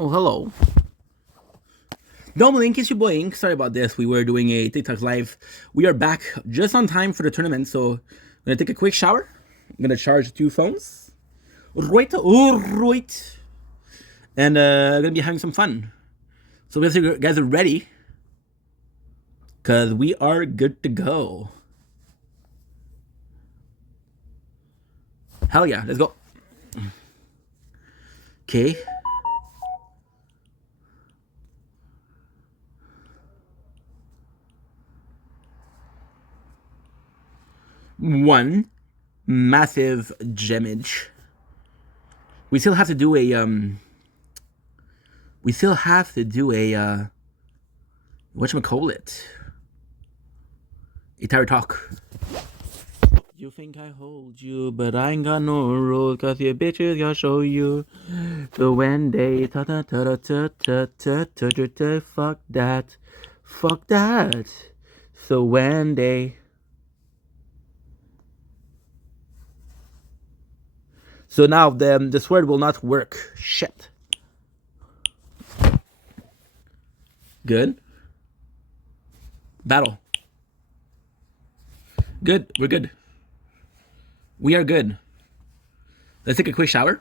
Oh, hello. Domlink, it's your boy Ink. Sorry about this. We were doing a TikTok live. We are back just on time for the tournament, so I'm gonna take a quick shower. I'm gonna charge 2 phones. Right, right. And I'm gonna be having some fun. So if you guys are ready, because we are good to go. Hell yeah, let's go. Okay. One massive gemage. We still have to do a whatchamacallit? A Terror Talk. You think I hold you, but I ain't got no rules, cause your bitches gotta show you. So when they fuck that. So when they. So now the sword will not work. Shit. Good. Battle. Good. We're good. We are good. Let's take a quick shower.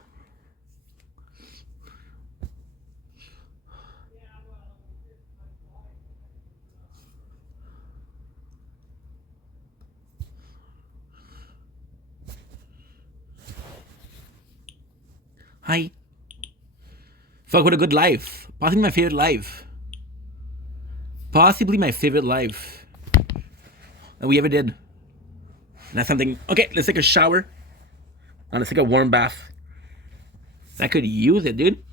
Hi. Fuck, what a good life. Possibly my favorite life. Possibly my favorite life that we ever did. That's something. Okay, let's take a shower. Now let's take a warm bath. I could use it, dude.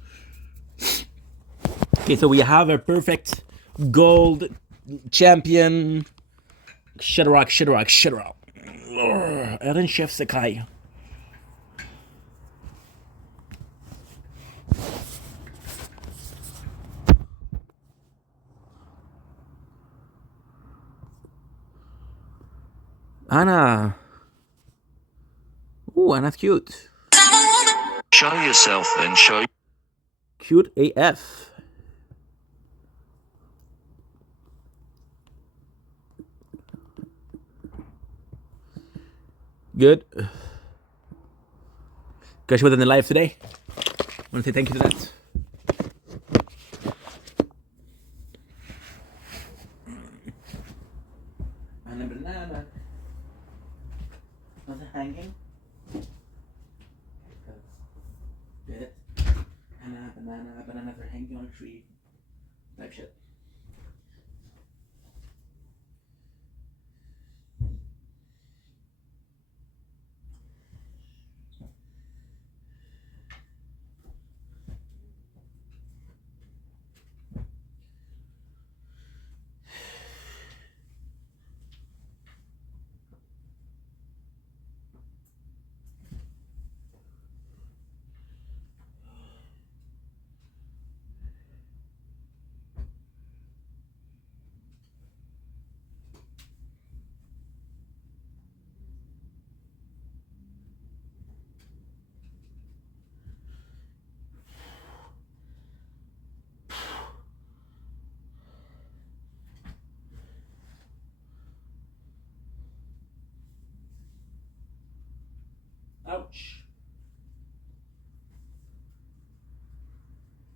Okay, so we have a perfect gold champion. Shitterock. Eren Chef Sakai. Anna. Ooh, Anna's cute. Show yourself then, show. Cute AF. Good. Guys, she was in the live today. I want to say thank you to that. And a banana. Was it hanging? Did it? And bananas are hanging on a tree. Type shit. Ouch.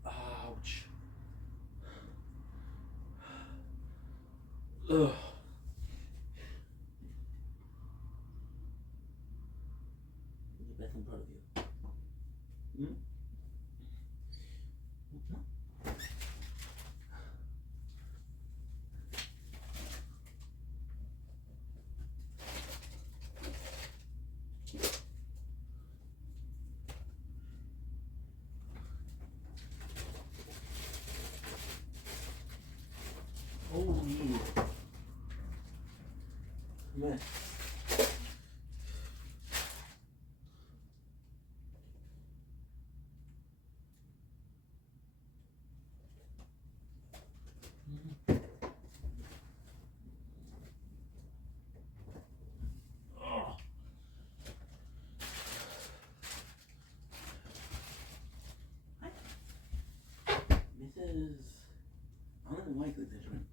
Ouch. Ugh. Beth, I'm proud of you. Hmm? Holy man. mic, ladies and gentlemen.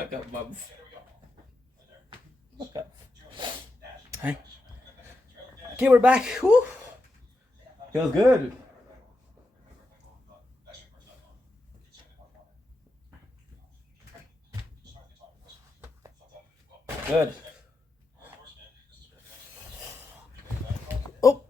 Fuck up, Bubs. Fuck up. Hi. Okay, we're back. Whew. Feels good. Good. Oh.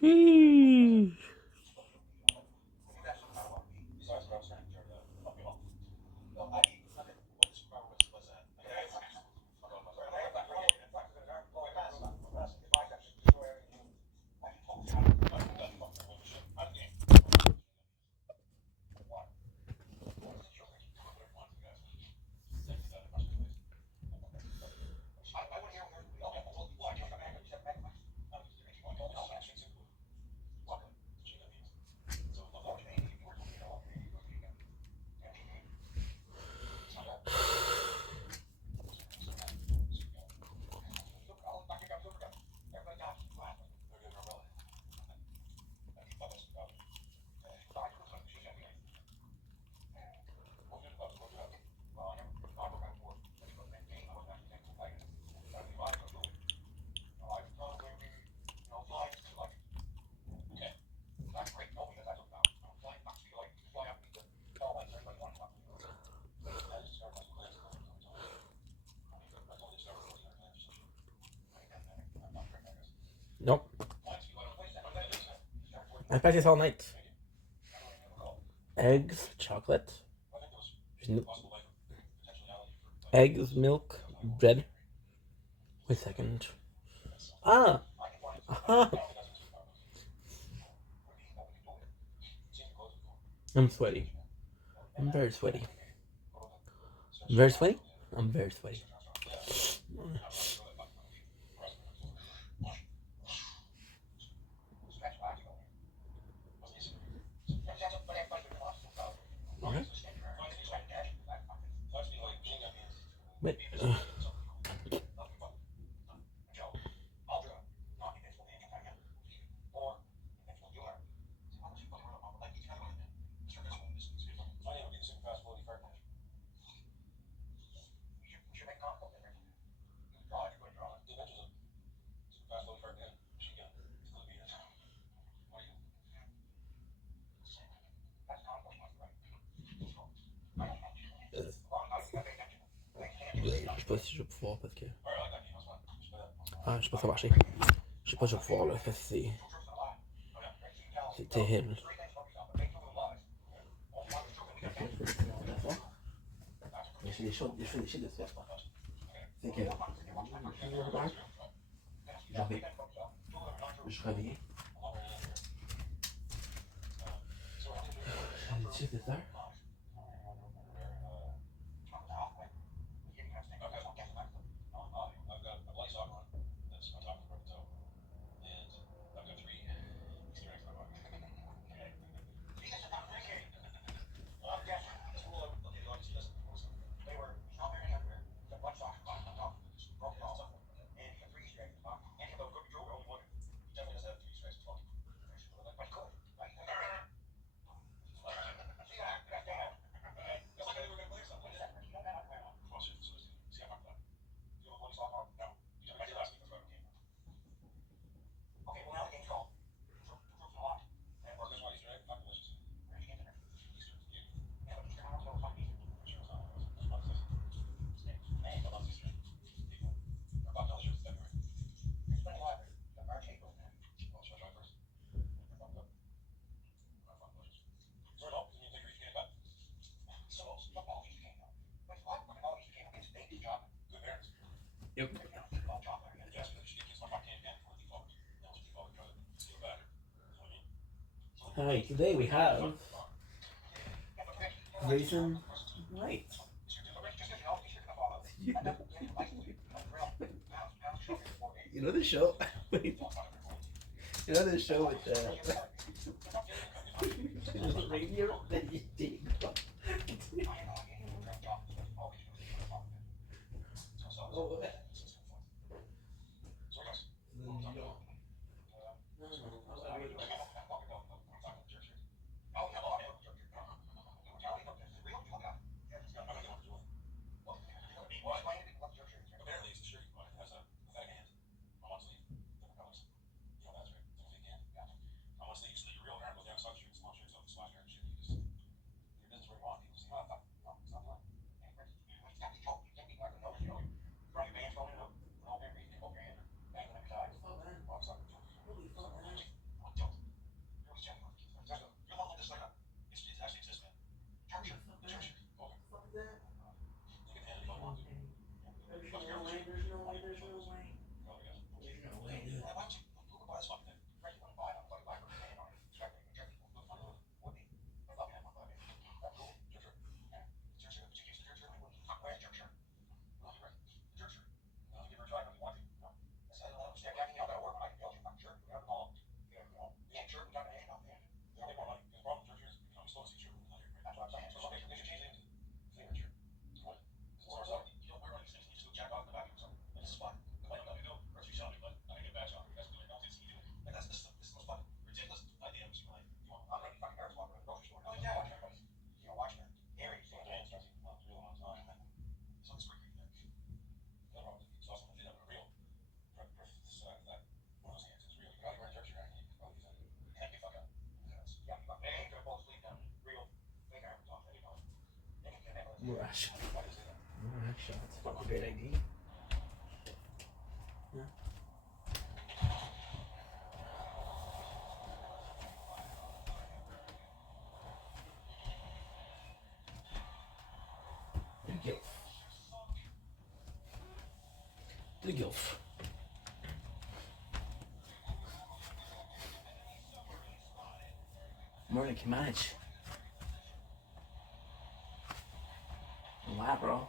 Sheesh. Nope. I practice all night. Eggs, chocolate, eggs, milk, bread. Wait a second. Ah! Aha! I'm sweaty. I'm very sweaty. Very sweaty? I'm very sweaty. Okay. Wait. pas si je vais pouvoir parce que. Ah, je sais pas si ça va marcher. Je sais pas si je vais pouvoir là, parce que c'est. C'est terrible. Je fais des choses de ce fait. Fait que. J'en vais. Je reviens. Les chiffres de ça. Yep. Alright, today we have Grayson White. You know the show? You know the show with the radio that you did? Morale shot. Morale shot. It's not a great idea. Yeah. The Gilf. The Gilf. Morning, Kimach. Wow, bro.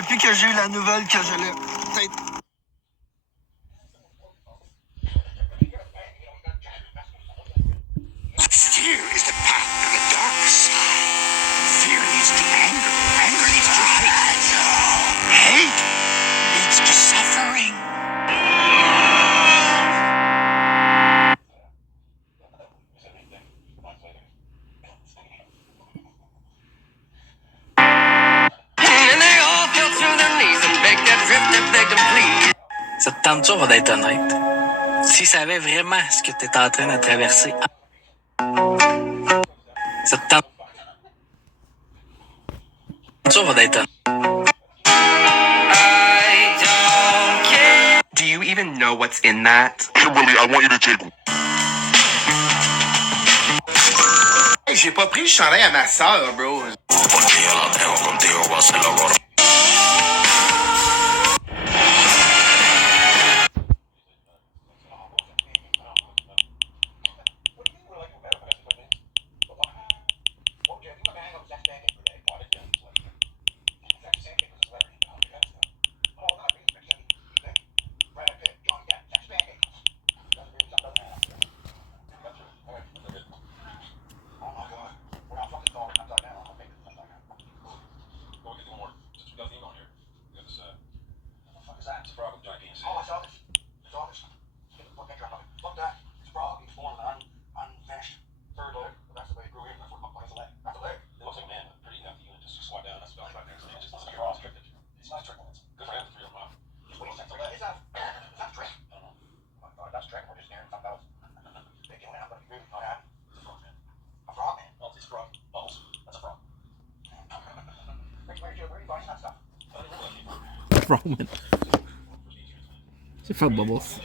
Depuis que j'ai eu la nouvelle que j'allais peut-être. Fear is the path to the dark side. Fear leads to anger. Anger leads to hate. Hate leads to suffering. And they all fell through their knees and begged and drift and begged and please. Ça te tente dur d'être honnête. S'ils savaient vraiment ce que tu es en train de traverser. Ça te tente dur d'être honnête. Do you even know what's in that? Kimberly, I want you to take. Hey, j'ai pas pris le chandail à ma soeur, bro. Roman. She felt bubbles.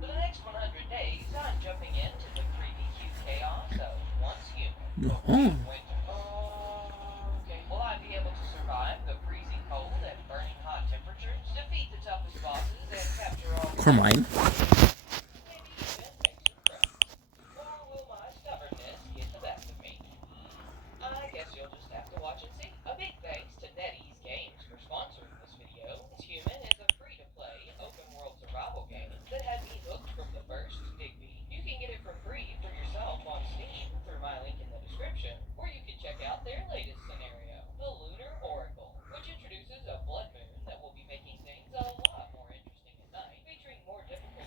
For the next 100 days, I'm jumping into the 3DQ chaos of once human. Oh. Okay. Will I be able to survive the freezing cold and burning hot temperatures, defeat the toughest bosses, and capture all the Carmine. maybe even make some friends? Or will my stubbornness get the best of me? I guess you'll just have to watch and see. A big thanks to NetEase Games for sponsoring this video. Human is a free-to-play, open-world survival game that had me hooked from the first Digby. You can get it for free for yourself on Steam through my link in the description, or you can check out their latest scenario, the Lunar Oracle, which introduces a blood moon that will be making things a lot more interesting at night, featuring more difficult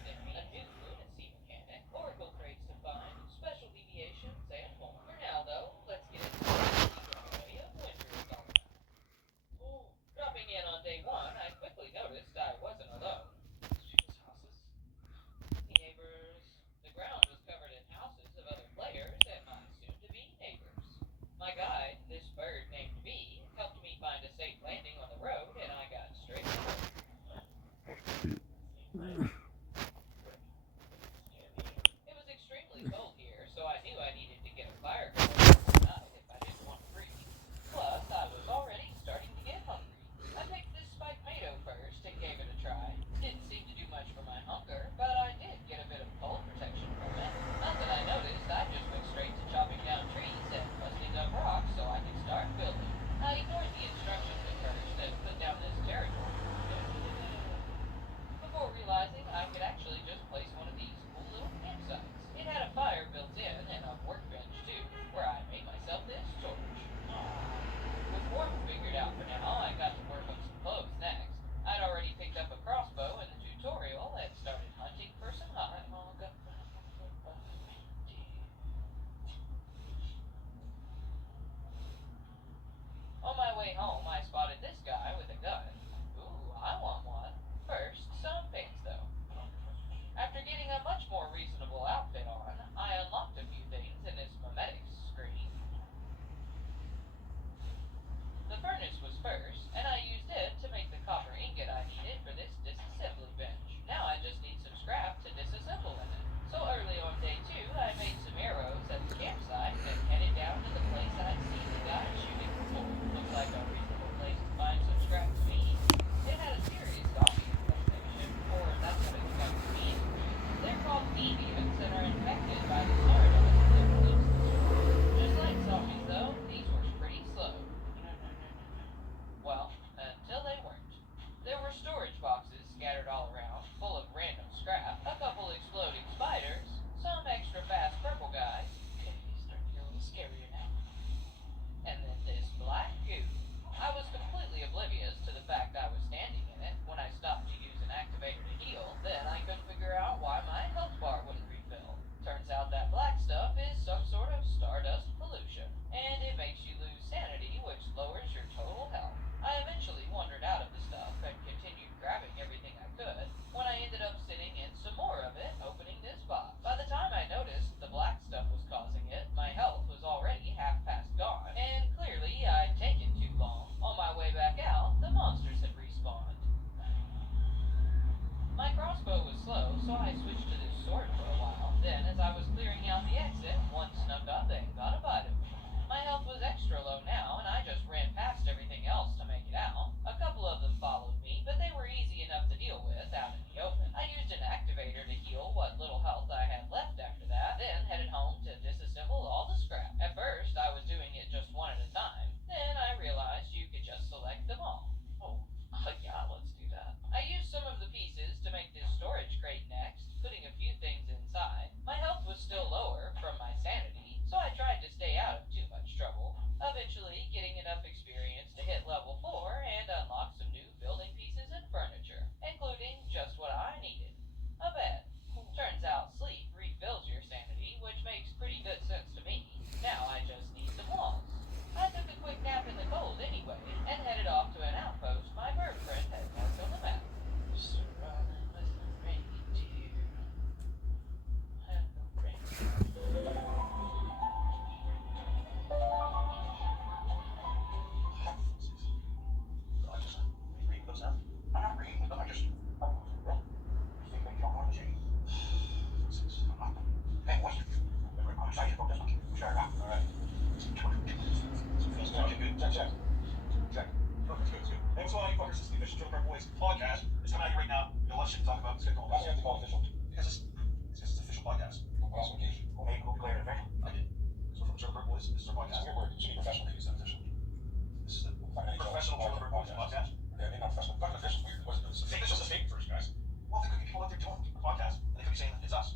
What's going on, you fuckers? This is the official Trailer Park Boys podcast. It's coming out here right now. We got a lot of shit to talk about. It's going to go. Why do you have to call it official? Because it's an official podcast. What else would you? Well, maybe we'll declare it official. I did. So we're from Trailer Park Boys. This is our podcast. It's a weird word. It should be professional. Maybe it's not official. This is the professional Trailer Park Boys podcast. Okay, maybe not professional. Fucking official. Weird. This was a fake first, guys. Well, there could be people out there doing a podcast, and they could be saying it's us.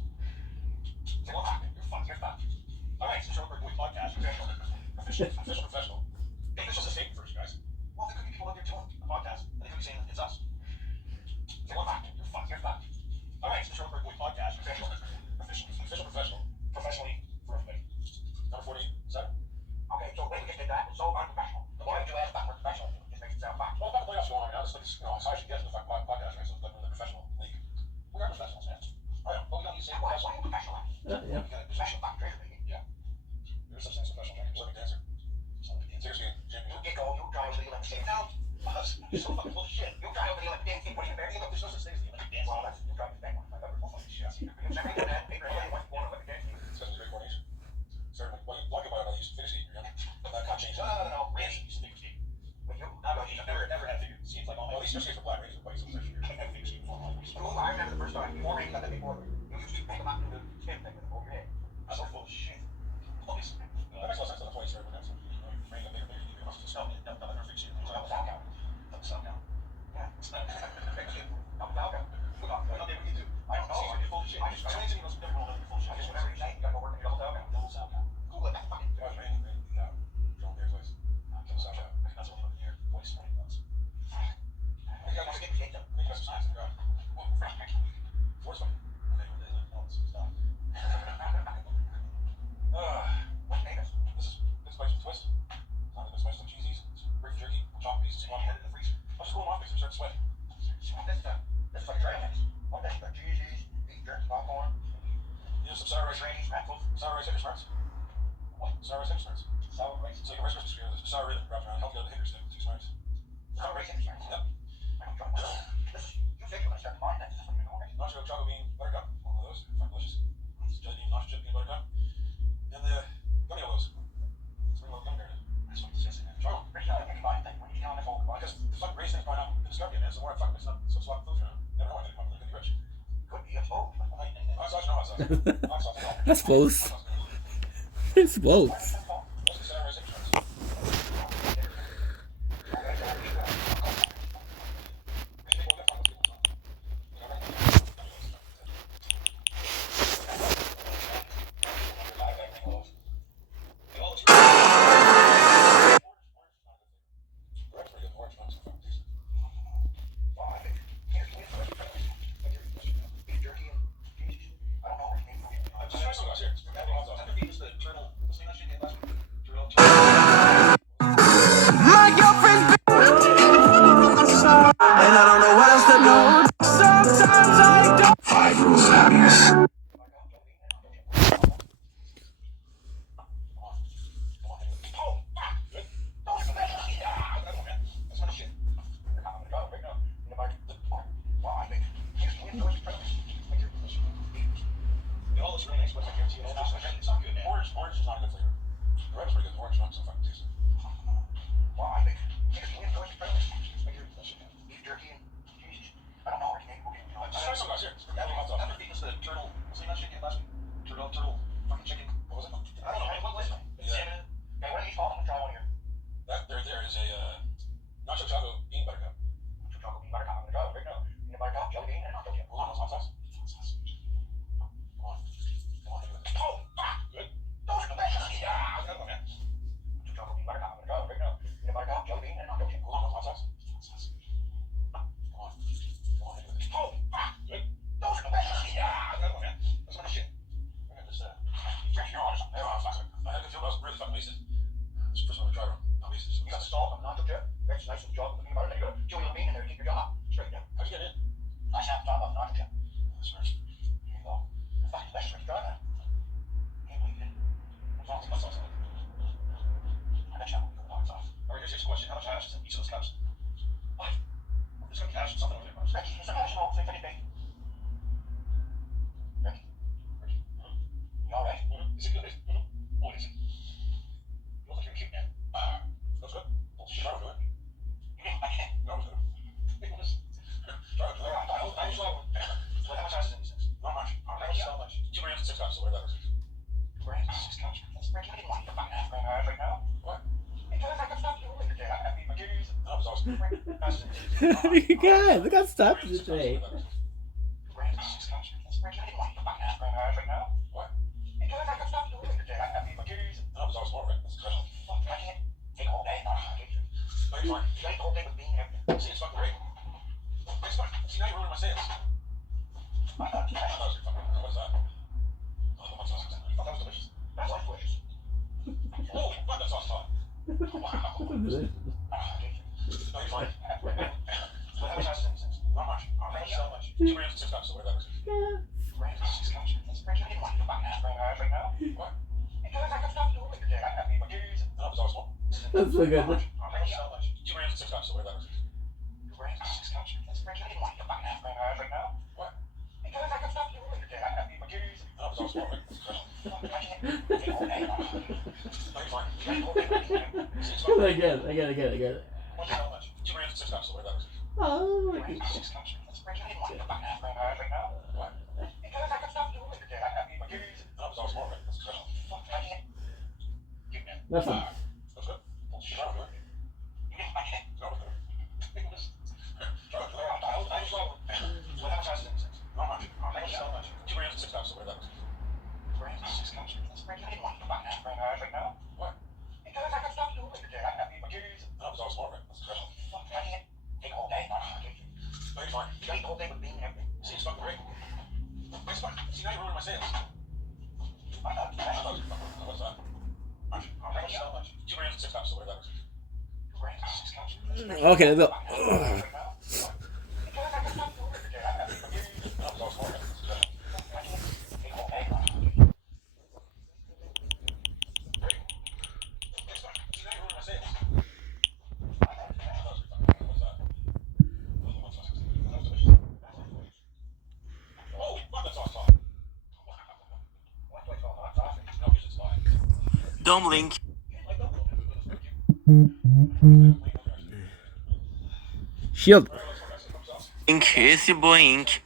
Say, well, you're fucked. You're fucked. All right, it's the Trailer Park Boys podcast. Official. Professional. Hey, this was a fake first, guys. Well, there could be people out there doing a podcast, and they could be saying it's us. Say, well, you're fucked. You're fucked. All right, it's the Trailer Park Boys podcast. Official. Professional. Professionally for everybody. Number 47. Okay, so wait, we just did that. It's so unprofessional. Why did you ask backward professional? It just makes it sound fucked. Well, the playoffs going on right now. It's like, it's hard to get to the podcast, right? So it's like we're the professional league. We are professionals, man. All right, well, we don't need to say professional. Why are you professional? Yeah. We got a professional fucking trainer, baby. Yeah. There's such thing as professional trainer. Olympic dancer. Seriously, Jim. You get going, you drive to the Olympic dance. Now, you're so fucking full of shit. You drive to the Olympic dance. What are you bearing? There's no such thing as the Olympic dance. Well, that's, you drive to the bank one. That's full fucking shit. You're never doing that. Maybe I want to go on Olympic dance. Especially the great coordination. Sorry, what you like about it, I used to finish it. But that can't change. No. Ranch used to figure skate. With you? I've never had figure schemes like all my. Well, these are skates for black rangers, but it's also figure. I figure skate before. I remember the first time before range got that before. You used to pick them up and do the spin thing with them over your head. I'm so full of shit. That makes a lot of sense. That's why you started with that. Bring the bigger, you must just tell me. No, I never fix it. That was out. That was out. Yeah. It's not. Fix it. That was out. What do you do? I don't know. You're full of shit. I just explain to me what's different on full shit. I just whatever you say. You gotta go work and double out. Double out. Google it. That fucking. That was raining. Don't dare voice. Double out. That's all fucking here. Voice 20 bucks. You gotta get your data. Make us science and go. Force funny. No, it's not. What made us? This is spice with twist. Not the spice with cheesies. Beef jerky, chopped pieces, one head in the freezer. I'll just cool them off because I'm starting to sweat. That's like dry mix. What that's the cheesies, beef jerky, popcorn. You know some sour rice range, sour rice Hickory Smarts. What? Sour rice Hickory Smarts. Sour rice. So you Rice Krispies Smarts, sour rhythm wrapped around, help you out the Hickory Smarts. Sour rice Hickory Smarts. Yep. I don't try this. You figure when I start to mind that. This is what you're doing, right? Nacho chocolate bean buttercup. One of those. Fucking delicious. Jelly bean, nacho chip bean buttercup. And the gummy oils. Spring roll gummy bear. That's fucking disgusting, man. Charlie, Rich, I can buy that when you on the phone. Because the fucking race thing's probably not discovered yet, man. So the more I fucking mix up some swap food around, never know when I'm gonna be rich. Could be, I suppose. Hot sauce, no hot sauce. Hot sauce, no. That's close. It's close. What's the sour rice Hickory Smarts? Orange is not a good flavor. The red is pretty good. The orange is not so fucking tasty. Well, I think beef jerky and cheese. I don't know where you make it. Just try some guys here. I'm gonna feed us the turtle. What's the name of that shit you had last week? Turtle fucking chicken. What was it? I don't know. What was it? Salmon. Okay, what are these called? I'm gonna try one here. That there is a nacho chocolate bean buttercup. Nacho chocolate bean buttercup. I'm gonna try it right now. Peanut buttercup, jelly bean, and nacho chip. Hold on, hot sauce. Come on. Oh, fuck. Good. Those are the best. Yeah, good one, man. Nacho chocolate bean buttercup. I'm gonna try it right now. Peanut buttercup, jelly bean, and nacho chip. Hold on, hot sauce. Come on. Oh, fuck. Good. Those are the best. Yeah, good one, man. That's some of the shit. I got this, you're on something. Oh, fuck. I had to feel I was really fucking wasted. This is the first one I'm gonna try, bro. Not wasted. You got the salt, I'm nacho chip. It's nice with chocolate, peanut butter, and you got jelly bean in there to keep your jaw straight down. How'd you get it in? I sat on top of nacho chip. That's right. Here you go. In fact, it's best to try that. Can't believe it. What's wrong with the sauce? I bet you I won't go with hot sauce. Alright, here's your question. How much hash is in each of those cups? What? There's gonna be hash and something over there, bro. Ricky, there's no hash at all. Say finish bacon. Ricky. You alright? Is it good? What is it? You look like you're cute, man. That's good. Well, shit, I don't do it. You didn't like it? No, it was good. Guys, look how stuff is today. That's so good. I get it. Oh my God. That's fine. Okay, look. Dumb link. Shield. Link, esse boink.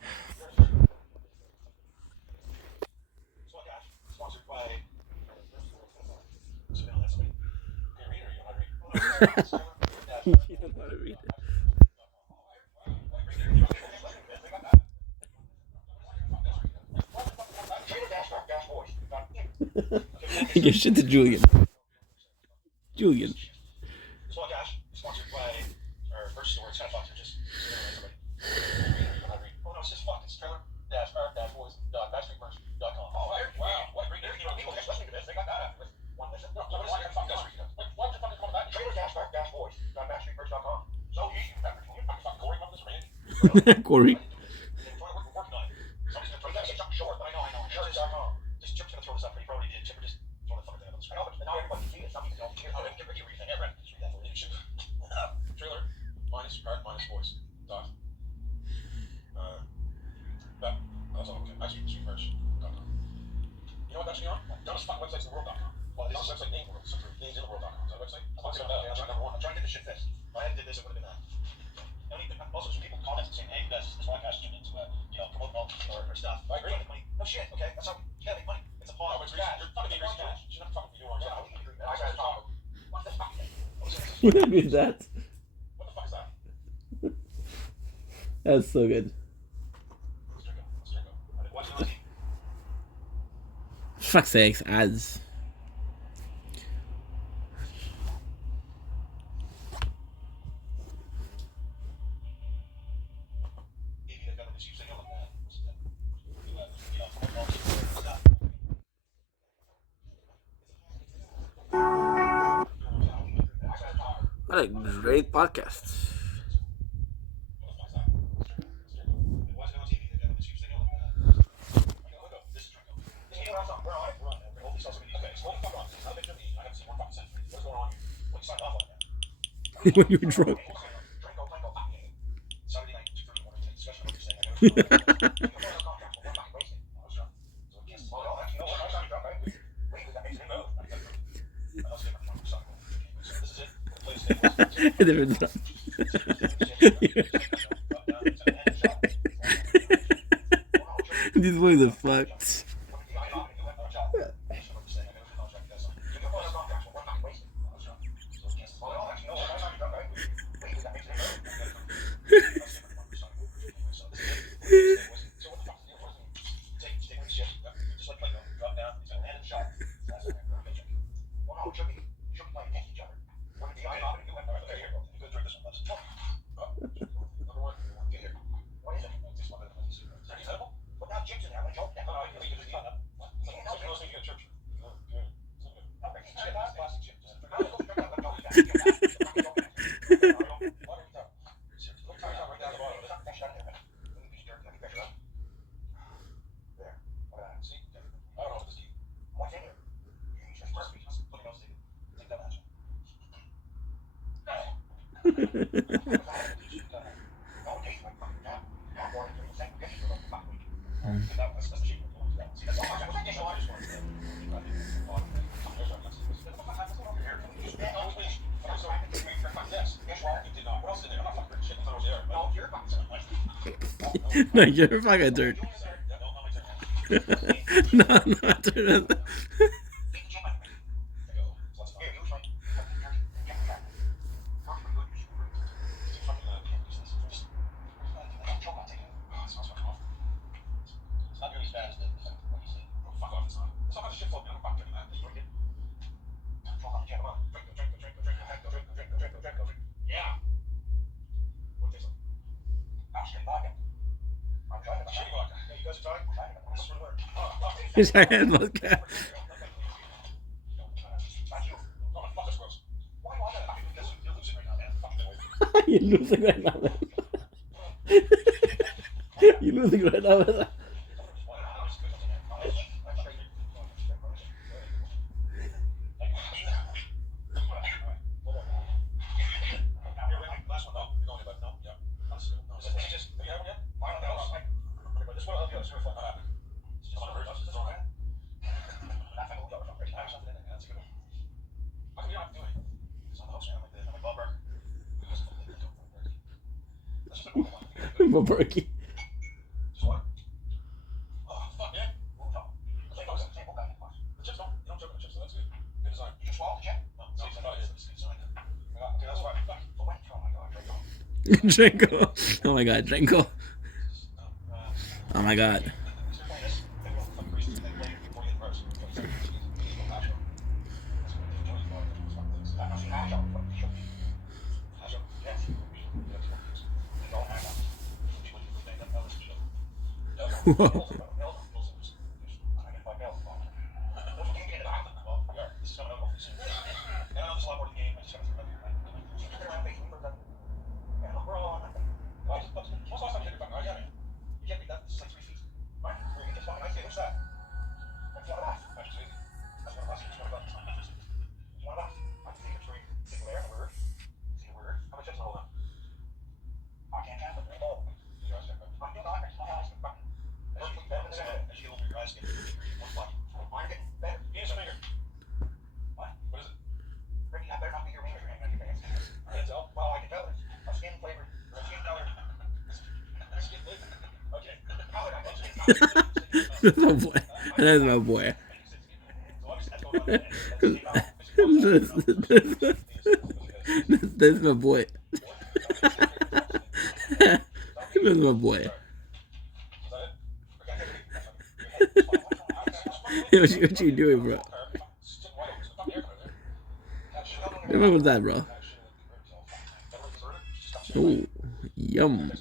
Give shit to Julian. Julian. Sponsored by our first store, it's kind of fucked. Just oh no, it's just fucked. It's trailer-boys.backstreetmerch.com. Oh, wow. What great people just listening to this. They got that after one listen. No, what the fuck is that? What the fuck is one of that? Trailer-boys.backstreetmerch.com. So easy. Can you fucking Corey about this, Randy? Corey. Working on it. Somebody's gonna throw that shit short. I know. Shirts.com. Just Chip's gonna throw this up. He probably did. Chip just throw the fucking thing on the screen. I know, but now everybody can see it. Some people don't. Oh, get Ricky read that. Yeah, right. Just read that for you. Trailer minus cart minus voice dot. That's all okay. Backstreetmerch.com. You know what that's on? Dumbest fucking websites in the world.com. Well, this is website name world. Names in the world.com. Is that a website? I'm trying to get this shit fixed. If I hadn't did this, it would have been that. Also, some people comment saying, "Hey, this podcast turned into promote all or stuff." I agree. Money. No shit. Okay, that's how you gotta make money. It's a pod. You're fucking getting cash. You shouldn't fucking be doing that. I gotta talk. What the fuck? What is that? What the fuck is that? That's so good. Let's drink it. I've been watching on TV. Fuck's sakes, ads. What a great podcast. When you were drunk. Different stuff. These boys are fucked. No, you're fucking dirt. No, no, turn it. Giant vodka. You're losing right now, man. You're losing right now, man. Berkey. Django. Oh my god, Django. Oh my god. Whoa. That's my boy. That's my boy. That's my boy. That's my boy. What you doing, bro? What was that, bro? Oh, yum.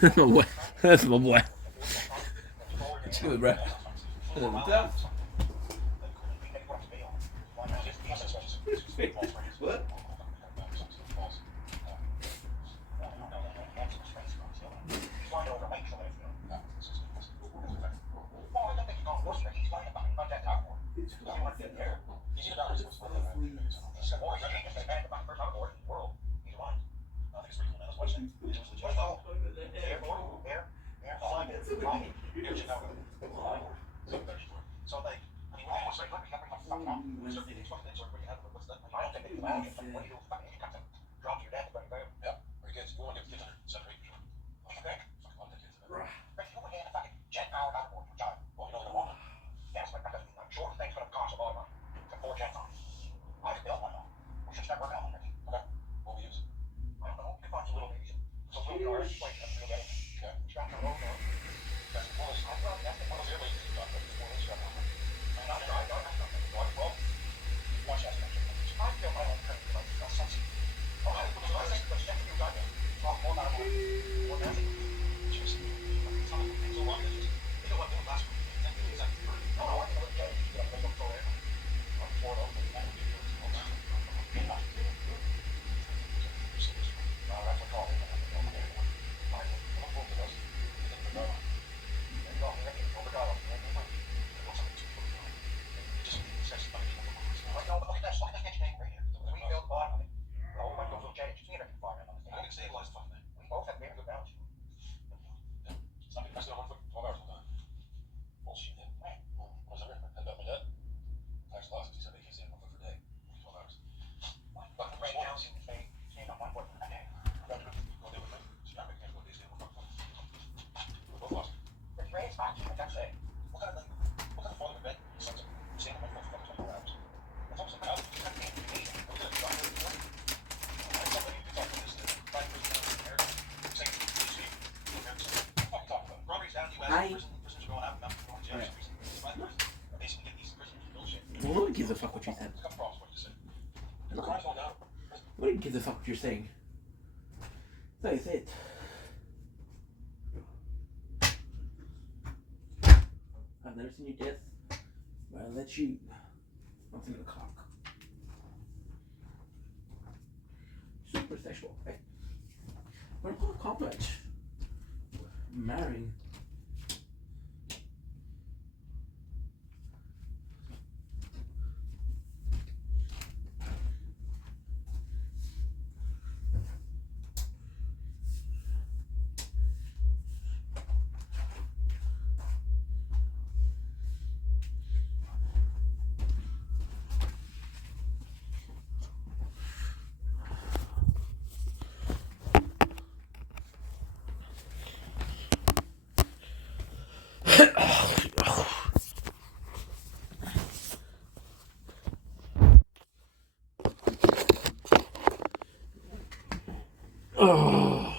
That's my boy. That's my boy. It's good, bro. What? So they Nobody gives a fuck what you're saying. So I say it. I've never seen you kiss, but I'll let you. I'm thinking of cock. Super sexual, right? But I'm not cock much. Marrying. Oh.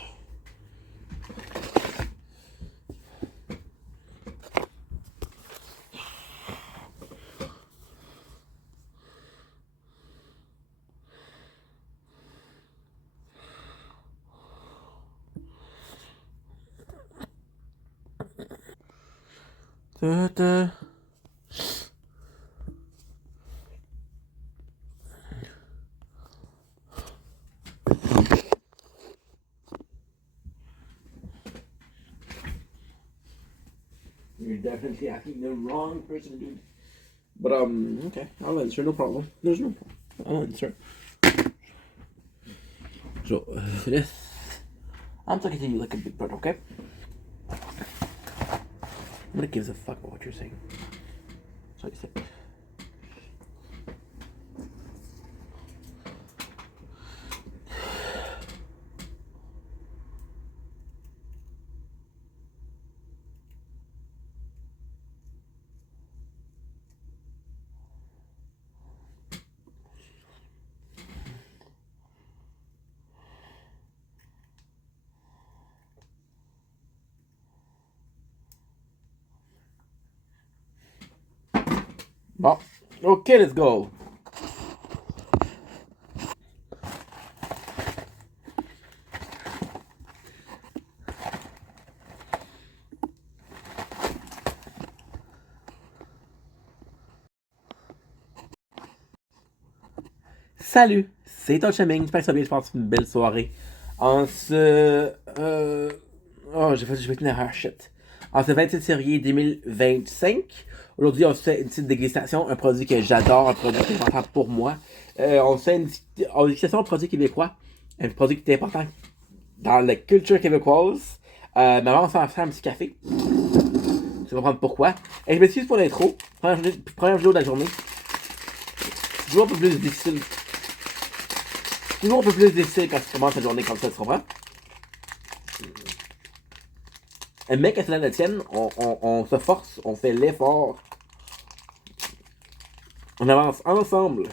Da. You're definitely asking the wrong person, dude. But okay, I'll answer. No problem. There's no problem. I'll answer. So for this, I'm talking to you like a big brother, okay? Nobody gives a fuck about what you're saying. So you say. Bon, ok, let's go. Salut, c'est ton Chaming, j'espère que ça va bien, je pense une belle soirée. En ce... Oh, j'ai fait une erreur, shit. En ce 27 février 2025, aujourd'hui, on se fait une petite dégustation, un produit que j'adore, un produit qui est important pour moi. On se fait une dégustation de produit québécois, un produit qui est important dans la culture québécoise. Mais avant, on va faire un petit café. Tu vas comprendre pourquoi. Et je m'excuse pour l'intro. Première vidéo de la journée. Toujours un peu plus difficile. Toujours un peu plus difficile quand tu commences la journée comme ça, tu comprends? Mais quand c'est la tienne, on se force, on fait l'effort. On avance ensemble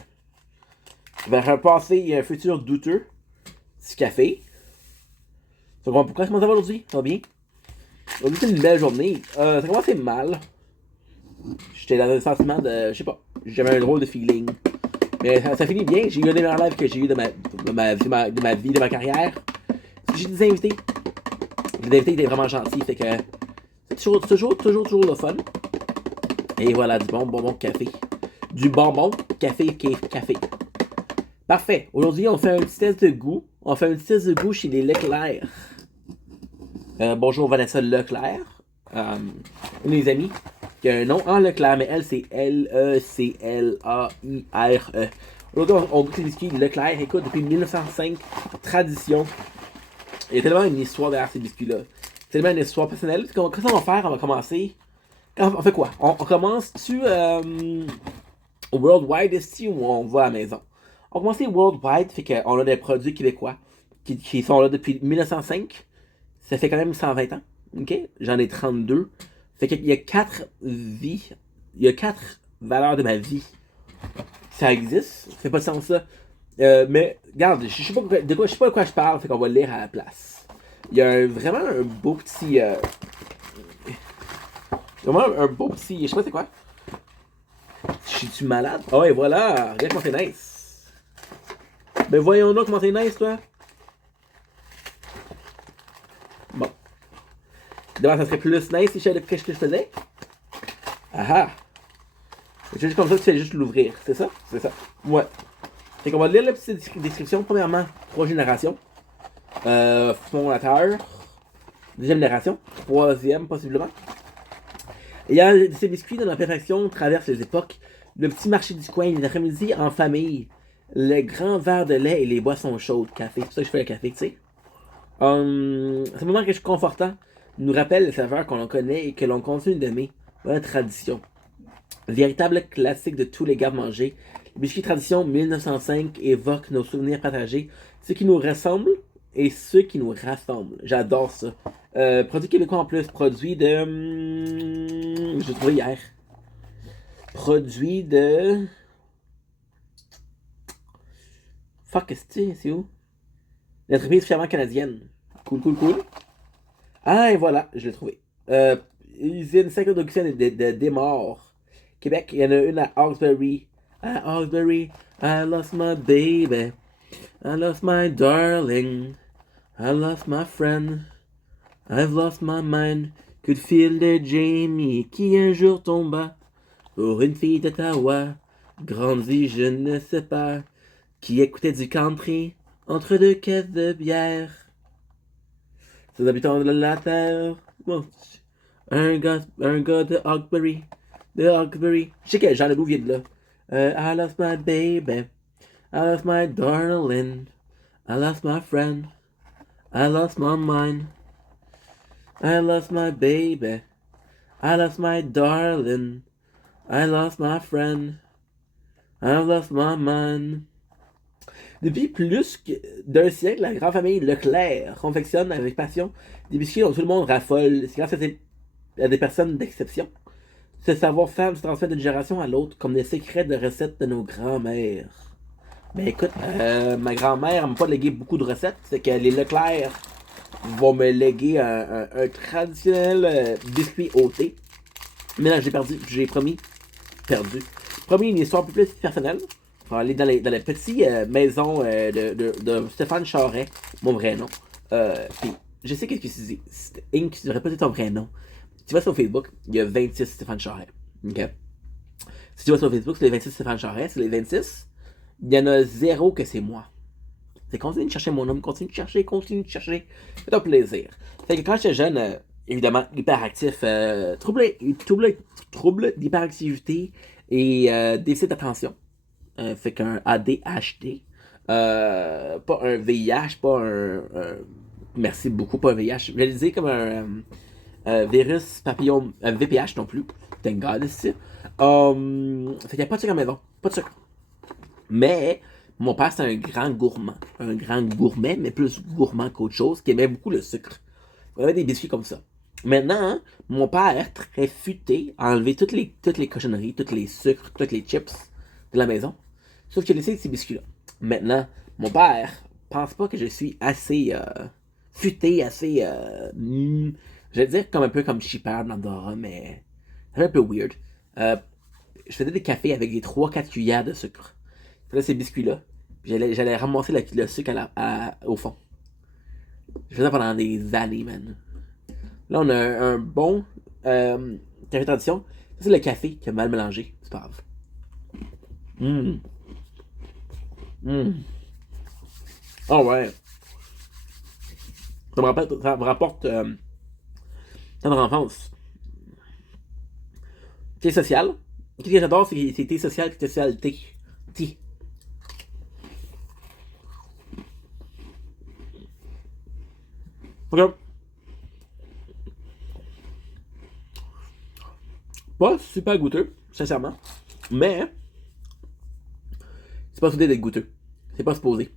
vers un passé et un futur douteux. Petit café. Tu comprends pourquoi? Comment ça va aujourd'hui? Ça va bien? Aujourd'hui, c'est une belle journée. Ça commençait mal. J'étais dans un sentiment de... Je sais pas. J'avais un drôle de feeling. Mais ça finit bien. J'ai eu un des meilleurs lives que j'ai eu de ma vie, de ma carrière. J'ai des invités. Les invités étaient vraiment gentils. Fait que c'est toujours le fun. Et voilà, du bonbon café. Du bonbon café. Parfait. Aujourd'hui, on fait un petit test de goût. On fait un petit test de goût chez les Leclerc. Bonjour Vanessa Leclerc. Une de mes amies qui a un nom en Leclerc, mais elle c'est Leclaire. Aujourd'hui, on goûte les biscuits Leclerc. Écoute, depuis 1905, tradition. Il y a tellement une histoire derrière ces biscuits-là. Tellement une histoire personnelle. Qu'est-ce qu'on va faire? On va commencer. On fait quoi? On commence-tu Worldwide ici ou on va à la maison? On commence Worldwide, fait qu'on a des produits québécois qui sont là depuis 1905. Ça fait quand même 120 ans. Ok? J'en ai 32. Fait qu'il y a 4 vies. Il y a 4 valeurs de ma vie. Ça existe. Ça fait pas de sens là. Mais, regarde, je sais pas de quoi je parle, fait qu'on va le lire à la place. Il y a vraiment un beau petit. Vraiment un beau petit. Je sais pas c'est quoi. Je suis-tu malade? Oh, et voilà! Regarde comment c'est nice. Ben voyons donc comment c'est nice, toi. Bon. Demain, ça serait plus nice si je savais ce que je faisais. Ah ah. C'est juste comme ça, tu fais juste l'ouvrir. C'est ça? C'est ça. Ouais. Fait qu'on va lire la petite description. Premièrement, 3 générations. Fondateur. 2e génération. 3e, possiblement. Ayant ces biscuits dans la perfection traverse les époques. Le petit marché du coin, les après-midi en famille. Le grand verre de lait et les boissons chaudes. Café. C'est pour ça que je fais le café, tu sais. C'est un moment que je suis confortant. Nous rappelle les saveurs qu'on en connaît et que l'on continue d'aimer. Voilà, tradition. Véritable classique de tous les garde-manger. Le biscuit tradition 1905 évoque nos souvenirs partagés, ceux qui nous ressemblent et ceux qui nous rassemblent. J'adore ça. Produit québécois en plus. Produit de... je l'ai trouvé hier. Produit de... Fuck, c'est où? L'entreprise fièrement canadienne. Cool, cool, cool. Ah, et voilà, je l'ai trouvé. Usine 5 production de Desmaures. Québec, il y en a une à Hawkesbury. À Hawkesbury, I lost my baby. I lost my darling. I lost my friend. I've lost my mind. Coup de fil de Jamie qui un jour tomba pour une fille d'Ottawa. Grandie, je ne sais pas. Qui écoutait du country entre 2 caisses de bière. Ces habitants de la terre. Bon, un gars de Hawkesbury. De Hawkesbury. Je sais que Jean Leloup vient de là. I lost my baby. I lost my darling. I lost my friend. I lost my mind. I lost my baby. I lost my darling. I lost my friend. I lost my mind. Depuis plus d'un siècle, la grande famille Leclerc confectionne avec passion des biscuits dont tout le monde raffole. C'est grâce à des personnes d'exception. Ce savoir-faire se transmet d'une génération à l'autre comme des secrets de recettes de nos grands-mères. Mais écoute, ma grand-mère m'a pas légué beaucoup de recettes. C'est que les Leclerc vont me léguer un traditionnel biscuit au thé. Mais là, j'ai promis, perdu. Promis une histoire un peu plus personnelle. On va aller dans les petites maisons de Stéphane Charest, mon vrai nom. Puis, je sais qu'est-ce que tu dis. Inc, tu devrais pas dire ton vrai nom. Tu vas sur Facebook, il y a 26 Stéphane Charest. Ok? Si tu vas sur Facebook, c'est les 26 Stéphane Charest, c'est les 26. Il y en a 0 que c'est moi. C'est continue de chercher mon nom, continue de chercher. Fais-toi plaisir. Fait que quand j'étais jeune, évidemment, hyperactif, trouble d'hyperactivité et déficit d'attention. Fait qu'un ADHD. Pas un VIH, pas un. Merci beaucoup, pas un VIH. Je vais le dire comme un virus papillon. VPH non plus. Thank God, ici. Fait qu'il n'y a pas de sucre à la maison. Pas de sucre. Mais mon père, c'est un grand gourmand. Un grand gourmet, mais plus gourmand qu'autre chose, qui aimait beaucoup le sucre. On avait des biscuits comme ça. Maintenant, mon père, très futé, a enlevé toutes les cochonneries, tous les sucres, toutes les chips de la maison. Sauf qu'il a laissé ces biscuits-là. Maintenant, mon père pense pas que je suis assez futé, assez... je vais dire comme un peu comme Chipper dans Dora, mais c'est un peu weird. Je faisais des cafés avec des 3-4 cuillères de sucre. Je faisais ces biscuits-là. J'allais ramasser le sucre au fond. Je faisais ça pendant des années, man. Là, on a un bon café tradition. Ça, c'est le café qui a mal mélangé. C'est pas grave. Oh ouais. Ça me rapporte dans notre enfance. Thé social. Qu'est-ce que j'adore, c'est thé social et thé socialité. Thé. Ok. Pas super goûteux, sincèrement. Mais c'est pas supposé d'être goûteux. C'est pas supposé.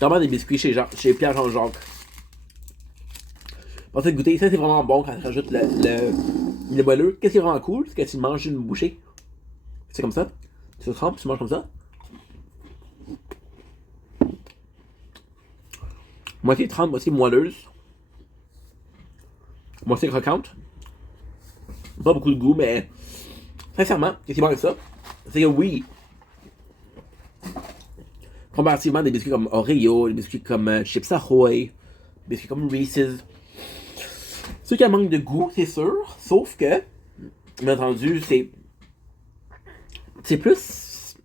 Vraiment des biscuits chez Pierre Jean-Jacques. Pensez de goûter, ça c'est vraiment bon quand tu rajoutes le moelleux. Qu'est-ce qui est vraiment cool, c'est que tu manges une bouchée. C'est comme ça. Tu te trempes, tu manges comme ça. Moitié trempe, moitié moelleuse. Moitié croquante. Pas beaucoup de goût, mais sincèrement, qu'est-ce qui est bon avec ça? C'est que oui, comparativement à des biscuits comme Oreo, des biscuits comme Chips Ahoy, des biscuits comme Reese's, ceux qui manquent de goût, c'est sûr, sauf que, bien entendu, c'est plus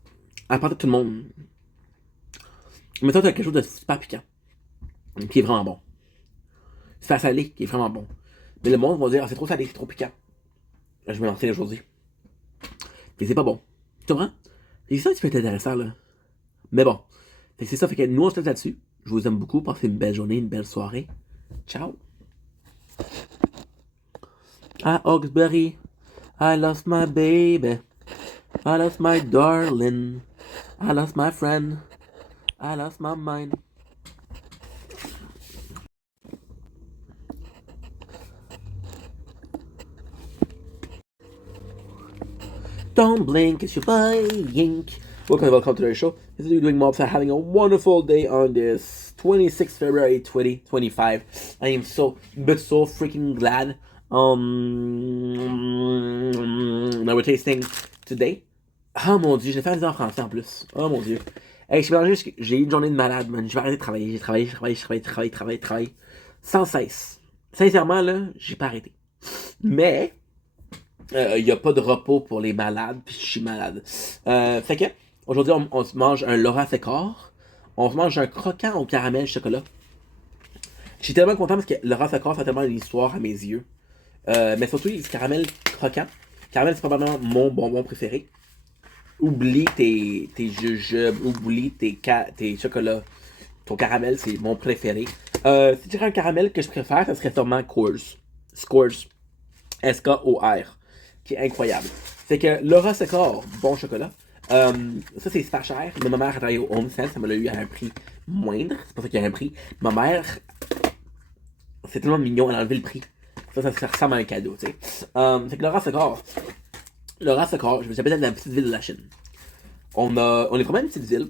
à part de tout le monde. Mettons, t'as quelque chose de super piquant, qui est vraiment bon. Super salé, qui est vraiment bon. Mais le monde va dire, ah, c'est trop salé, c'est trop piquant. Là, je vais lancer aujourd'hui. Et c'est pas bon. Tu comprends? C'est ça qui peut être intéressant, là. Mais bon. Fait que c'est ça, fait que nous, on se laisse là-dessus. Je vous aime beaucoup. Passez une belle journée, une belle soirée. Ciao. À Hawkesbury, I lost my baby. I lost my darling. I lost my friend. I lost my mind. Don't blink, it's your buying. Welcome to the show. This is you doing mobs are having a wonderful day on this 26th February 2025. I am so freaking glad that we're tasting today. Oh mon dieu, j'ai fait ça en français en plus. Oh mon dieu. Hey, j'ai eu une journée de malade, man. Je vais arrêter de travailler. J'ai travaillé. Sans cesse. Sincèrement, là, j'ai pas arrêté. Mais, il n'y a pas de repos pour les malades, puis je suis malade. Fait que, aujourd'hui, on se mange un Laura Secor. On se mange un croquant au caramel chocolat. Je suis tellement content parce que Laura Secor fait tellement une histoire à mes yeux. Mais surtout, le caramel croquant. Caramel, c'est probablement mon bonbon préféré. Oublie tes jujubes, oublie tes chocolats. Ton caramel, c'est mon préféré. Si tu dirais un caramel que je préfère, ça serait sûrement Coors. Scores. S-K-O-R. Qui est incroyable. Fait que Laura Secor, bon chocolat. Ça, c'est super cher. Mais ma mère a travaillé au Home Sense, ça me l'a eu à un prix moindre. C'est pour ça qu'il y a un prix. Ma mère, c'est tellement mignon, elle a enlevé le prix. Ça ressemble à un cadeau, tu sais. Fait que Laura Secor, j'habite dans la petite ville de la Chine. On est vraiment une petite ville.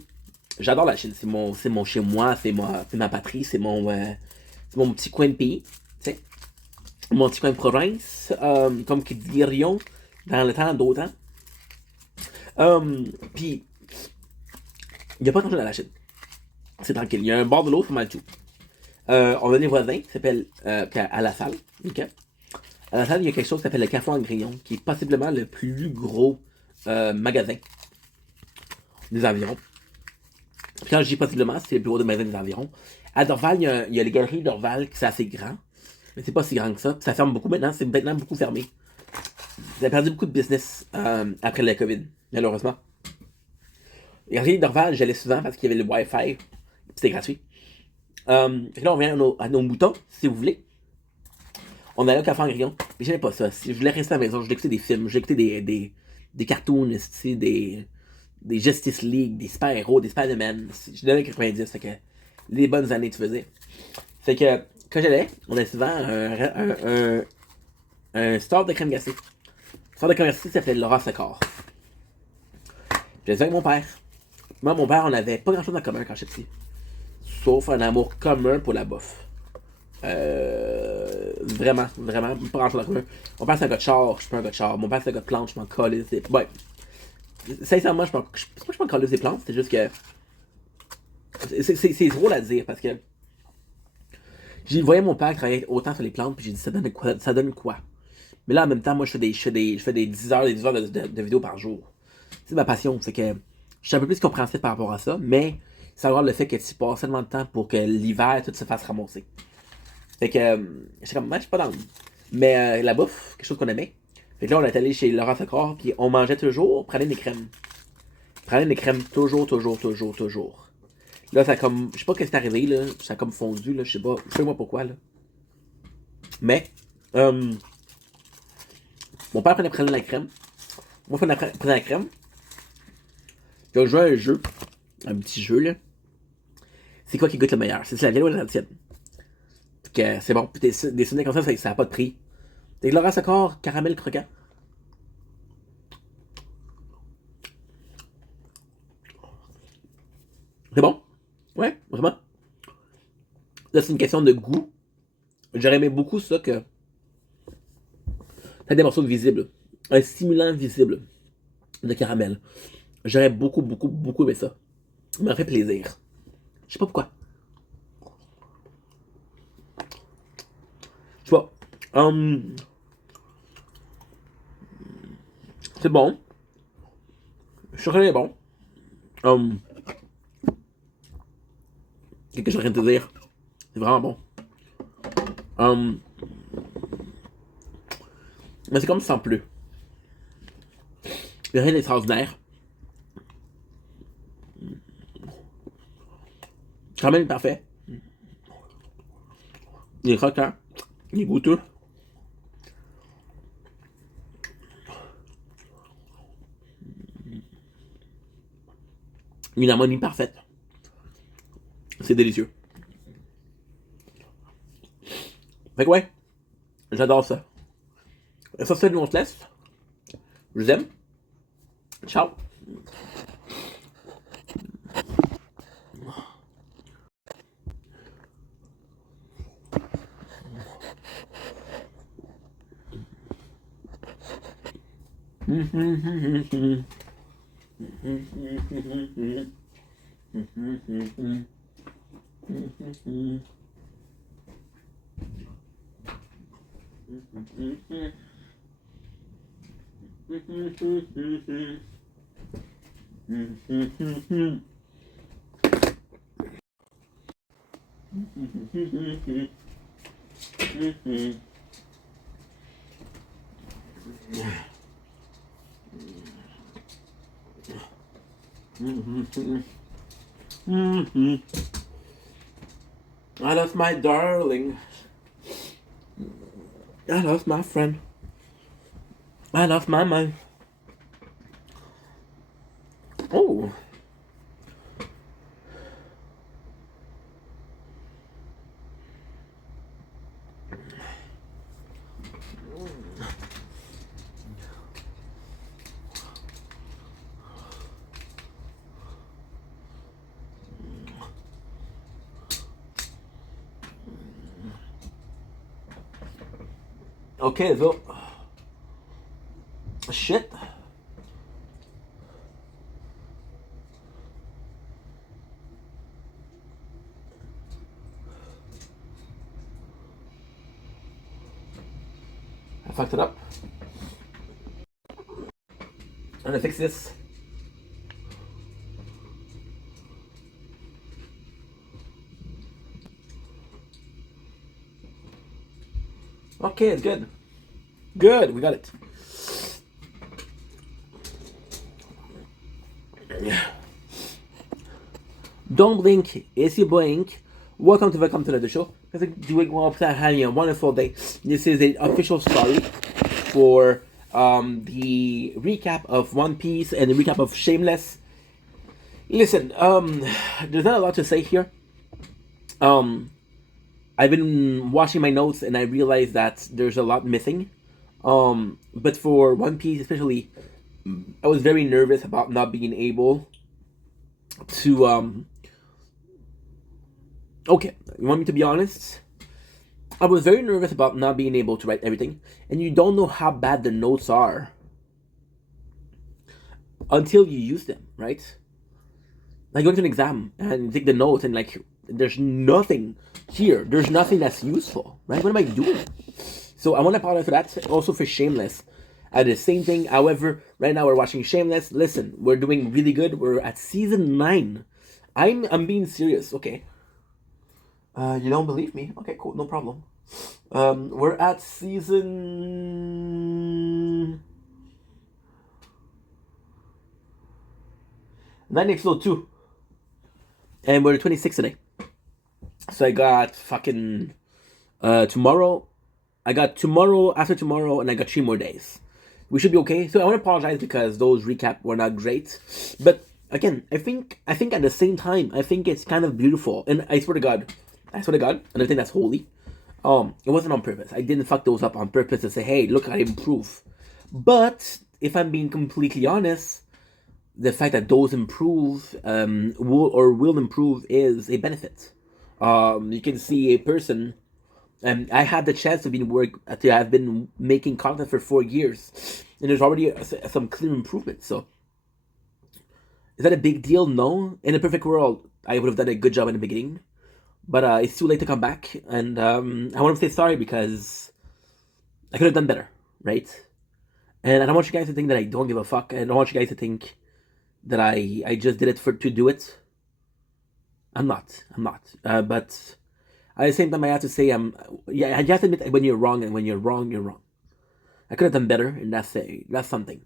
J'adore la Chine. C'est mon chez moi, c'est ma patrie, c'est mon petit coin de pays, tu sais. Mon petit coin de province, comme qu'ils dirions dans le temps d'autant. Puis, il n'y a pas grand chose dans la Chine. C'est tranquille. Il y a un bord de l'eau, c'est mal tout. On a des voisins qui s'appellent à la salle. Okay? À la salle, il y a quelque chose qui s'appelle le Café en Grillon, qui est possiblement le plus gros magasin des environs. Puis quand je dis possiblement, c'est le plus gros magasin des environs. À Dorval, il y a les galeries Dorval qui sont assez grands. Mais c'est pas si grand que ça. Ça ferme beaucoup maintenant. C'est maintenant beaucoup fermé. Ça a perdu beaucoup de business après la COVID, malheureusement. Les galeries Dorval, j'allais souvent parce qu'il y avait le Wi-Fi. C'était gratuit. Fait que là, on revient à nos moutons, si vous voulez. On allait au Café en Grillon. Mais j'aimais pas ça. Si je voulais rester à la maison, je voulais écouter des films, je voulais écouter des cartoons, des Justice League, des super-héros, des Spider-Man. Je donnais 90, fait que les bonnes années tu faisais. Fait que quand j'allais, on avait souvent un store de crème glacée. Le store de crème glacée s'appelait Laura Secor. J'étais avec mon père. Moi, mon père, on avait pas grand-chose en commun quand j'étais petit. Sauf un amour commun pour la bouffe. Vraiment, pas grand chose en commun. Mon père c'est un gars de char, je suis pas un gars de char. Mon père c'est un gars de plantes, je m'en colle. Ouais. Sincèrement, je m'en colle des plantes, c'est juste que. C'est drôle à dire parce que. J'ai voyé mon père travailler autant sur les plantes, puis j'ai dit ça donne quoi? Mais là en même temps, moi je fais des 10 heures de vidéos par jour. C'est ma passion, fait que je suis un peu plus compréhensif par rapport à ça, mais savoir le fait que tu passes tellement de temps pour que l'hiver tout se fasse ramasser. Fait que j'étais comme, je suis pas dans. Mais la bouffe, quelque chose qu'on aimait. Fait que là, on est allé chez Laura Secor, puis on mangeait toujours, prenait des crèmes. Toujours. Là, ça a comme, je sais pas ce qui est arrivé, là, ça a comme fondu, là, je sais pas moi pourquoi, là. Mais, mon père prenait la crème. Moi, je prenais la crème. Puis on jouait à un jeu, un petit jeu, là. C'est quoi qui goûte le meilleur? C'est la viande ou la tienne? Que c'est bon. Puis des souvenirs comme ça n'a pas de prix. T'es Laura Secor, caramel croquant. C'est bon? Ouais, vraiment. Là, c'est une question de goût. J'aurais aimé beaucoup ça que avec des morceaux visibles. Un stimulant visible de caramel. J'aurais beaucoup aimé ça. Ça m'a fait plaisir. Je sais pas pourquoi. Tu vois. C'est bon. Le chocolat est bon. Qu'est-ce que je suis en train de te dire? C'est vraiment bon. Mais c'est comme sans plus. Il n'y a rien d'extraordinaire. Quand même parfait. Il est croquant. Il est goûteux. Une harmonie parfaite. C'est délicieux. Fait que ouais, j'adore ça. Et ça, c'est nous, on se laisse. Je vous aime. Ciao. I lost my darling. I lost my friend. I lost my mind. Oh. Okay, so shit. I fucked it up. I'm gonna fix this. Okay, it's good. Good, we got it. Don't blink, it's your blink. Welcome to the show. Doing well, having a wonderful day. This is an official story for the recap of One Piece and the recap of Shameless. Listen, there's not a lot to say here. I've been watching my notes and I realized that there's a lot missing. But for One Piece especially, I was very nervous about not being able to, okay, you want me to be honest? I was very nervous about not being able to write everything, and you don't know how bad the notes are until you use them, right? Like going to an exam and take the notes and like, there's nothing here. There's nothing that's useful, right? What am I doing? So I want to apologize for that. Also for Shameless. I did the same thing. However, right now we're watching Shameless. Listen, we're doing really good. We're at season 9. I'm being serious, okay? You don't believe me? Okay, cool, no problem. We're at season 9, episode 2. And we're 26 today. So I got fucking tomorrow. I got tomorrow, after tomorrow, and I got 3 more days. We should be okay. So I want to apologize because those recap were not great. But again, I think at the same time, I think it's kind of beautiful. And I swear to God, and I think that's holy. It wasn't on purpose. I didn't fuck those up on purpose to say, hey, look, I improve. But if I'm being completely honest, the fact that those improve will improve is a benefit. You can see a person And I had the chance to have been making content for 4 years, and there's already some clear improvements. So, is that a big deal? No. In a perfect world, I would have done a good job in the beginning, but it's too late to come back, and I want to say sorry because I could have done better, right? And I don't want you guys to think that I don't give a fuck. I don't want you guys to think that I just did it to do it. I'm not. But at the same time, I have to say, I have to admit when you're wrong, and when you're wrong, you're wrong. I could have done better, and that's something.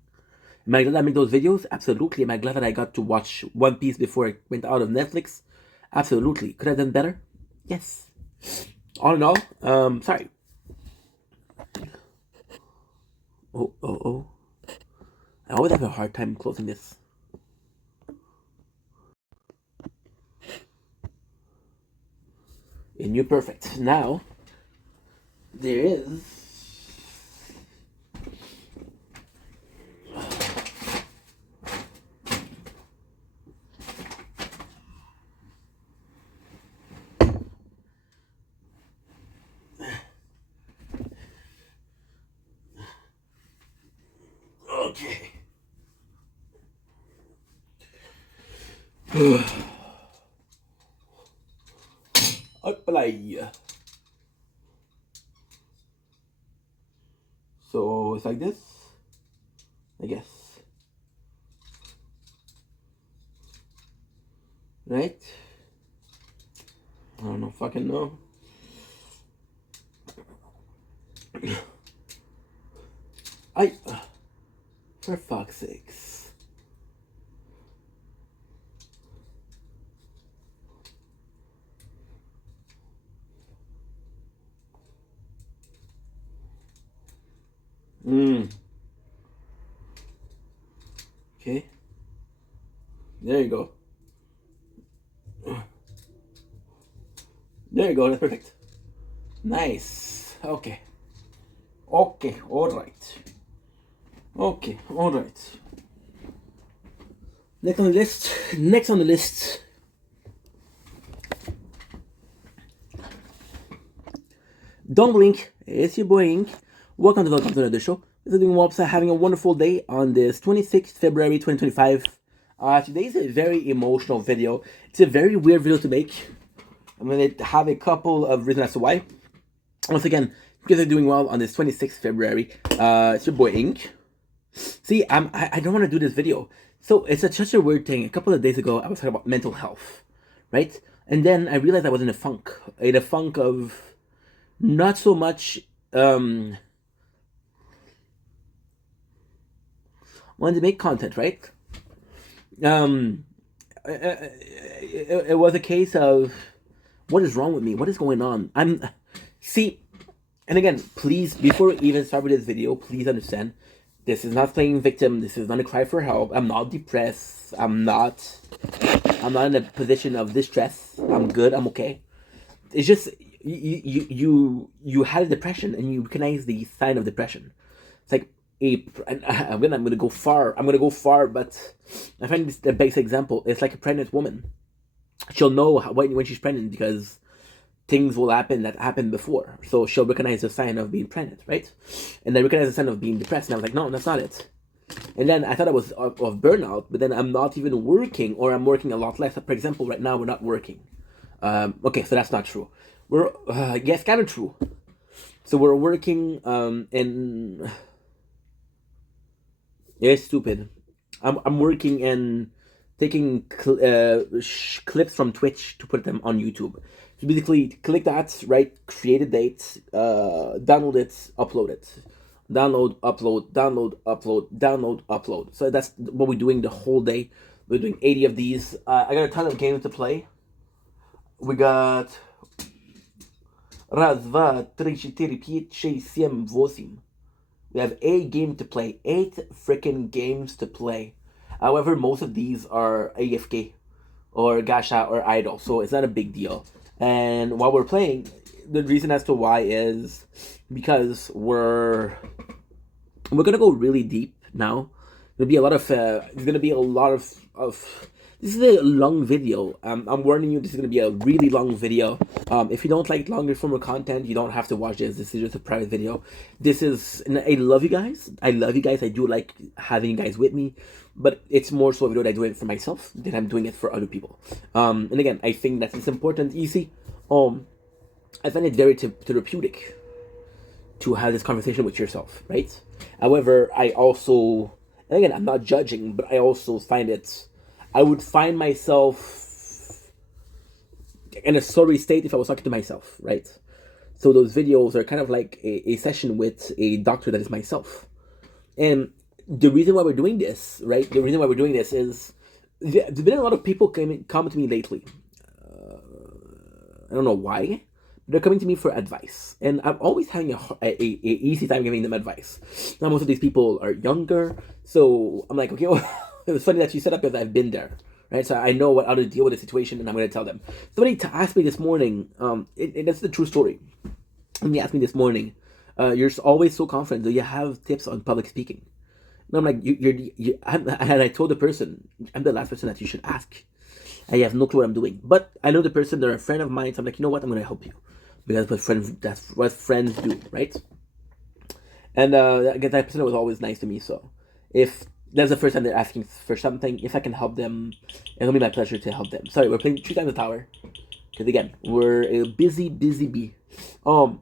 Am I glad I made those videos? Absolutely. Am I glad that I got to watch One Piece before it went out of Netflix? Absolutely. Could I have done better? Yes. All in all, sorry. Oh. I always have a hard time closing this. And you're perfect. Now, there is... Okay. Apply. So it's like this, I guess. Right? I don't know, fucking know. For fuck's sakes. Okay. There you go. There you go, that's perfect. Nice. Okay. Alright. Next on the list. Don't blink, it's your boy Ink. Welcome to the show. This is doing Wopsa, having a wonderful day on this 26th February 2025. Today's a very emotional video. It's a very weird video to make. I'm going to have a couple of reasons as to why. Once again, you guys are doing well on this 26th February. It's your boy Ink. See, I don't want to do this video. So it's such a weird thing. A couple of days ago, I was talking about mental health, right? And then I realized I was in a funk of not so much wanted to make content, right? It was a case of what is wrong with me? What is going on? And again, please, before we even start with this video, please understand, this is not playing victim. This is not a cry for help. I'm not depressed. I'm not in a position of distress. I'm good. I'm okay. It's just you had a depression and you recognize the sign of depression. It's like I'm gonna go far. But I find this the basic example. It's like a pregnant woman. She'll know when she's pregnant because things will happen that happened before. So she'll recognize the sign of being pregnant, right? And then recognize the sign of being depressed. And I was like, no, that's not it. And then I thought I was of burnout, but then I'm not even working, or I'm working a lot less. For example, right now we're not working. Okay, so that's not true. We're yes, kind of true. So we're working and it's stupid. I'm working and taking clips from Twitch to put them on YouTube. So basically, click that, right? Create a date, download it, upload it. Download, upload, download, upload, download, upload. So that's what we're doing the whole day. We're doing 80 of these. I got a ton of games to play. We got Raz, dva, tri, čtyři, pět, šest, sedm, osm. We have 8 games to play. 8 freaking games to play. However, most of these are AFK or Gacha or Idle, so it's not a big deal. And while we're playing, the reason as to why is because we're gonna go really deep now. There's gonna be a lot of This is a long video. I'm warning you, this is going to be a really long video. If you don't like longer form of content, you don't have to watch this. This is just a private video. This is, and I love you guys. I love you guys. I do like having you guys with me, but it's more so a video that I do it for myself than I'm doing it for other people. And again, I think that it's important. You see, I find it very therapeutic to have this conversation with yourself, right? However, I also, and again, I'm not judging, but I also find it, I would find myself in a sorry state if I was talking to myself, right? So those videos are kind of like a session with a doctor that is myself. And the reason why we're doing this, right? The reason why we're doing this is there's been a lot of people come to me lately. I don't know why. They're coming to me for advice, and I'm always having a easy time giving them advice. Now, most of these people are younger, so I'm like, okay, well, it was funny that you set up because I've been there, right? So I know how to deal with the situation, and I'm going to tell them. Somebody asked me this morning, that's the true story. Somebody asked me this morning, you're always so confident. Do you have tips on public speaking? And I'm like, and I told the person, I'm the last person that you should ask. I have no clue what I'm doing, but I know the person. They're a friend of mine, so I'm like, you know what? I'm going to help you. Because that's what friends do, right? And that person was always nice to me. So if that's the first time they're asking for something, if I can help them, it'll be my pleasure to help them. Sorry, we're playing 3 times the tower. Because again, we're a busy bee. So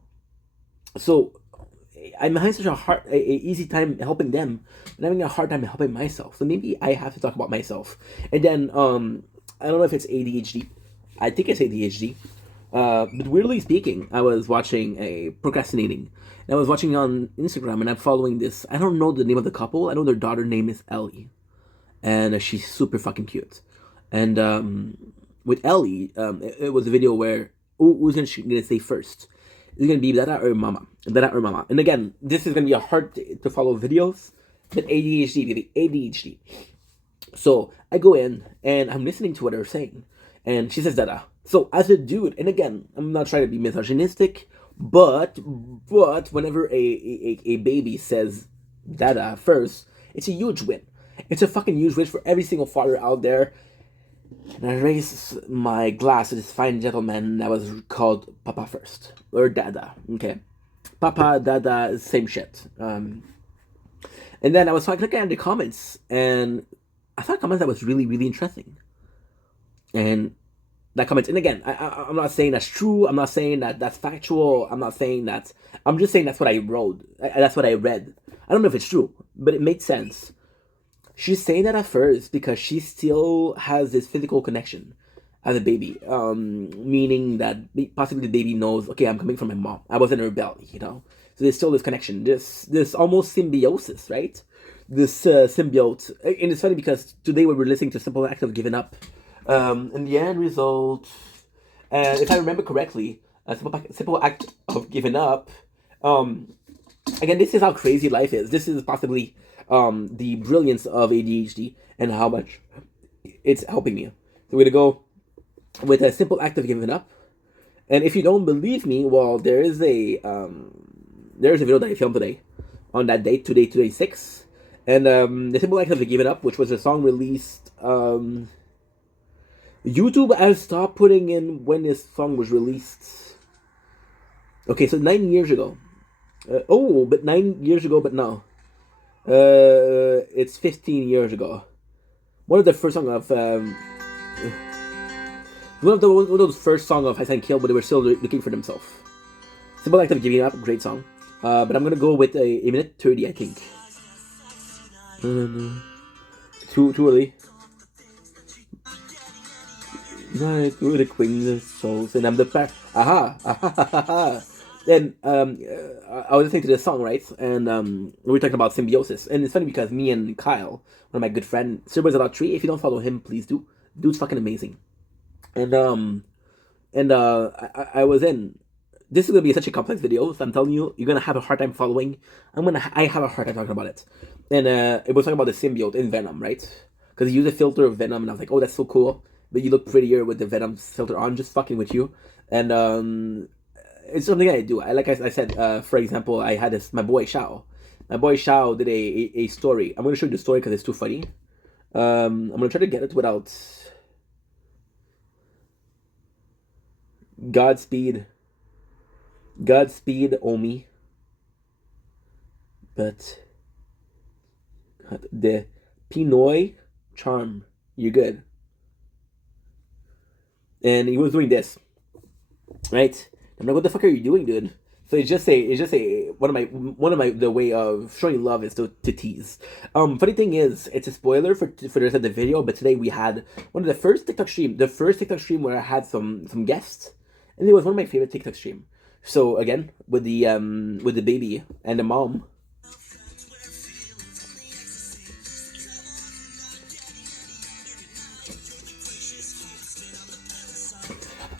I'm having such a easy time helping them, and having a hard time helping myself. So maybe I have to talk about myself. And then I don't know if it's ADHD. I think it's ADHD. But weirdly speaking, I was watching procrastinating. And I was watching on Instagram, and I'm following this. I don't know the name of the couple. I know their daughter name is Ellie, and she's super fucking cute. And with Ellie, it was a video where who's gonna say first? Is it gonna be Dada or Mama? Dada or Mama? And again, this is gonna be a hard to follow videos. But ADHD, baby, ADHD. So I go in and I'm listening to what they're saying, and she says Dada. So as a dude, and again, I'm not trying to be misogynistic, but whenever a baby says Dada first, it's a huge win. It's a fucking huge win for every single father out there. And I raise my glass to this fine gentleman that was called Papa first, or Dada. Okay, Papa, Dada, same shit. And then I was looking at the comments, and I saw comments that was really, really interesting. And that comment, and again, I'm not saying that's true. I'm not saying that that's factual. I'm not saying that. I'm just saying that's what I wrote. That's what I read. I don't know if it's true, but it made sense. She's saying that at first because she still has this physical connection as a baby, meaning that possibly the baby knows, okay, I'm coming from my mom. I was in her belly, you know. So there's still this connection, this almost symbiosis, right? This symbiote, and it's funny because today we were listening to Simple Act of Giving Up. And the end result, if I remember correctly, Simple Act of Giving Up. Again, this is how crazy life is. This is possibly the brilliance of ADHD and how much it's helping me. So we're gonna go with a Simple Act of Giving Up. And if you don't believe me, well, there is a video that I filmed today on that date, today 6. And the Simple Act of Giving Up, which was a song released. YouTube has stopped putting in when this song was released. Okay, so 9 years ago. But 9 years ago, but no. It's 15 years ago. One of the first song of one of those first song of Hassan Kill, but they were still looking for themselves. Simple Act of Giving Up, great song. But I'm gonna go with a minute 30, I think. Too early. Night through the queens of souls, and I'm the pair. Then I was listening to this song, right? And we were talking about symbiosis, and it's funny because me and Kyle, one of my good friends, Sir About Tree. If you don't follow him, please do. Dude's fucking amazing. And I was in. This is gonna be such a complex video, so I'm telling you, you're gonna have a hard time following. I have a hard time talking about it. And it was talking about the symbiote in Venom, right? Because he used a filter of Venom, and I was like, oh, that's so cool. But you look prettier with the Venom filter on, just fucking with you. And it's something I do. Like I said, for example, I had my boy Shao. My boy Shao did a story. I'm going to show you the story because it's too funny. I'm going to try to get it without Godspeed, Omi. But the Pinoy charm, you're good. And he was doing this, right? I'm like, what the fuck are you doing, dude? So it's just a one of my the way of showing love is to tease. Funny thing is, it's a spoiler for the rest of the video, but today we had one of the first TikTok stream where I had some guests, and it was one of my favorite TikTok stream. So again, with the baby and the mom.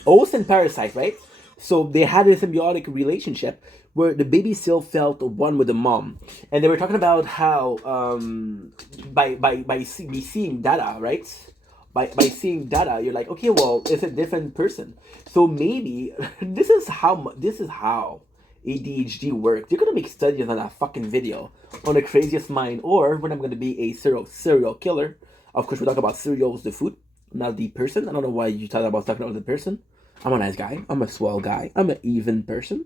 Oath and Parasite, right? So they had a symbiotic relationship where the baby still felt one with the mom, and they were talking about how by seeing data, right? By seeing data, you're like, okay, well, it's a different person. So maybe this is how ADHD works. You're gonna make studies on a fucking video on the craziest mind, or when I'm gonna be a serial killer. Of course, we talk about cereals, the food, not the person. I don't know why you thought about talking about the person. I'm a nice guy. I'm a swell guy. I'm an even person.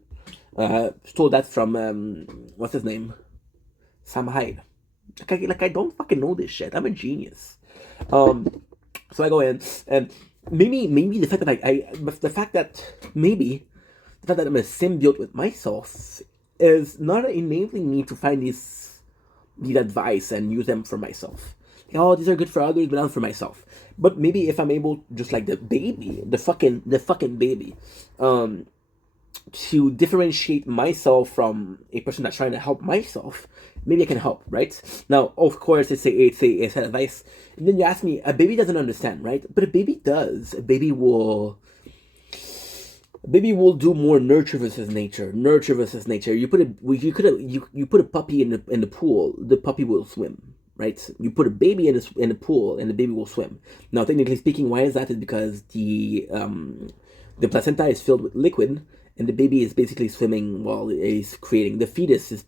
Stole that from what's his name? Sam Hyde. Like I don't fucking know this shit. I'm a genius. So I go in, and maybe the fact that I'm a symbiote with myself is not enabling me to find these advice and use them for myself. Oh, these are good for others, but not for myself. But maybe if I'm able, just like the baby, the fucking baby, to differentiate myself from a person that's trying to help myself, maybe I can help, right? Now, of course, it's advice. And then you ask me, a baby doesn't understand, right? But a baby does. A baby will do more nurture versus nature. You put a puppy in the pool, the puppy will swim. Right? You put a baby in the pool, and the baby will swim. Now, technically speaking, why is that? Is because the placenta is filled with liquid, and the baby is basically swimming while it is creating. The fetus is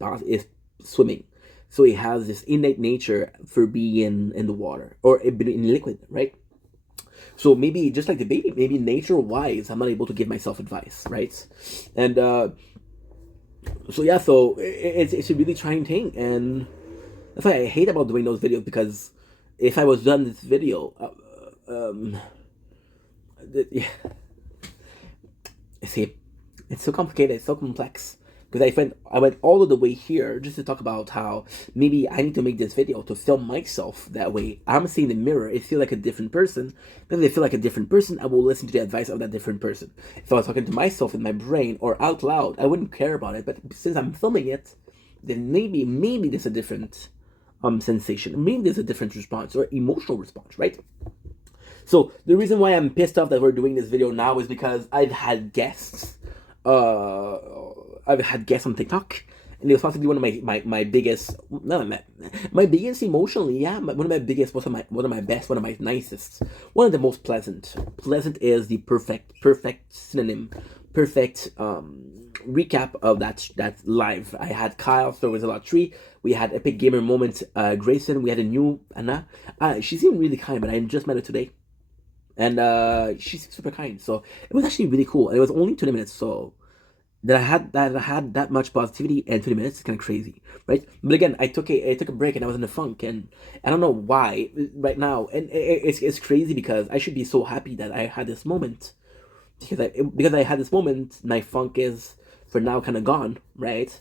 swimming, so it has this innate nature for being in the water or in liquid, right? So maybe just like the baby, maybe nature-wise, I'm not able to give myself advice, right? And so it's a really trying thing, and that's why I hate about doing those videos, because if I was done this video, see, it's so complicated, it's so complex, because I went all of the way here just to talk about how maybe I need to make this video to film myself. That way, I'm seeing the mirror, it feels like a different person. Because I feel like a different person, I will listen to the advice of that different person. If I was talking to myself in my brain or out loud, I wouldn't care about it. But since I'm filming it, then maybe there's a different sensation. Maybe there's a different response or emotional response, right? So the reason why I'm pissed off that we're doing this video now is because I've had guests. I've had guests on TikTok, and it was possibly one of my biggest, my biggest emotionally, yeah, one of my biggest, one of my best, one of my nicest, one of the most pleasant. Pleasant is the perfect synonym, perfect recap of that live. I had Kyle, so it was a lot tree. We had Epic Gamer Moment, Grayson. We had a new Anna. She seemed really kind, but I just met her today, and she's super kind. So it was actually really cool. And it was only 20 minutes, so that I had that much positivity in 20 minutes is kind of crazy, right? But again, I took a break, and I was in a funk, and I don't know why right now. And it's crazy because I should be so happy that I had this moment, because I had this moment. My funk is for now kind of gone, right?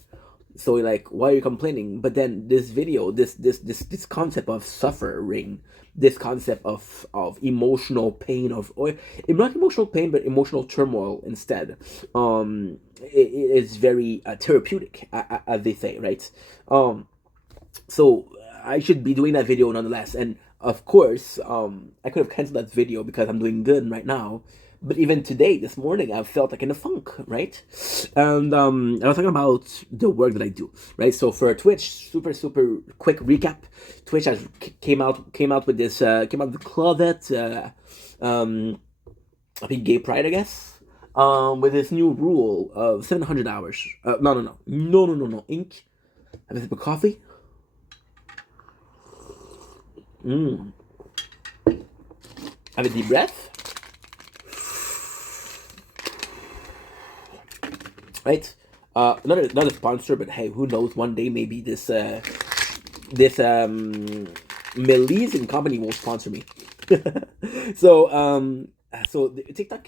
So like, why are you complaining? But then this video, this concept of suffering, this concept of emotional pain, or not emotional pain, but emotional turmoil instead, it is very therapeutic, as they say, right? So I should be doing that video nonetheless. And of course, I could have canceled that video because I'm doing good right now. But even today, this morning, I felt like in a funk, right? And I was talking about the work that I do, right? So for Twitch, super quick recap. Twitch has came out with this came out of the closet. I think Gay Pride, I guess. With this new rule of 700 hours. No. Ink. Have a sip of coffee. Have a deep breath. right? Not a sponsor, but hey, who knows? One day maybe this Melis and company will sponsor me. So TikTok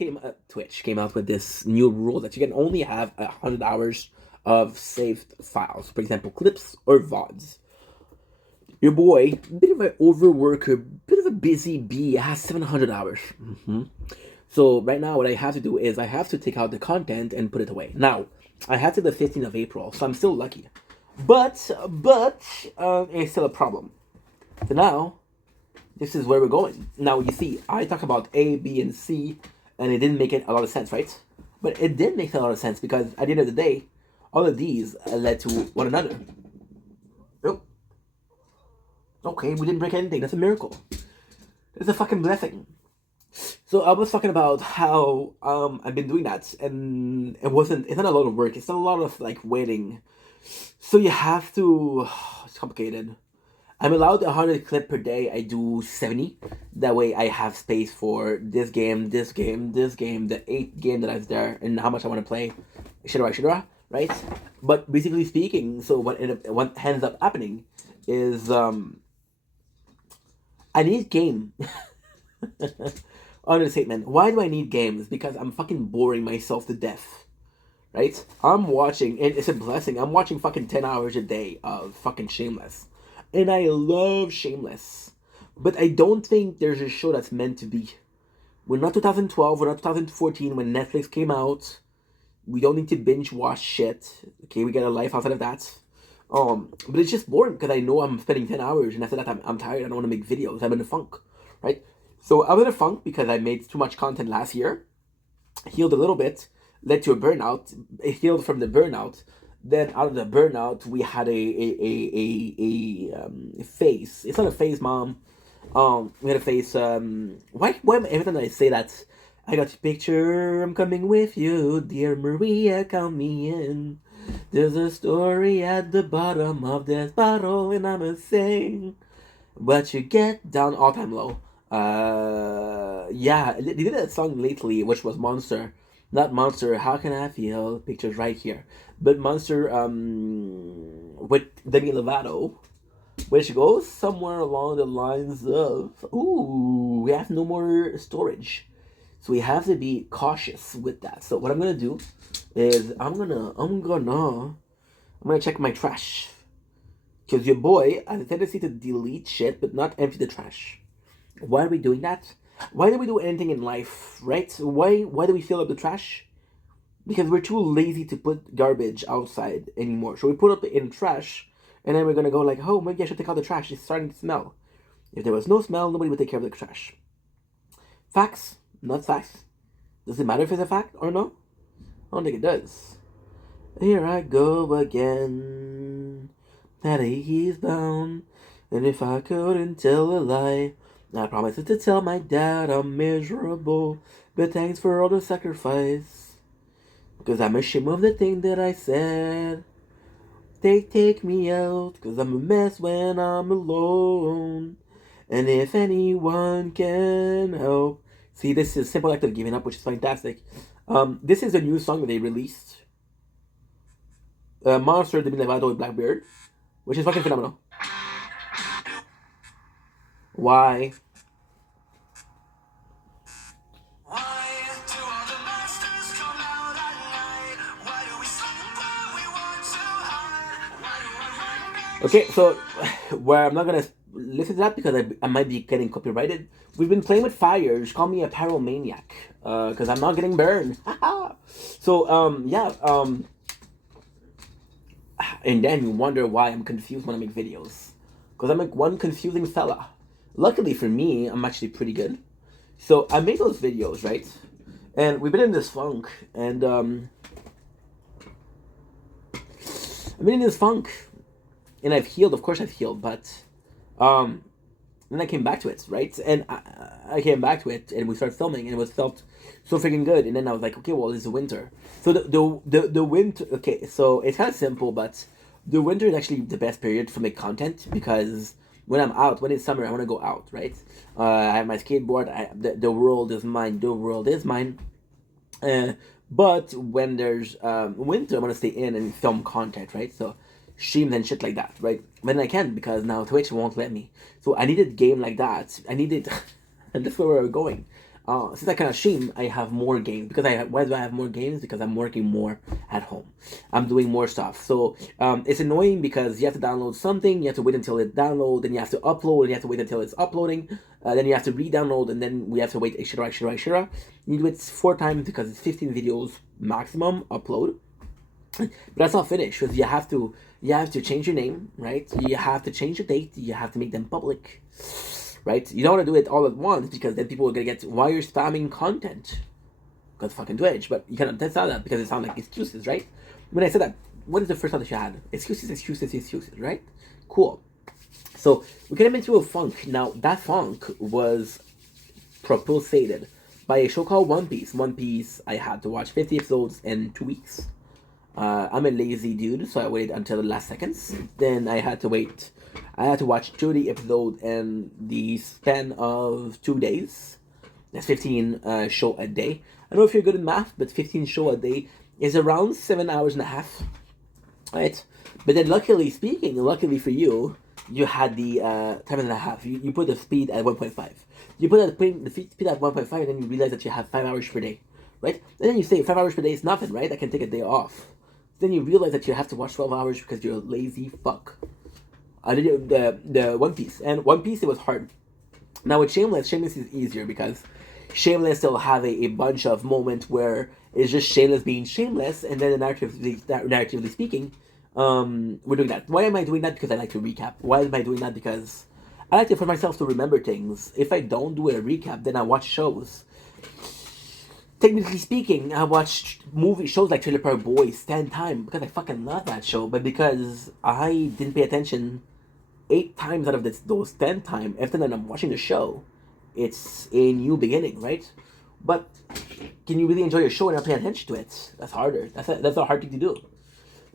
Twitch came out with this new rule that you can only have 100 hours of saved files. For example, clips or VODs. Your boy, bit of an overworker, bit of a busy bee, has 700 hours. So right now, what I have to do is I have to take out the content and put it away. Now, I have to the 15th of April, so I'm still lucky. But it's still a problem. So now, this is where we're going. Now, you see, I talk about A, B, and C, and it didn't make a lot of sense, right? But it did make a lot of sense because at the end of the day, all of these led to one another. Oh. Okay, we didn't break anything. That's a miracle. It's a fucking blessing. So I was talking about how I've been doing that, and it's not a lot of work. It's not a lot of like waiting. So you have to. It's complicated. I'm allowed 100 clip per day. I do 70. That way I have space for this game, the 8th game that is there, and how much I want to play, etc. Right? But basically speaking, so what ends up happening is I need game. Understatement. Why do I need games? Because I'm fucking boring myself to death. Right? I'm watching, and it's a blessing, I'm watching fucking 10 hours a day of fucking Shameless. And I love Shameless. But I don't think there's a show that's meant to be. We're not 2012, we're not 2014 when Netflix came out. We don't need to binge watch shit. Okay, we get a life outside of that. But it's just boring because I know I'm spending 10 hours and after that I'm tired, I don't want to make videos, I'm in a funk. Right? So I'm in a funk because I made too much content last year. Healed a little bit, led to a burnout. It healed from the burnout. Then out of the burnout, we had a phase. It's not a phase, Mom. We had a phase. Why every time I say that, I got your picture. I'm coming with you, dear Maria. Count me in. There's a story at the bottom of this bottle, and I'ma sing. But you get down all time low. Yeah, they did a song lately, which was Monster. Not Monster, How Can I Feel? Pictures right here. But Monster, with Demi Lovato, which goes somewhere along the lines of, ooh, we have no more storage. So we have to be cautious with that. So what I'm gonna do is I'm gonna check my trash. Because your boy has a tendency to delete shit, but not empty the trash. Why are we doing that? Why do we do anything in life, right? Why do we fill up the trash? Because we're too lazy to put garbage outside anymore. So we put up in trash, and then we're gonna go like, oh, maybe I should take out the trash. It's starting to smell. If there was no smell, nobody would take care of the trash. Facts, not facts. Does it matter if it's a fact or no? I don't think it does. Here I go again. That he's bound. And if I couldn't tell a lie, I promised to tell my dad I'm miserable, but thanks for all the sacrifice. Cause I'm ashamed of the thing that I said. Take me out, cause I'm a mess when I'm alone. And if anyone can help. See, this is Simple Act of Giving Up, which is fantastic. This is a new song that they released. Monster, Demi Lovato with Blackbeard, which is fucking phenomenal. Why? Okay, so where I'm not gonna listen to that because I might be getting copyrighted. We've been playing with fire. Just call me a pyromaniac, because I'm not getting burned. So and then you wonder why I'm confused when I make videos, because I'm like one confusing fella. Luckily for me, I'm actually pretty good. So I made those videos, right? And we've been in this funk, and I've been in this funk. And I've healed, of course I've healed, but then I came back to it, right? And I came back to it, and we started filming, and it felt so freaking good. And then I was like, okay, well, it's the winter. So the winter, okay, so it's kind of simple, but the winter is actually the best period for make content, because when I'm out, when it's summer, I want to go out, right? I have my skateboard, the world is mine, the world is mine. But when there's winter, I'm gonna stay in and film content, right? So streams and shit like that, right? When I can, because now Twitch won't let me. So I needed game like that. I needed, and that's where we're going. Since I kind of stream, I have more games. Why do I have more games? Because I'm working more at home. I'm doing more stuff. So it's annoying because you have to download something, you have to wait until it downloads, then you have to upload, and you have to wait until it's uploading. Then you have to re-download, and then we have to wait, etc. You do it 4 times because it's 15 videos maximum upload. But that's not finished, because you have to change your name, right? You have to change your date, you have to make them public, right? You don't want to do it all at once, because then people are going to get, why you're spamming content? Because fucking Twitch. But you cannot test that because it sounds like excuses, right? When I said that, what is the first thought that you had? Excuses, right? Cool. So we get into a funk. Now, that funk was propulsated by a show called One Piece. One Piece, I had to watch 50 episodes in 2 weeks. I'm a lazy dude, so I waited until the last seconds. Then I had to watch 30 episodes in the span of 2 days. That's 15 show a day. I don't know if you're good at math, but 15 show a day is around 7 hours and a half. Right? But then luckily for you, you had the time and a half. You put the speed at 1.5. You put the speed at 1.5, and then you realize that you have 5 hours per day. Right? And then you say 5 hours per day is nothing, right? I can take a day off. Then you realize that you have to watch 12 hours because you're a lazy fuck. I did the One Piece. And One Piece, it was hard. Now with Shameless is easier because Shameless still have a bunch of moments where it's just Shameless being shameless, and then narratively speaking, we're doing that. Why am I doing that? Because I like to recap. Why am I doing that? Because I like for myself to remember things. If I don't do a recap, then I watch shows. Technically speaking, I watched shows like Trailer Park Boys 10 times because I fucking love that show, but because I didn't pay attention 8 times out of those 10 times, after that I'm watching the show, it's a new beginning, right? But can you really enjoy a show and not pay attention to it? That's harder. That's a hard thing to do.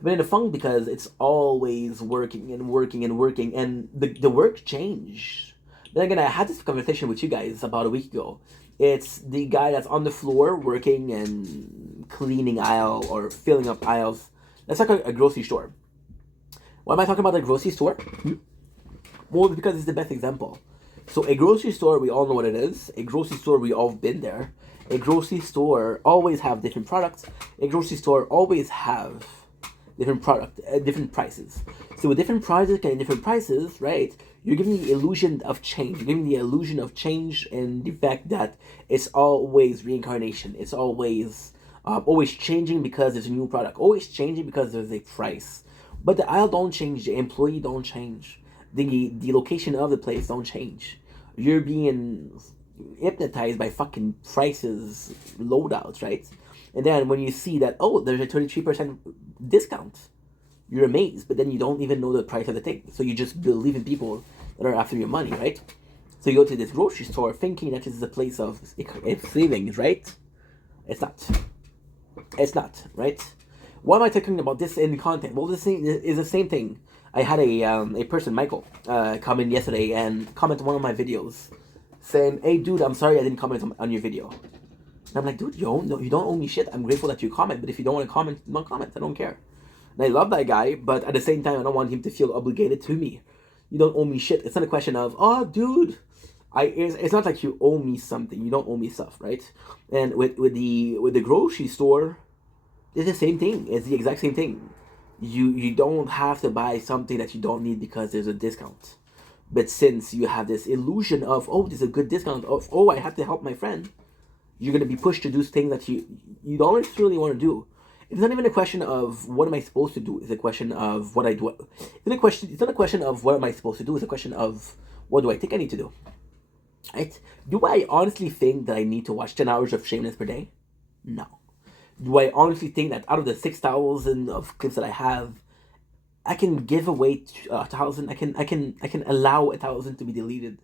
But in the funk, because it's always working, and the work changed. Then again, I had this conversation with you guys about a week ago. It's the guy that's on the floor working and cleaning aisle or filling up aisles. That's like a grocery store. Why am I talking about a grocery store? Well, because it's the best example. So a grocery store, we all know what it is. A grocery store, we all been there. A grocery store always have different products. A grocery store always have different different prices. So with different products and different prices, right, you're giving the illusion of change. You're giving the illusion of change and the fact that it's always reincarnation. It's always changing because there's a new product. Always changing because there's a price. But the aisle don't change. The employee don't change. The location of the place don't change. You're being hypnotized by fucking prices, loadouts, right? And then when you see that, oh, there's a 33% discount, you're amazed, but then you don't even know the price of the thing. So you just believe in people that are after your money, right? So you go to this grocery store thinking that this is a place of savings, right? It's not. It's not, right? Why am I talking about this in content? Well, this is the same thing. I had a person, Michael, come in yesterday and comment on one of my videos saying, hey, dude, I'm sorry I didn't comment on your video. And I'm like, dude, you don't owe me shit. I'm grateful that you comment, but if you don't want to comment, don't comment. I don't care. And I love that guy, but at the same time, I don't want him to feel obligated to me. You don't owe me shit. It's not a question of, oh, dude, it's not like you owe me something. You don't owe me stuff, right? And with the grocery store, it's the same thing. It's the exact same thing. You don't have to buy something that you don't need because there's a discount. But since you have this illusion of, oh, there's a good discount, of, oh, I have to help my friend, you're going to be pushed to do things that you don't necessarily want to do. It's not even a question of what am I supposed to do. It's a question of what I do. It's not a question of what am I supposed to do. It's a question of what do I think I need to do. Right? Do I honestly think that I need to watch 10 hours of Shameless per day? No. Do I honestly think that out of the 6,000 of clips that I have, I can give away 1,000? I can allow 1,000 to be deleted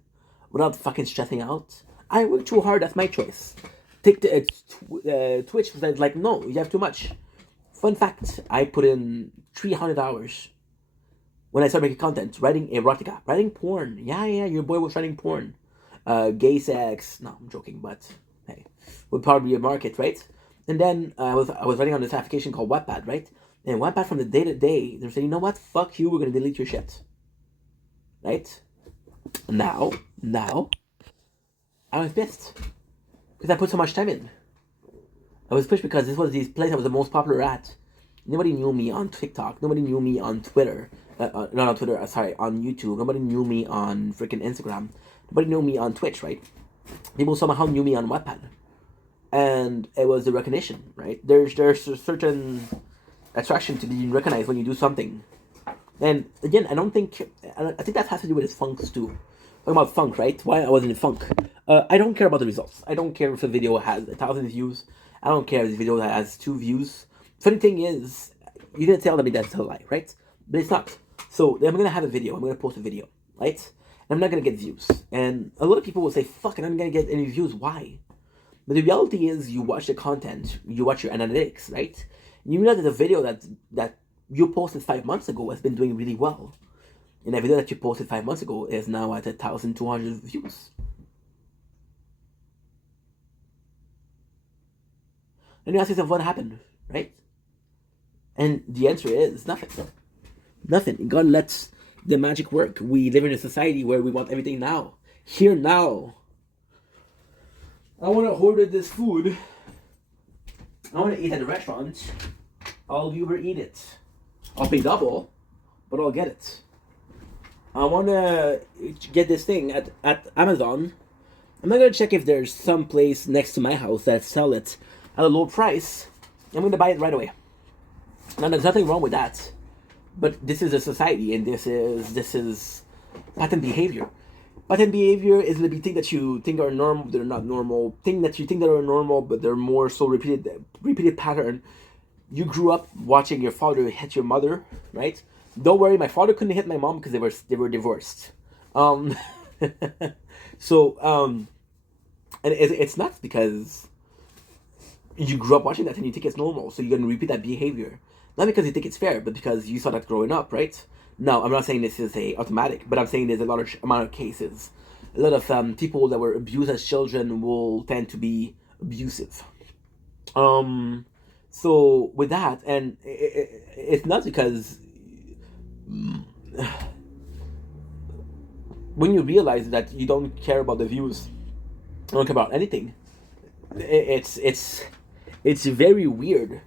without fucking stressing out? I work too hard. That's my choice. Twitch was like, no, you have too much. Fun fact, I put in 300 hours when I started making content, writing erotica, writing porn. Yeah, your boy was writing porn. Gay sex. No, I'm joking, but hey, would probably be a market, right? And then I was writing on this application called Wattpad, right? And Wattpad from the day to day, they're saying, you know what? Fuck you, we're gonna delete your shit. Right? Now, I was pissed. Because I put so much time in. I was pissed because this was the place I was the most popular at. Nobody knew me on TikTok. Nobody knew me on Twitter. Not on Twitter, on YouTube. Nobody knew me on freaking Instagram. Nobody knew me on Twitch, right? People somehow knew me on Wattpad. And it was the recognition, right? There's a certain attraction to being recognized when you do something. And again, I think that has to do with his funks too. Talking about funk, right? Why I was in funk. I don't care about the results. I don't care if a video has 1,000 views. I don't care if the video has 2 views. Funny thing is, you didn't tell me that's a lie, right? But it's not. So I'm gonna have a video. I'm gonna post a video, right? And I'm not gonna get views. And a lot of people will say, "Fuck, I'm not gonna get any views." Why? But the reality is, you watch the content, you watch your analytics, right? You know that the video that you posted 5 months ago has been doing really well. And the video that you posted 5 months ago is now at 1,200 views. And you ask yourself, what happened, right? And the answer is nothing. Nothing. God lets the magic work. We live in a society where we want everything now. Here now. I want to order this food. I want to eat at a restaurant. I'll Uber eat it. I'll pay double, but I'll get it. I want to get this thing at Amazon. I'm not going to check if there's some place next to my house that sell it at a low price. I'm going to buy it right away. Now, there's nothing wrong with that. But this is a society, and this is pattern behavior. Pattern behavior is the thing that you think are normal, but they're not normal. Thing that you think that are normal, but they're more so repeated pattern. You grew up watching your father hit your mother, right? Don't worry, my father couldn't hit my mom because they were divorced. And it's nuts because you grew up watching that and you think it's normal, so you're gonna repeat that behavior. Not because you think it's fair, but because you saw that growing up, right? No, I'm not saying this is a automatic, but I'm saying there's a large amount of cases. A lot of people that were abused as children will tend to be abusive. So with that, and it's not because when you realize that you don't care about the views, you don't care about anything, it's very weird.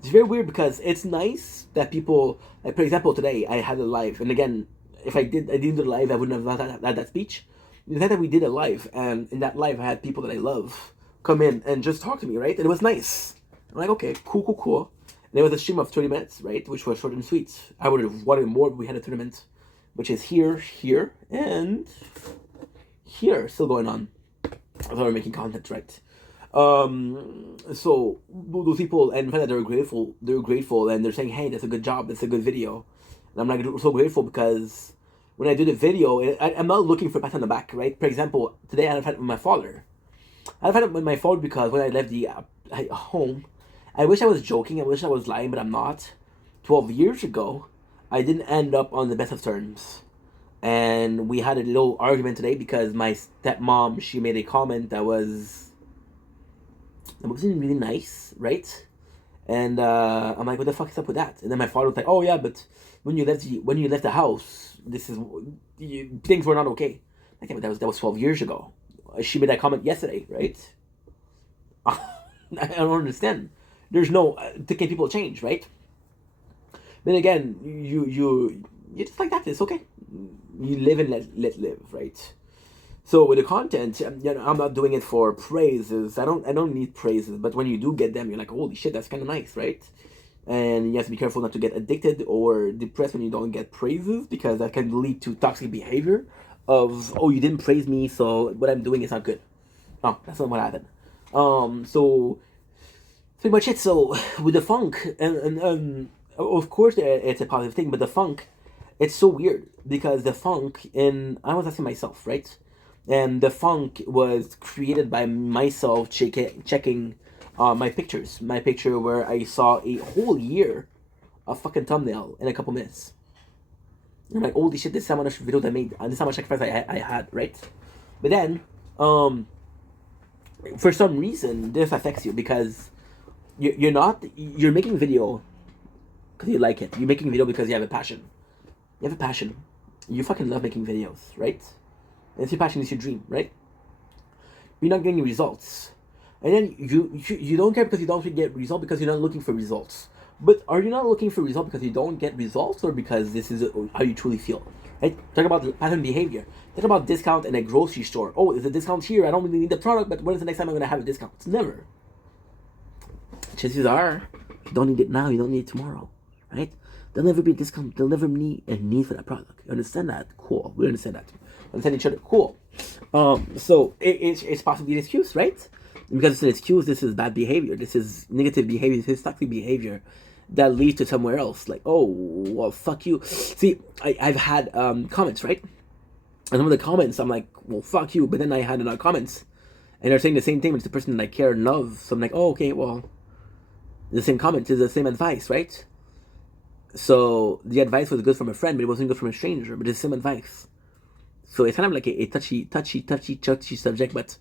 It's very weird because it's nice that people, like for example, today I had a live, and again, if I didn't do the live, I wouldn't have had that speech. The fact that we did a live, and in that live I had people that I love come in and just talk to me, right? And it was nice. I'm like, okay, cool. And there was a stream of 30 minutes, right? Which was short and sweet. I would have wanted more, but we had a tournament, which is here, and here, still going on. I thought we were making content, right? So those people, and in fact, they're grateful, and they're saying, hey, that's a good job, that's a good video. And I'm like so grateful because when I do the video, I'm not looking for a pat on the back, right? For example, today I had a fight with my father. I had a fight with my father because when I left the home, I wish I was joking, I wish I was lying, but I'm not. 12 years ago, I didn't end up on the best of terms. And we had a little argument today because my stepmom, she made a comment that wasn't really nice, right? And I'm like, what the fuck is up with that? And then my father was like, oh yeah, but when you left the house, things were not okay. Okay, but that was 12 years ago. She made that comment yesterday, right? I don't understand. There's no can people change, right? Then again, you just like that. It's okay. You live and let live, right? So with the content, I'm not doing it for praises. I don't need praises, but when you do get them, you're like, holy shit, that's kind of nice, right? And you have to be careful not to get addicted or depressed when you don't get praises, because that can lead to toxic behavior of, oh, you didn't praise me, so what I'm doing is not good. No, that's not what happened. So pretty much it. So with the funk, and of course it's a positive thing, but the funk, it's so weird because the funk, and I was asking myself, right? And the funk was created by myself checking my pictures. My picture where I saw a whole year of fucking thumbnail in a couple minutes. I'm like, holy shit, this is how much videos I made. This is how much sacrifice I had, right? But then, for some reason, this affects you because you're making video because you like it. You're making video because you have a passion. You have a passion. You fucking love making videos, right? And it's your passion, it's your dream, right? You're not getting results. And then you don't care because you don't get results because you're not looking for results. But are you not looking for results because you don't get results or because this is how you truly feel? Right? Talk about pattern behavior. Talk about discount in a grocery store. Oh, there's a discount here. I don't really need the product, but when is the next time I'm going to have a discount? It's never. Chances are, you don't need it now, you don't need it tomorrow. Right? There'll never be a discount. There'll never be a need for that product. You understand that? Cool. We understand that. We understand each other. Cool. So it's possibly an excuse, right? Because it's an excuse, this is bad behavior. This is negative behavior. This is toxic behavior that leads to somewhere else. Like, oh, well, fuck you. See, I've had comments, right? And some of the comments, I'm like, well, fuck you. But then I had another comments, and they're saying the same thing. It's the person that I care and love. So I'm like, oh, okay, well, the same comment is the same advice, right? So the advice was good from a friend, but it wasn't good from a stranger. But it's the same advice. So it's kind of like a touchy subject, but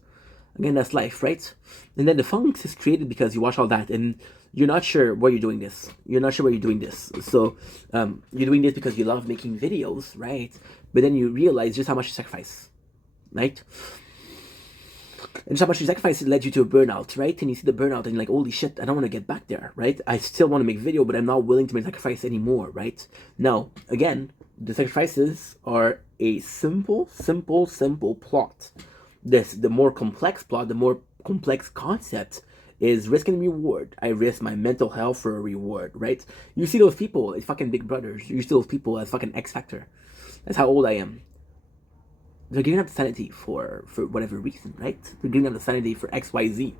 again, that's life, right? And then the funk is created because you watch all that and you're not sure why you're doing this. You're not sure why you're doing this. So you're doing this because you love making videos, right? But then you realize just how much you sacrifice, right? And just how much you sacrifice led you to a burnout, right? And you see the burnout and you're like, holy shit, I don't want to get back there, right? I still want to make video, but I'm not willing to make sacrifice anymore, right? Now, again, the sacrifices are a simple plot. The more complex plot, the more complex concept is risk and reward. I risk my mental health for a reward, right? You see those people as fucking Big Brothers. You see those people as fucking X Factor. That's how old I am. They're giving up the sanity for whatever reason, right? They're giving up the sanity for XYZ.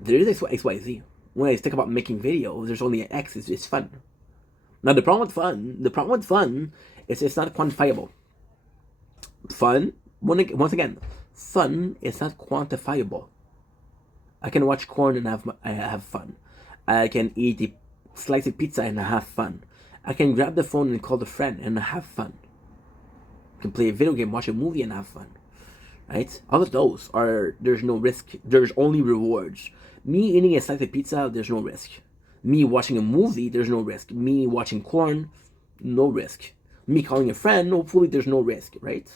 There is XYZ. When I think about making videos, there's only an X. It's fun. Now the problem with fun is it's not quantifiable. Fun, once again, fun is not quantifiable. I can watch corn and I have fun. I can eat a slice of pizza and I have fun. I can grab the phone and call a friend and I have fun. I can play a video game, watch a movie and have fun. Right? All of those there's no risk. There's only rewards. Me eating a slice of pizza, there's no risk. Me watching a movie, there's no risk. Me watching corn, no risk. Me calling a friend, hopefully there's no risk, right?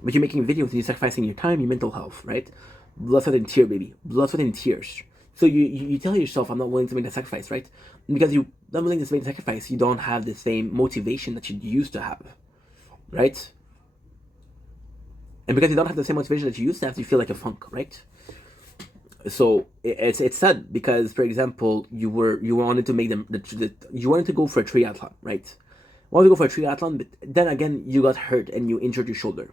But you're making videos and you're sacrificing your time, your mental health, right? Blood, sweat, and tears, baby. Blood, sweat, and tears. So you tell yourself, I'm not willing to make that sacrifice, right? And because you're not willing to make the sacrifice, you don't have the same motivation that you used to have, right? And because you don't have the same motivation that you used to have, you feel like a funk, right? So it's sad because, for example, you wanted to make you wanted to go for a triathlon, right? You wanted to go for a triathlon, but then again you got hurt and you injured your shoulder.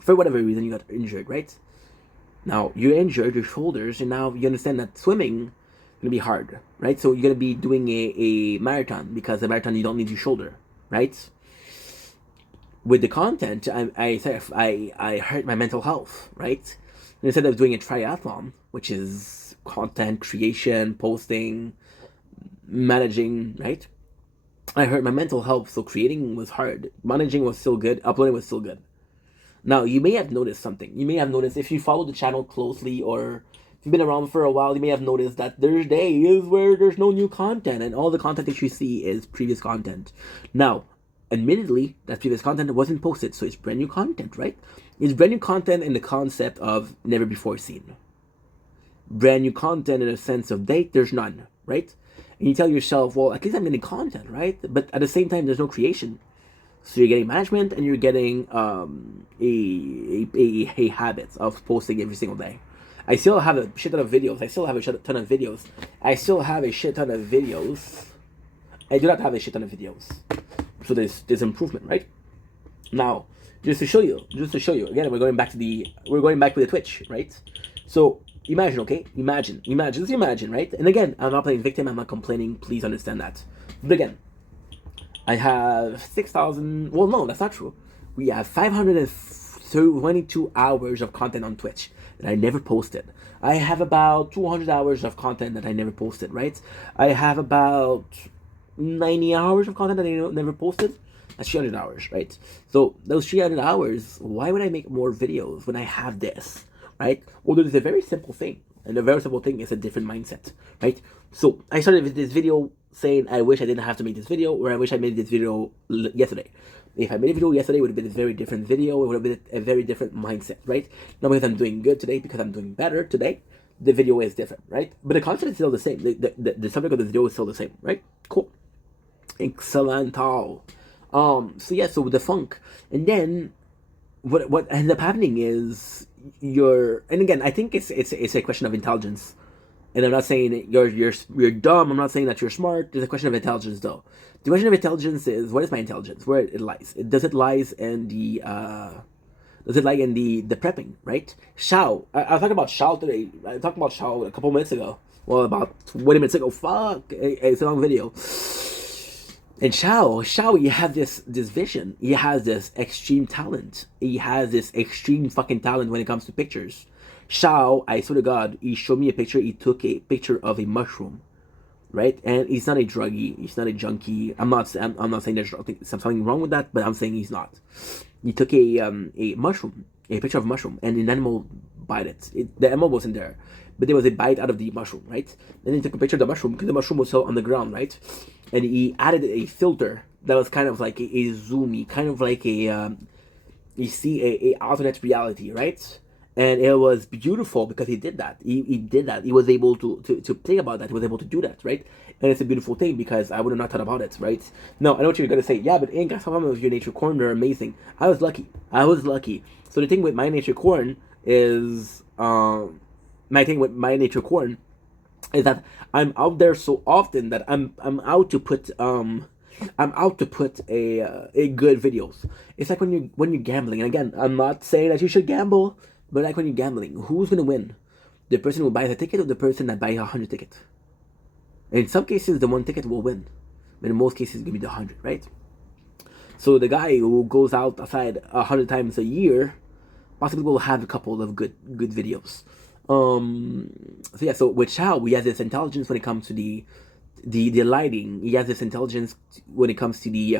For whatever reason, you got injured, right? Now you injured your shoulders, and now you understand that swimming is gonna be hard, right? So you're gonna be doing a marathon because a marathon you don't need your shoulder, right? With the content, I hurt my mental health, right? And instead of doing a triathlon, which is content creation, posting, managing, right? I hurt my mental health, so creating was hard. Managing was still good. Uploading was still good. Now, you may have noticed something. You may have noticed, if you follow the channel closely or if you've been around for a while, you may have noticed that there's days where there's no new content and all the content that you see is previous content. Now, admittedly, that previous content wasn't posted, so it's brand new content, right? It's brand new content in the concept of never before seen. Brand new content in a sense of date, there's none, right? And you tell yourself, well, at least I'm getting content, right? But at the same time, there's no creation. So you're getting management and you're getting a habit of posting every single day. I still have a shit ton of videos. I do not have a shit ton of videos. So there's improvement, right? Now, just to show you, again, we're going back to the Twitch, right? So imagine, okay? Just imagine, right? And again, I'm not playing victim, I'm not complaining, please understand that. But again, I have 6,000, well, no, that's not true. We have 522 hours of content on Twitch that I never posted. I have about 200 hours of content that I never posted, right? I have about 90 hours of content that I never posted. That's 300 hours, right? So those 300 hours, why would I make more videos when I have this, right? Well, there's a very simple thing. And a very simple thing is a different mindset, right? So I started with this video saying I wish I didn't have to make this video, or I wish I made this video yesterday. If I made a video yesterday, it would have been a very different video. It would have been a very different mindset, right? Not because I'm doing good today, because I'm doing better today. The video is different, right? But the concept is still the same. The subject of the video is still the same, right? Cool. Excellent. So yeah, so with the funk, and then what ends up happening is and again, I think it's a question of intelligence. And I'm not saying you're dumb. I'm not saying that you're smart. There's a question of intelligence, though. The question of intelligence is, what is my intelligence? Where it lies? Does it lie in the prepping, right? Shao. I was talking about Shao today. I talked about Shao a couple minutes ago. Well, about 20 minutes ago. Fuck, it's a long video. And Shao, he has this vision. He has this extreme talent. He has this extreme fucking talent when it comes to pictures. Shao, I swear to God, he showed me a picture. He took a picture of a mushroom, right? And he's not a druggie. He's not a junkie. I'm not saying there's something wrong with that, but I'm saying he's not. He took a mushroom, a picture of a mushroom, and an animal bite it. The animal wasn't there, but there was a bite out of the mushroom, right? Then he took a picture of the mushroom because the mushroom was still on the ground, right? And he added a filter that was kind of like a zoomy, kind of like a alternate reality, right? And it was beautiful because he did that. He did that. He was able to play about that. He was able to do that, right? And it's a beautiful thing because I would have not thought about it, right? No, I know what you're going to say. Yeah, but Ink, I saw some of your nature corn. They're amazing. I was lucky. So the thing with my nature corn is, that I'm out there so often that I'm out to put a good videos. It's like when you're gambling. And again, I'm not saying that you should gamble. But like when you're gambling, who's gonna win? The person who buys a ticket or the person that buys 100 tickets? In some cases, the one ticket will win, but in most cases, it's gonna be the 100, right? So the guy who goes outside 100 times a year possibly will have a couple of good videos. So yeah, so with Shao, he has this intelligence when it comes to the lighting. He has this intelligence when it comes to the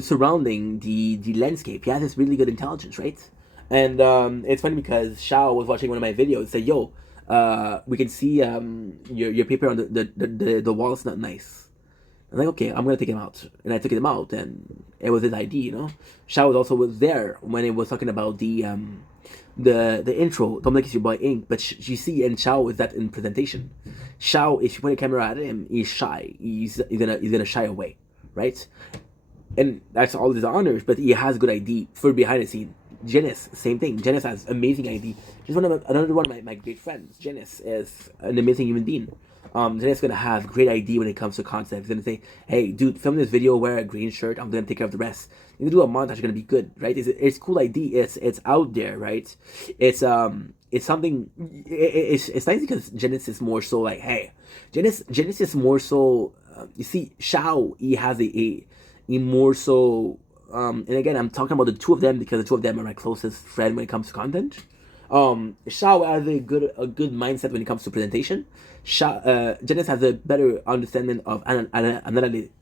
surrounding, the landscape. He has this really good intelligence, right? And it's funny because Shao was watching one of my videos. Said, "Yo, we can see your paper on the wall is not nice." I'm like, "Okay, I'm gonna take him out," and I took him out, and it was his ID, you know. Shao was there when it was talking about the intro. Don't It's Your Boy Ink, but you see, and Shao is that in presentation. Shao, if you point a camera at him, he's shy. He's gonna shy away, right? And that's all his honors, but he has good ID for behind the scene. Janice, same thing. Janice has amazing ID. She's another one of my great friends. Janice is an amazing human being. Janice is gonna have great ID when it comes to concepts. He's gonna say, "Hey, dude, film this video, wear a green shirt. I'm gonna take care of the rest." You can do a montage. It's gonna be good, right? It's cool ID. It's out there, right? It's something. It's nice because Janice is more so like, hey, Janice is more so. You see, Shao, he has a more so. And again, I'm talking about the two of them because the two of them are my closest friend when it comes to content. Shao has a good mindset when it comes to presentation. Janice has a better understanding of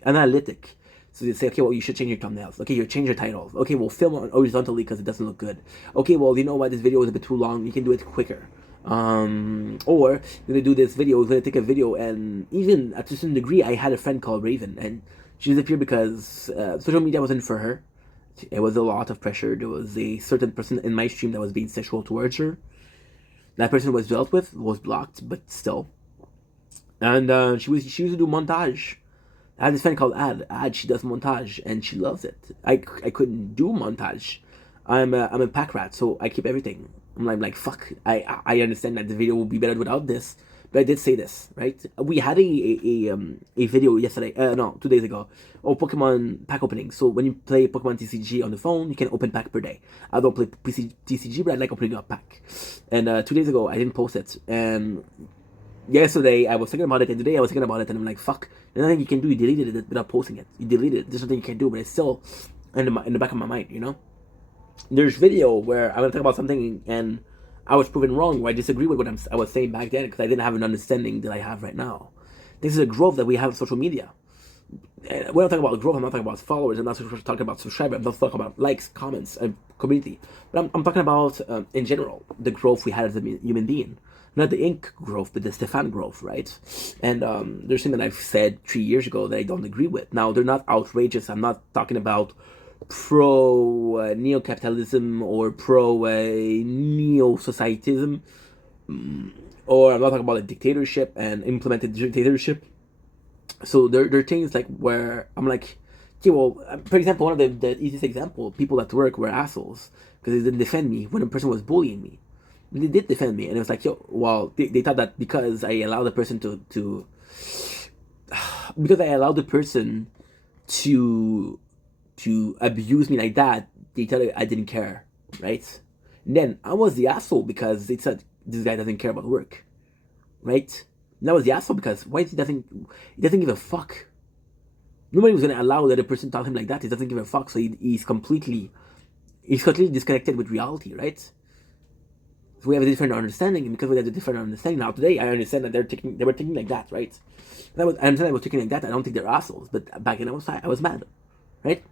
analytic. So they say, okay, well, you should change your thumbnails. Okay, you change your titles. Okay, well, film it horizontally because it doesn't look good. Okay, well, you know what, this video is a bit too long. You can do it quicker. Or you're gonna do this video. We're gonna take a video, and even to a certain degree, I had a friend called Raven, and she disappeared because social media wasn't for her. It was a lot of pressure. There was a certain person in my stream that was being sexual towards her. That person was dealt with, was blocked, but still. And she used to do montage. I had this friend called Ad. She does montage, and she loves it. I couldn't do montage. I'm a pack rat, so I keep everything. I'm like fuck. I understand that the video will be better without this. But I did say this, right? We had a video yesterday, 2 days ago, of Pokemon pack opening. So when you play Pokemon TCG on the phone, you can open pack per day. I don't play TCG, but I like opening up pack. And 2 days ago, I didn't post it. And yesterday, I was thinking about it, and today I was thinking about it, and I'm like, fuck. There's nothing you can do. You deleted it without posting it. You deleted it. There's nothing you can do, but it's still in the back of my mind, you know? There's video where I'm going to talk about something, and I was proven wrong, where I disagree with what I was saying back then because I didn't have an understanding that I have right now. This is a growth that we have on social media. And when I'm talking about growth, I'm not talking about followers, I'm not talking about subscribers, I'm not talking about likes, comments, and community. But I'm talking about, in general, the growth we had as a human being. not the ink growth, but the Stefan growth, right? And there's things that I've said 3 years ago that I don't agree with. Now, they're not outrageous. I'm not talking about pro neo-capitalism or pro neo-societism, or I'm not talking about a dictatorship and implemented dictatorship. So there are things like where I'm like, okay, well, for example, one of the easiest example, people at work were assholes because they didn't defend me when a person was bullying me. They did defend me, and it was like, yo, well, they thought that because I allowed the person because I allowed the person to abuse me like that, they thought I didn't care, right? And then I was the asshole because they said this guy doesn't care about work, right? And I was the asshole because he doesn't give a fuck. Nobody was gonna allow the other person to tell him like that. He doesn't give a fuck, so he's completely disconnected with reality, right? So we have a different understanding, and because we have a different understanding now today, I understand that they were thinking like that, right? And I understand they were thinking like that. I don't think they're assholes, but back then I was mad, right?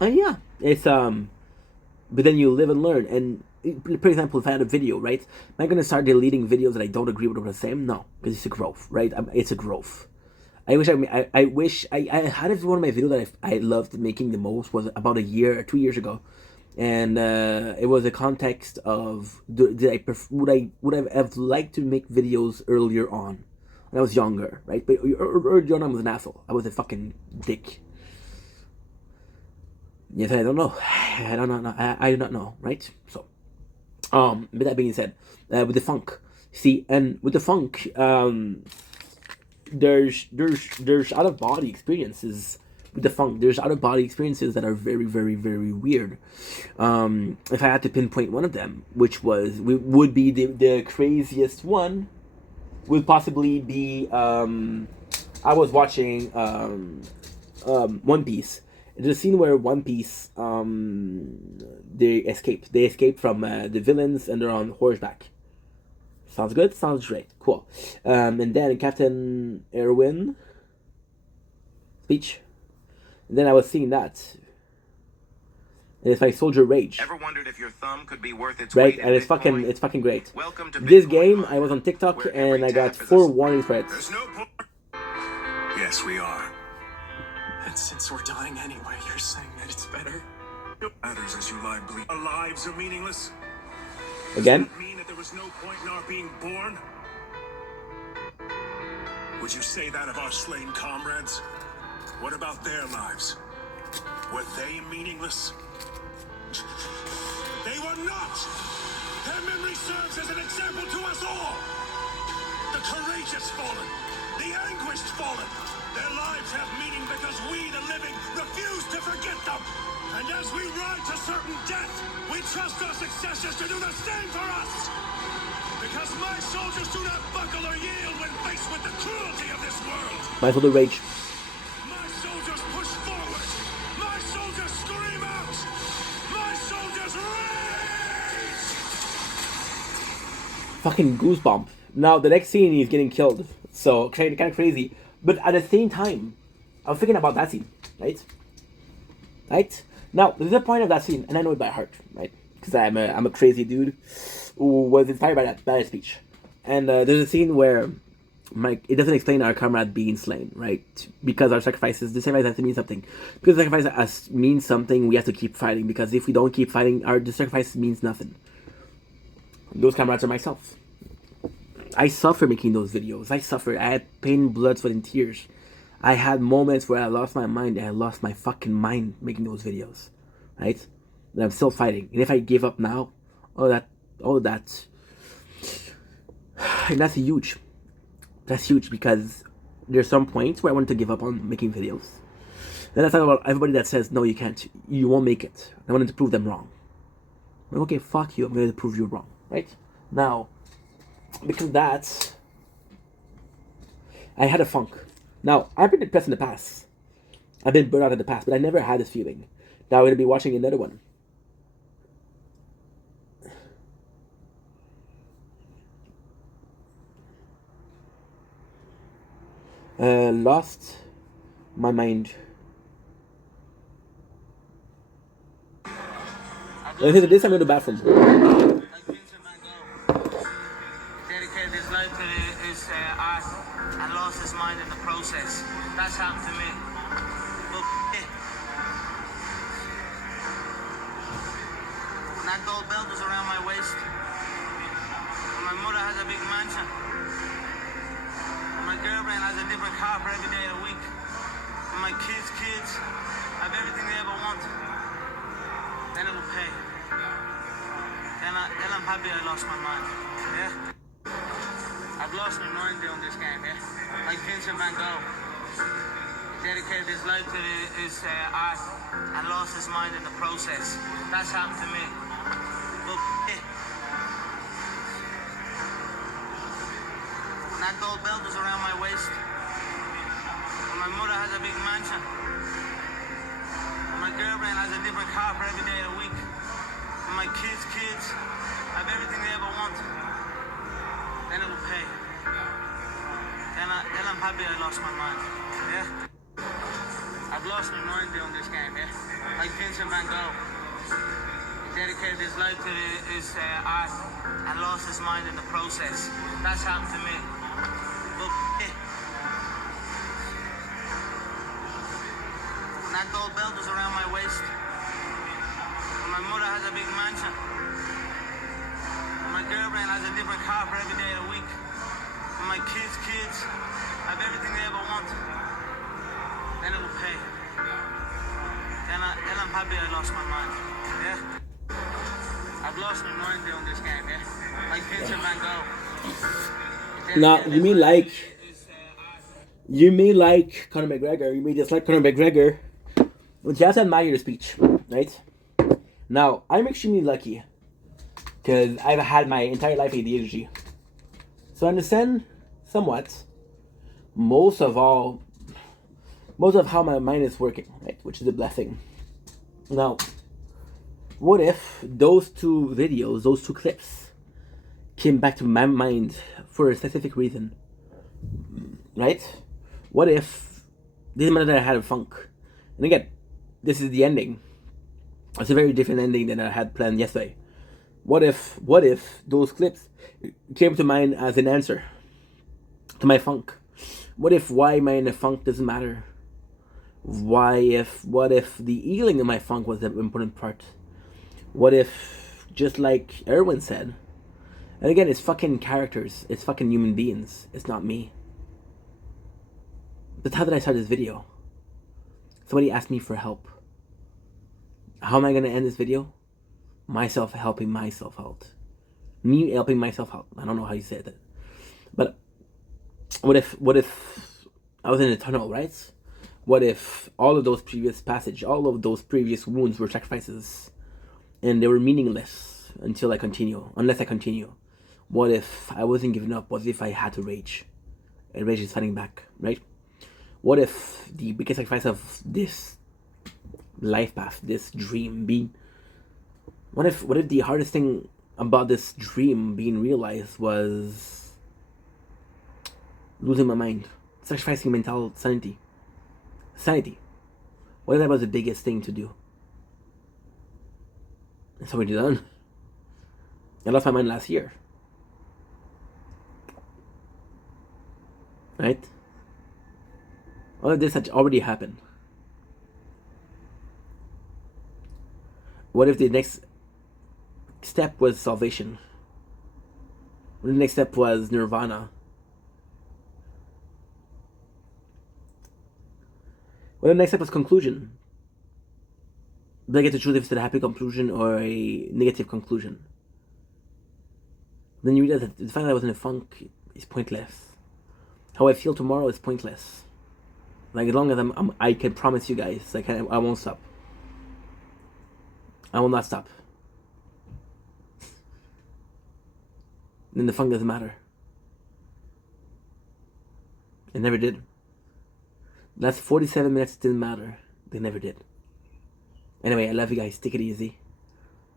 And yeah, it's but then you live and learn. And for example, if I had a video, right, am I gonna start deleting videos that I don't agree with what I'm saying? No, because it's a growth, right? It's a growth. I wish I had one of my videos that I loved making the most was about 1 year or 2 years ago, and it was a context of would I have liked to make videos earlier on when I was younger, right? But early on I was an asshole. I was a fucking dick. Yes, I don't know. I do not know, right? So, with that being said, with the funk, see, and with the funk, there's out of body experiences with the funk. There's out of body experiences that are very, very, very weird. If I had to pinpoint one of them, which would be the craziest one, would possibly be I was watching One Piece. There's a scene where One Piece they escape from the villains and they're on horseback. Sounds good? Sounds great. Cool. And then Captain Erwin speech. And then I was seeing that. And it's like Soldier Rage. Ever wondered if your thumb could be worth its right? weight And in it's Bitcoin? fucking great. Welcome to This Bitcoin game, Live, I was on TikTok where and every I got tap is 4 a- warning threats. There's no point. Yes, we are. And since we're dying anyway, you're saying that it's better? Matters as you lie bleed. Our lives are meaningless. Again? Does that mean that there was no point in our being born? Would you say that of our slain comrades? What about their lives? Were they meaningless? They were not! Their memory serves as an example to us all! The courageous fallen, the anguished fallen. Their lives have meaning because we, the living, refuse to forget them. And as we ride to certain death, we trust our successors to do the same for us. Because my soldiers do not buckle or yield when faced with the cruelty of this world. My Soldier Rage. My soldiers push forward. My soldiers scream out. My soldiers rage. Fucking goosebump. Now the next scene he's getting killed. So kind of crazy. But at the same time, I was thinking about that scene, right? Right? Now, there's a point of that scene, and I know it by heart, right? Because I'm a crazy dude who was inspired by that speech. And there's a scene where it doesn't explain our comrade being slain, right? Because our sacrifices, the sacrifice has to mean something. Because the sacrifice means something, we have to keep fighting. Because if we don't keep fighting, the sacrifice means nothing. Those comrades are myself. I suffer making those videos. I suffered. I had pain, blood, sweat, and tears. I had moments where I lost my mind, and I lost my fucking mind making those videos, right? But I'm still fighting. And if I give up now, and that's huge. That's huge because there's some points where I wanted to give up on making videos. Then I talk about everybody that says, no, you can't. You won't make it. I wanted to prove them wrong. Okay, fuck you. I'm going to prove you wrong, right? Now, because that, I had a funk. Now, I've been depressed in the past. I've been burned out in the past, but I never had this feeling. Now I'm going to be watching another one. Lost my mind. This I'm in the bathroom. his mind in the process. That's happened to me. But when that gold belt was around my waist, and my mother has a big mansion, and my girlfriend has a different car for every day of the week, and my kids have everything they ever want, then it will pay. Then I'm happy I lost my mind. Yeah? I've lost my mind doing this game, yeah? Like Vincent van Gogh. He dedicated his life to his art and lost his mind in the process. That's happened to me. But when that gold belt was around my waist, and my mother has a big mansion, and my girlfriend has a different car for every day of the week, and my kids have everything they ever want, then it will pay. Then I'm happy I lost my mind. Yeah? I've lost my mind doing this game, yeah? Like Vincent van Gogh. He dedicated his life to his art and lost his mind in the process. That's happened to me. But when that gold belt was around my waist, and my mother has a big mansion, and my girlfriend has a different car for every day of the week, and my kids have everything they ever want, then it will pay. Then I'm happy I lost my mind. Yeah? I've lost my mind doing this game, yeah? Like Vincent van Gogh. Now, you may like Conor McGregor, you may dislike Conor McGregor, but you have to admire the speech, right? Now, I'm extremely lucky because I've had my entire life ADHD. So I understand somewhat most of how my mind is working, right? Which is a blessing. Now, what if those two videos, those two clips, came back to my mind for a specific reason, right? What if didn't matter that I had a funk? And again, this is the ending. It's a very different ending than I had planned yesterday. What if those clips came to mind as an answer to my funk? What if why am I in a funk doesn't matter? What if the healing of my funk was the important part? What if, just like Erwin said, and again, it's fucking characters, it's fucking human beings, it's not me. But how did I start this video? Somebody asked me for help. How am I gonna end this video? Myself helping myself out. Me helping myself out. I don't know how you said that. But what if I was in a tunnel, right? What if all of those previous passage, all of those previous wounds were sacrifices and they were meaningless unless I continue? What if I wasn't giving up? What if I had to rage? And rage is fighting back, right? What if the biggest sacrifice of this life path, this dream what if the hardest thing about this dream being realized was losing my mind, sacrificing mental sanity? What if that was the biggest thing to do? It's already done. I lost my mind last year. Right? All of this had already happened. What if the next step was salvation? What if the next step was nirvana? What if the next step was conclusion? Did I get to choose if it's a happy conclusion or a negative conclusion? Then you realize that the fact that I was in a funk is pointless. How I feel tomorrow is pointless. Like, as long as I can promise you guys, I won't stop. I will not stop. Then the funk doesn't matter. It never did. Last 47 minutes didn't matter. They never did. Anyway, I love you guys. Take it easy.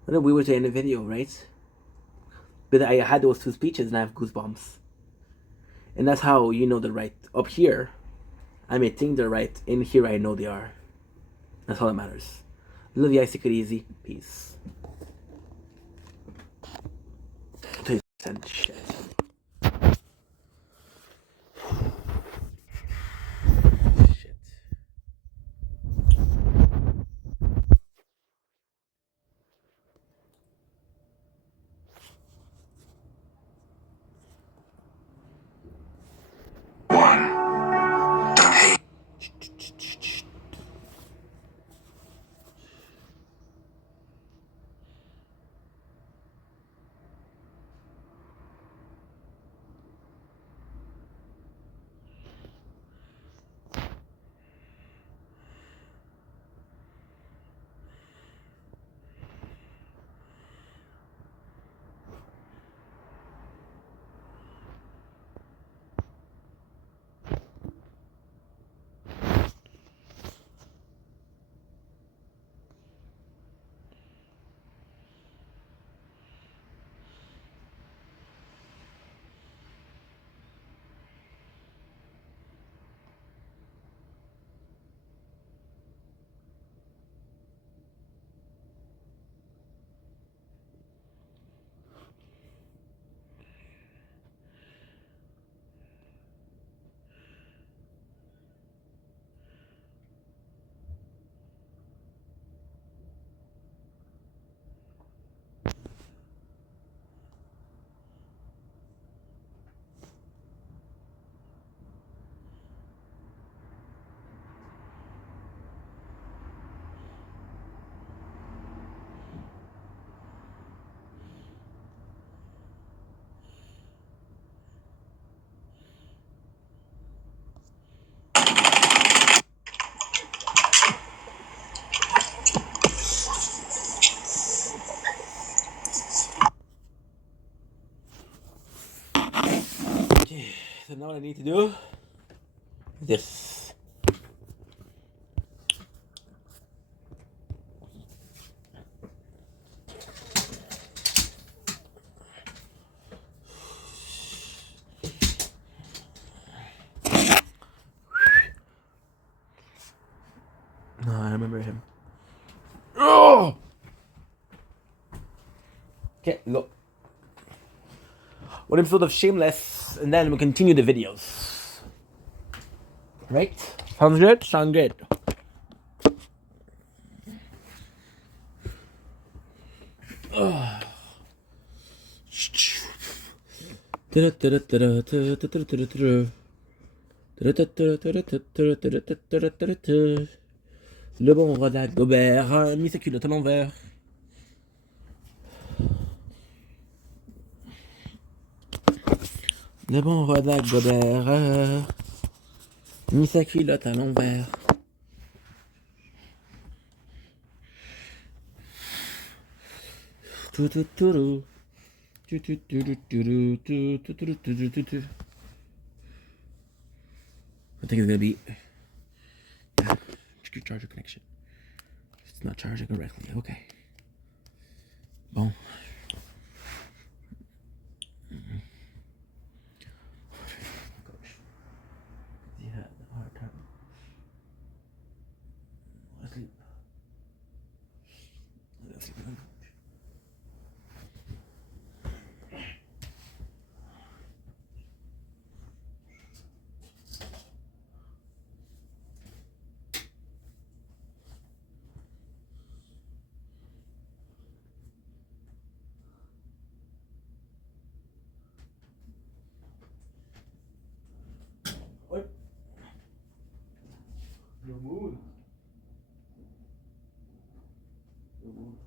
I know we were to end the video, right? But I had those two speeches and I have goosebumps. And that's how you know they're right. Up here, I may think they're right. In here, I know they are. That's all that matters. Love you guys. Take it easy. Peace. Shit. and now what I need to do is this. No, I remember him. Oh! Okay, look. One episode of Shameless, and then we'll continue the videos. Right? Sounds good? Sound good. Le bon roi d'Agobert a mis sa culotte à l'envers. Le bon roi d'Agobert a mis sa culotte à l'envers. I think it's gonna be check your charger connection. It's not charging correctly. Okay. Bon. He had a hard time. Asleep. What? No mood. No mood.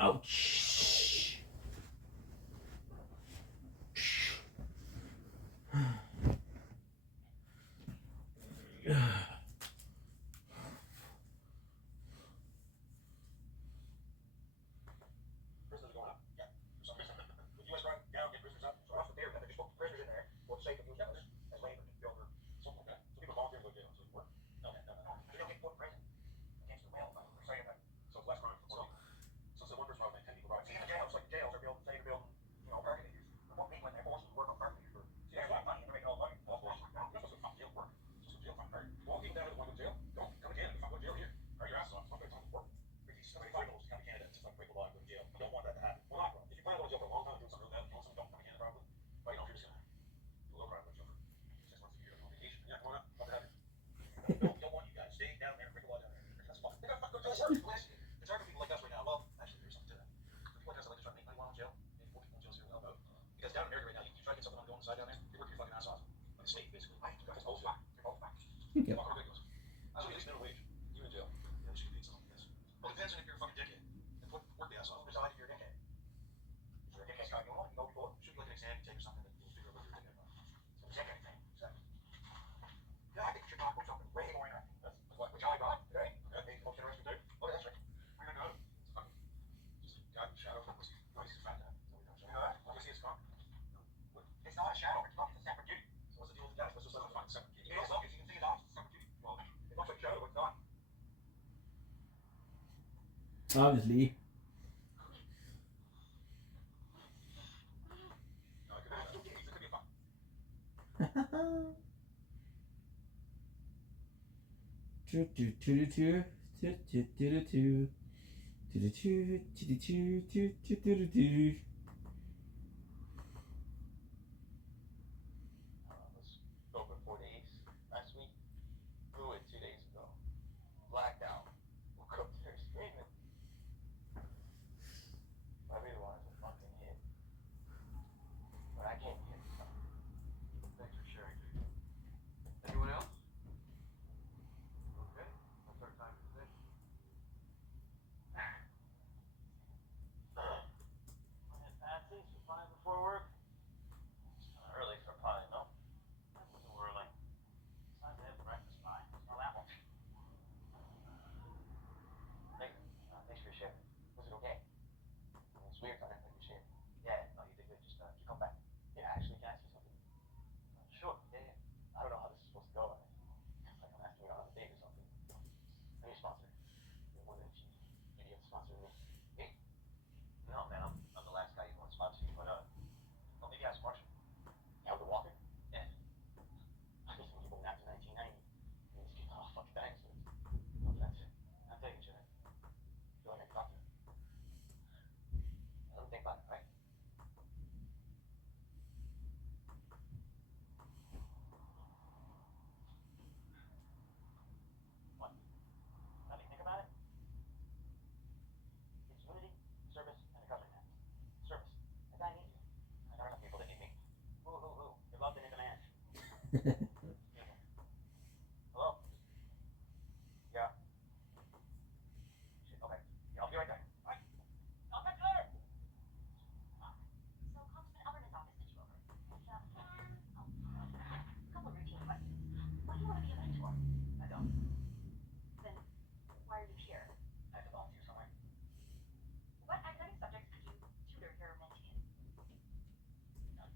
Ouch. Prisoners going up. Yeah. For some reason. With U.S. Guard down, get prisoners up. So off the there, they just put prisoners in there for the sake of doing justice as labor, builder, something like that. So people volunteer to go to jail. So it work. Okay. No. They don't get put in prison against the will, but they're saying that. So it's less crime for more people. So one person probably 10 people. Right. See, in the jails, like jails are building, they're building, parking meters. What people in there forced to work on parking meters for, see, there's a lot of money and they're making all the money. All forced. You're supposed to fuck jail work. You're supposed to jail fucking hurt. Well, people down there that want to go to jail, don't come to Canada. If I go to jail here, hurt your ass off. I'm going to come to work. Somebody find rules to come to Canada and just like break the law and go to jail. You don't want that to happen. Well, not if you plan on going to jail for a long time doing something real bad, you want something don't come to Canada probably. But you know, if you're just gonna do a little crime, go to jail for 6 months a year on vacation. Yeah, come on up. What the heck? Don't want you guys staying down there and break the law down there. That's fine. They gotta fucking go to jail. It's hard for people like us right now. Well, actually, there's something to that. For people like us that like to try to make money while in jail, maybe 4 people in jail is gonna help out. Because down in America right now, you try to get something on the go on the side down there, they work your fucking ass off. Like a state, basically. It's both fuck. They're both fuck. Okay. Fucking ridiculous. That's what at least minimum wage. You in jail. Yeah, we should be something, yes. Well, it depends on if you're a fucking dickhead. And work the ass off. Decide if you're a dickhead. If you're a dickhead, Scott, you know what? You go, should be like an exam you take or something that you'll figure out what you're a dickhead about. It's a dickhead thing. Exactly. Yeah, I think you should talk about something way more interesting. That's what Johnny brought, right? Okay, most interesting too. Oh, that's right. We're gonna go. It's fucking just a god shadow from whiskey. No, he's just fat guy. You know that? You see it's gone. It's not a shadow, it's not. It's a separate duty. So what's the deal with that? It's just like a fucking separate duty. It's not, if you can see it off, it's a separate duty. Well, it looks like shadow, but it's not. Obviously. No, it could be a fuck. Was open 4 days last week. Blew it 2 days ago. Blacked out. Woke up there screaming. I really wanted to fucking hit. But I can't hit. Thanks for sharing, dude. Anyone else? Okay. That's our time for today. Hello? Yeah. Shit, okay. Yeah, I'll be right there. All right. I'll catch you later. So Congressman Elberman's office sent you over. It's a couple of routine questions. Why do you want to be a mentor? I don't. Then why are you here? I have to volunteer somewhere. What academic subjects could you tutor your mentee in? None.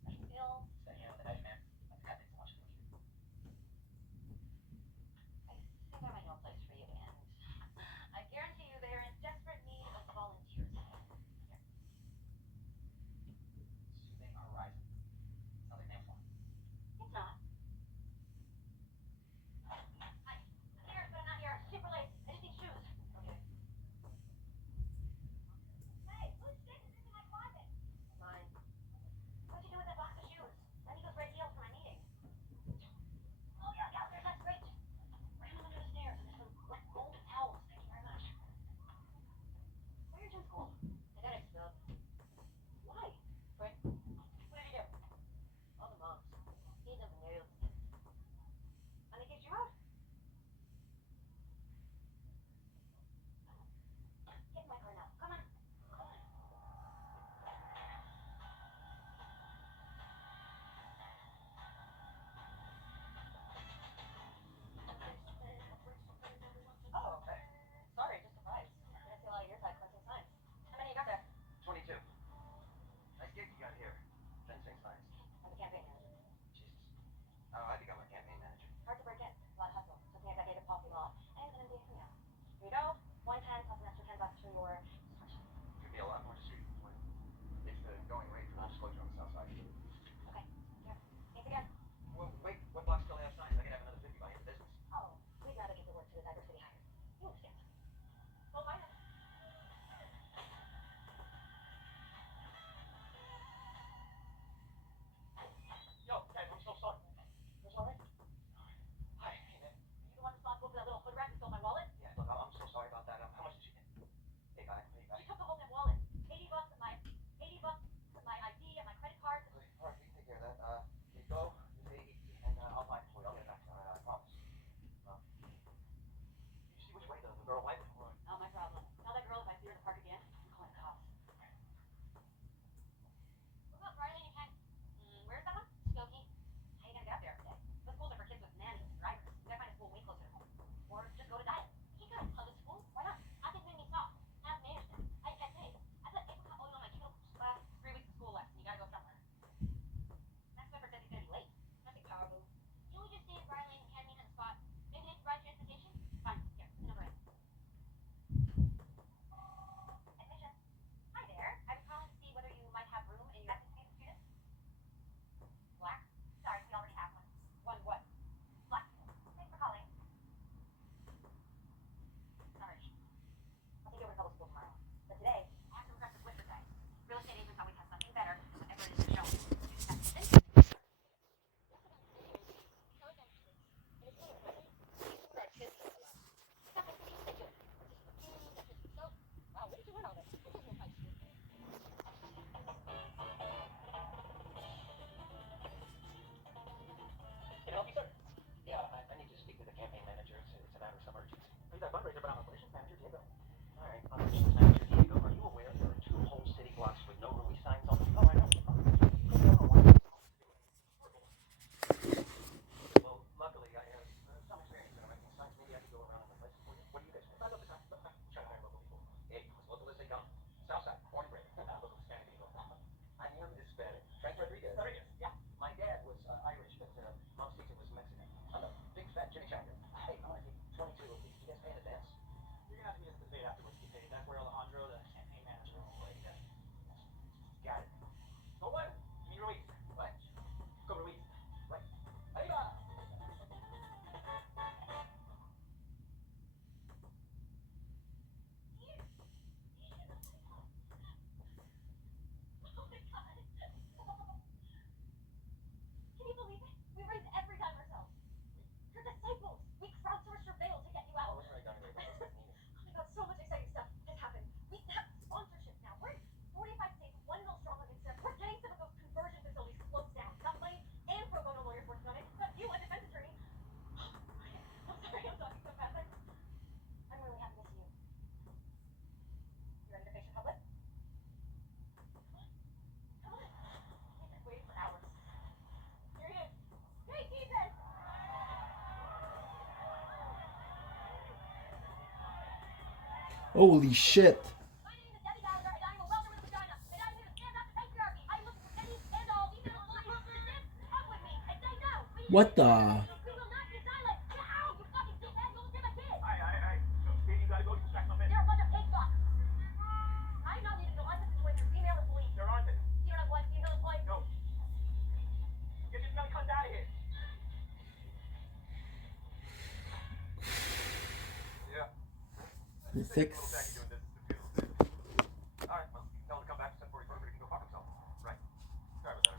Special skills? Staying here with the edge, man. I've had it so much to do. I think I might know a place for you, and I guarantee you they are in desperate need of volunteers. Here. Soothing Horizon. Sounds like name fun. It's not. Hi. I'm here, but I'm not here. Super late. I just need shoes. Okay. Hey, whose stick is in my closet? Mine. What'd you do with that box of shoes? I need those red heels for my meeting. Oh, yeah, there's that's great. Ran them under the stairs and there's some like old towels. Thank you very much. Why are you in school? I got expelled. Why? What? What did you do? All the moms. He's a venereal disease. And they kicked you out? Get in my car now. Come on. Come on. Oh, okay. Sorry, just surprised. I didn't see a lot of your side collecting signs. How many you got there? 22. Nice gig you got here. Fencing signs. I'm the campaign manager. Jesus. Oh, I think I'm a campaign manager. Hard to break in. A lot of hustle. Something executive policy law. And an MBA from you. Here you go. 110 plus an extra $10 for your subscription. Could be a lot more discreet. It's the going rate for non-disclosure on the south side. Okay. Here. Thanks again. Well, wait, what blocks still have signs? I could have another 50 by end of business. Oh, we'd rather give the word to the diversity hires. You understand. Well, bye then. Yo, guys, I'm so sorry. Your wallet? Hi, hey, man. Are you the one responsible for that little hood rat who stole my wallet? Yeah, look, I'm so sorry about that. How much did she get? Hey, guy, hey, guy. She took the whole damn wallet. $800. Holy shit. My name is Debbie Gallagher, and I'm a welder with a vagina, and I'm here to stand up to patriarchy. I'm looking for any and all female employees to stand up with me and say no. What the? We will not be silent. Ow, you fucking dickhead, you almost hit my kid. Hey. You gotta go distract my man. You're a bunch of pig fucks. I'm not leaving until I'm listening with your female employees. There aren't any. You don't have one female employee? No. You're just gonna cut out of here. Yeah. 6. Alright, well, tell him to come back at 7:44, but he can go fuck himself. Right. Sorry about that.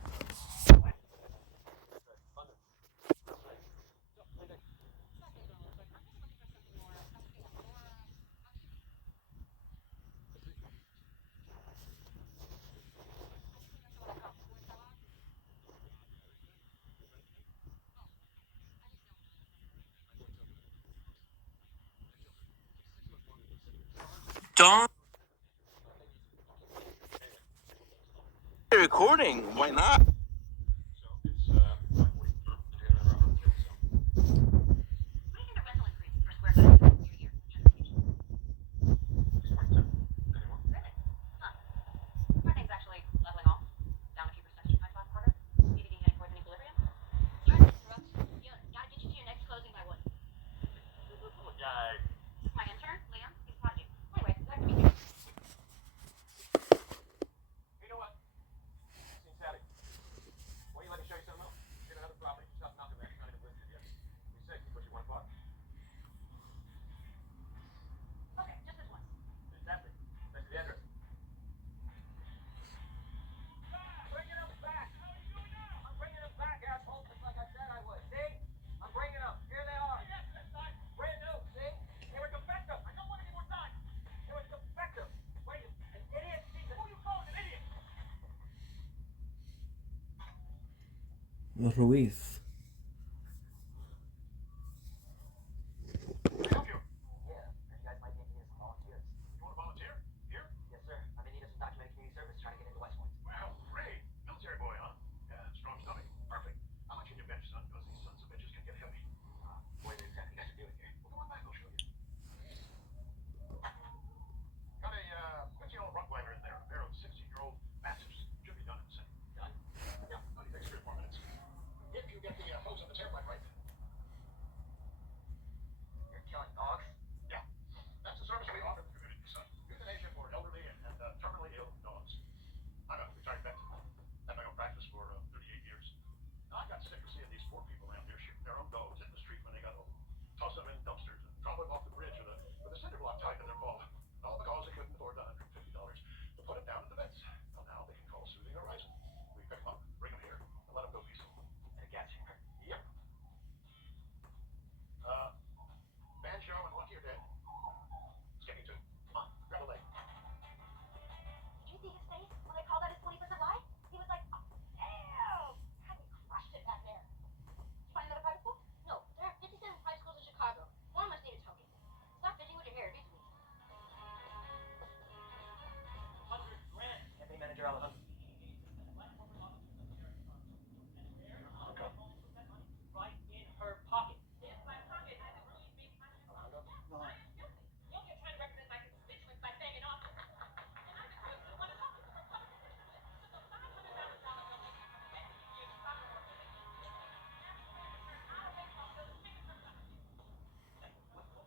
Don't. Recording? Why not? So it's 5:40. What do you think the rental increase per square foot is year to year? It's 27. Anyone? Really? Huh. Everything's actually leveling off. Down a few percentage points last quarter. DVD heading towards an equilibrium. Sorry to interrupt. You gotta get you to your next closing by what? Guy. My intern, Liam. He's a prodigy. Anyway, glad to meet you. You know what? Seen Sally. Why you let me show you something else? Get another property. Stop knocking that. It's not even listed yet. We said you put you 1 block. Okay, just this once. Exactly. That's the address. Bringing them back. How are you doing now? I'm bringing them back, asshole. Just like I said I would. See? I'm bringing them. Here they are. Yes, that's time. Brand new. See? They were defective. I don't want any more time. They were defective. What are you, an idiot? Jesus. Who you calling an idiot? Ruiz. Can I help you? Yeah. You guys might need some volunteers. You want to volunteer? Here? Yes, sir. I've been needing some documented community service trying to get into West Point. Well, great. Military boy, huh? Yeah, strong stomach. Perfect. How much can you bench, son? Because these sons of bitches can get heavy. What is it exactly you guys are doing here? Well, come on back. I'll show you. Got a 15-year-old Rottweiler in there. A pair of 16-year-old Mastiffs. Should be done in a second. Done? Yeah. Only takes 3 or 4 minutes. If you get the hose on the tailpipe right. You're killing dogs? Yeah. That's the service we offer the community, son. Euthanasia for elderly and terminally ill dogs. I'm a retired vet. Had my own practice for 38 years. I got sick of seeing these poor people around here shooting their own dogs in the street when they got old. Toss them in dumpsters and drop them off the bridge with a cinder block tied to their paw. All because they couldn't afford the $150 to put them down at the vets. Well, now they can call Soothing Horizon. We pick them up, bring them here, and let them go peaceful. And a gas chamber. Yep. Banjo and Lucky are dead. It's getting to. Come on, grab a leg. Did you see his face when I called out his 20% lie? He was like, oh, ew! Hadn't crushed it back there. You find another private school? No, there are 57 private schools in Chicago. One of my state is Tony. Stop fidgeting with your hair, do to me. $100,000. Campaign manager Alejandro. Right in her pocket. Yes, my pocket has a really big money. Alejandro. I'm guilty. You'll get trying to represent my constituents by saying off. And I'm accused of one of them. So $500,000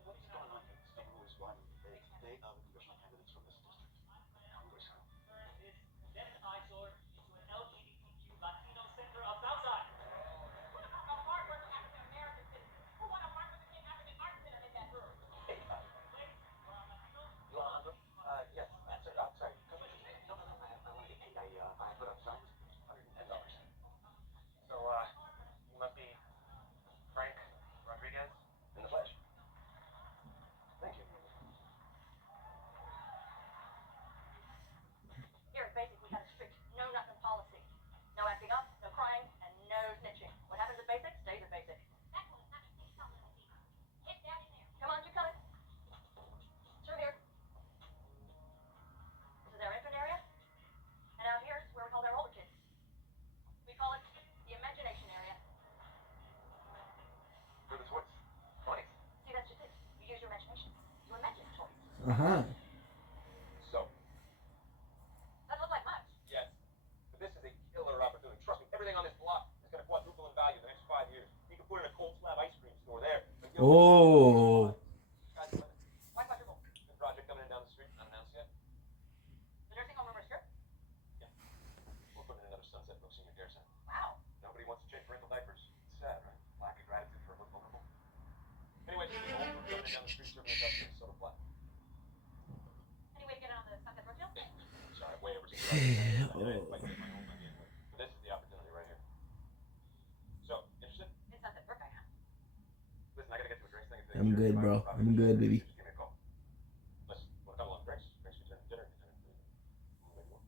What is going on here? St. Louis won a day of congressional candidates from this district. Congress. turn this death eyesore into an LGBTQ Latino center of Southside. What about the hard-working African American citizens who want a Martin Luther King African Art Center in that room? Place where our Latino Alejandro? Yes. Sorry. No. I want to get I put up signs. $110. So, you must be Frank Rodriguez? In the flesh. Thank you. Here at Basic, we have a strict no-nothing policy. No acting up, no crying, and no snitching. What happens at Basic stays at Basic. That one is not just based on the fever. Get that in there. Come on, you're coming. Through here. This is our infant area. And out here's where we hold our older kids. We call it the imagination area. For the toys. Toys. See, that's just it. You use your imagination. You imagine toys. Uh-huh. Oh. Why quadruple? Good project coming in down the street, unannounced yet. The nursing home rumor is true? Yeah. We're putting in another Sunset Brook Senior Care Center. Wow. Nobody wants to change parental diapers. It's sad, right? Lack of gratitude for a most vulnerable. Anyway, this is old. We're coming in down the street serving adjustments, soda flat. Any way to get it on the Sunset Brook deal? Sorry, way over. Oh. But this is the opportunity right here. So, interested? In Sunset Brook, I am. Listen, I gotta get to a drinks thing. I'm good, bro. I'm good, baby. Just give me a call. Listen, want to come along drinks? Drinks we turn to dinner. Maybe more.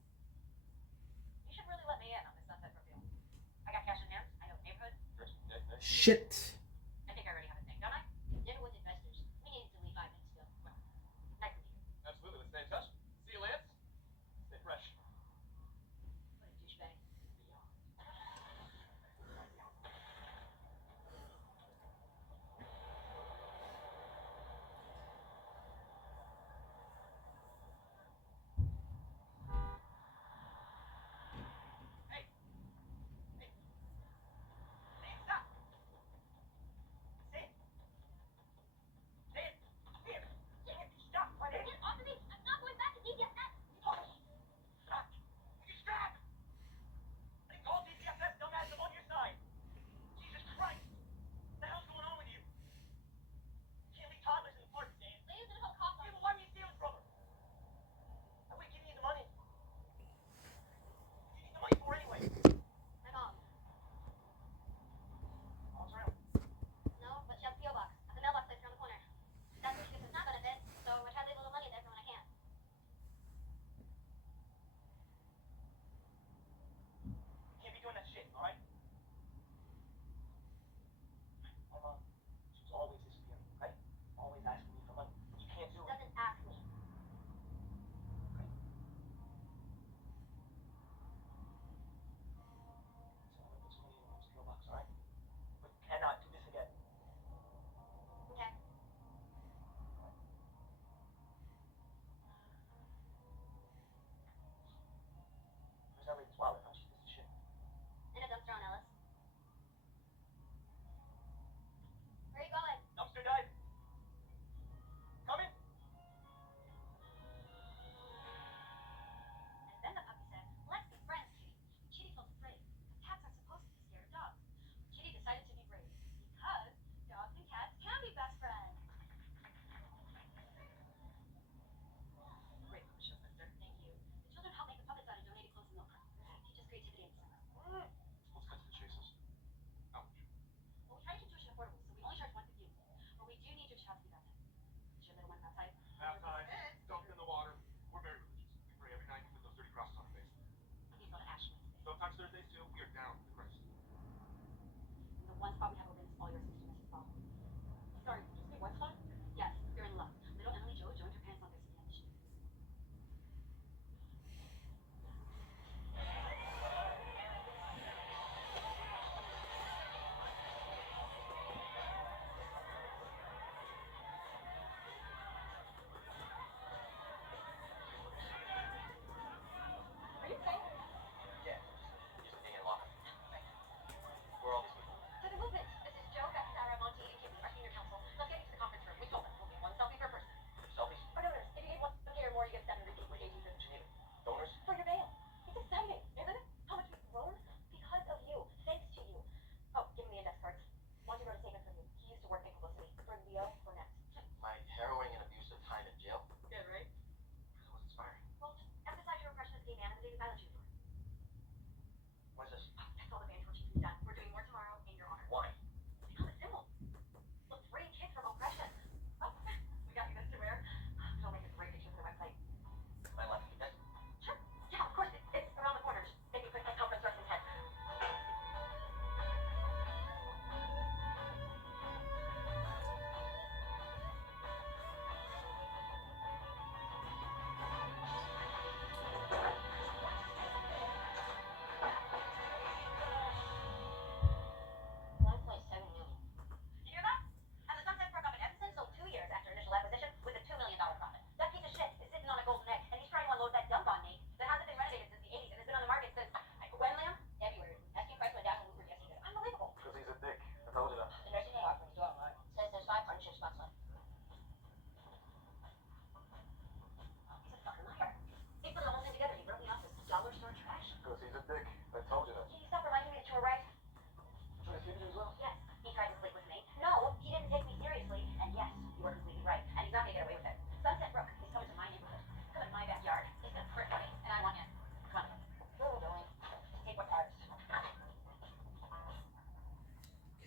You should really let me in on this Sunset Brook deal. I got cash in hand. I know the neighborhood. Drinks? Yeah, yeah. Shit. I think I already have a thing, don't I? Dinner with investors. We needed to leave 5 minutes ago. Well, nice to meet you. Absolutely. Let's stay in touch. See you, Lance. Stay fresh. What a douchebag. Hey, stop.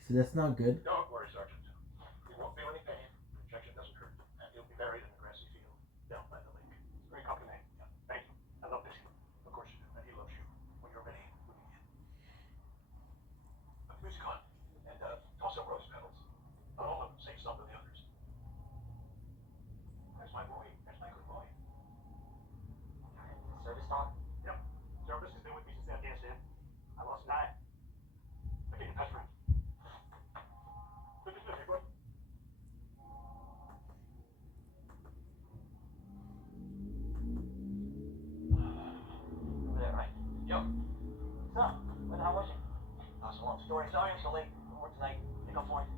So that's not good. Don't worry, Sergeant. He won't feel any pain. Injection doesn't hurt. And he'll be buried in the grassy field down by the lake. Very complimentary. Yeah. Thank you. I love Missy. Of course you do. And he loves you. When you're ready, we begin. Put the music on. And toss some rose petals. Not all of them. Save some for the others. There's my boy. There's my good boy. Service dog? Yep. Jarvis has been with me since Afghanistan. I lost an eye. I became a best friend. Good to see you, boy. Over there, right? Yo. So, when how was it? That's a long story. Sorry I'm so late. Work tonight. Pick up for it.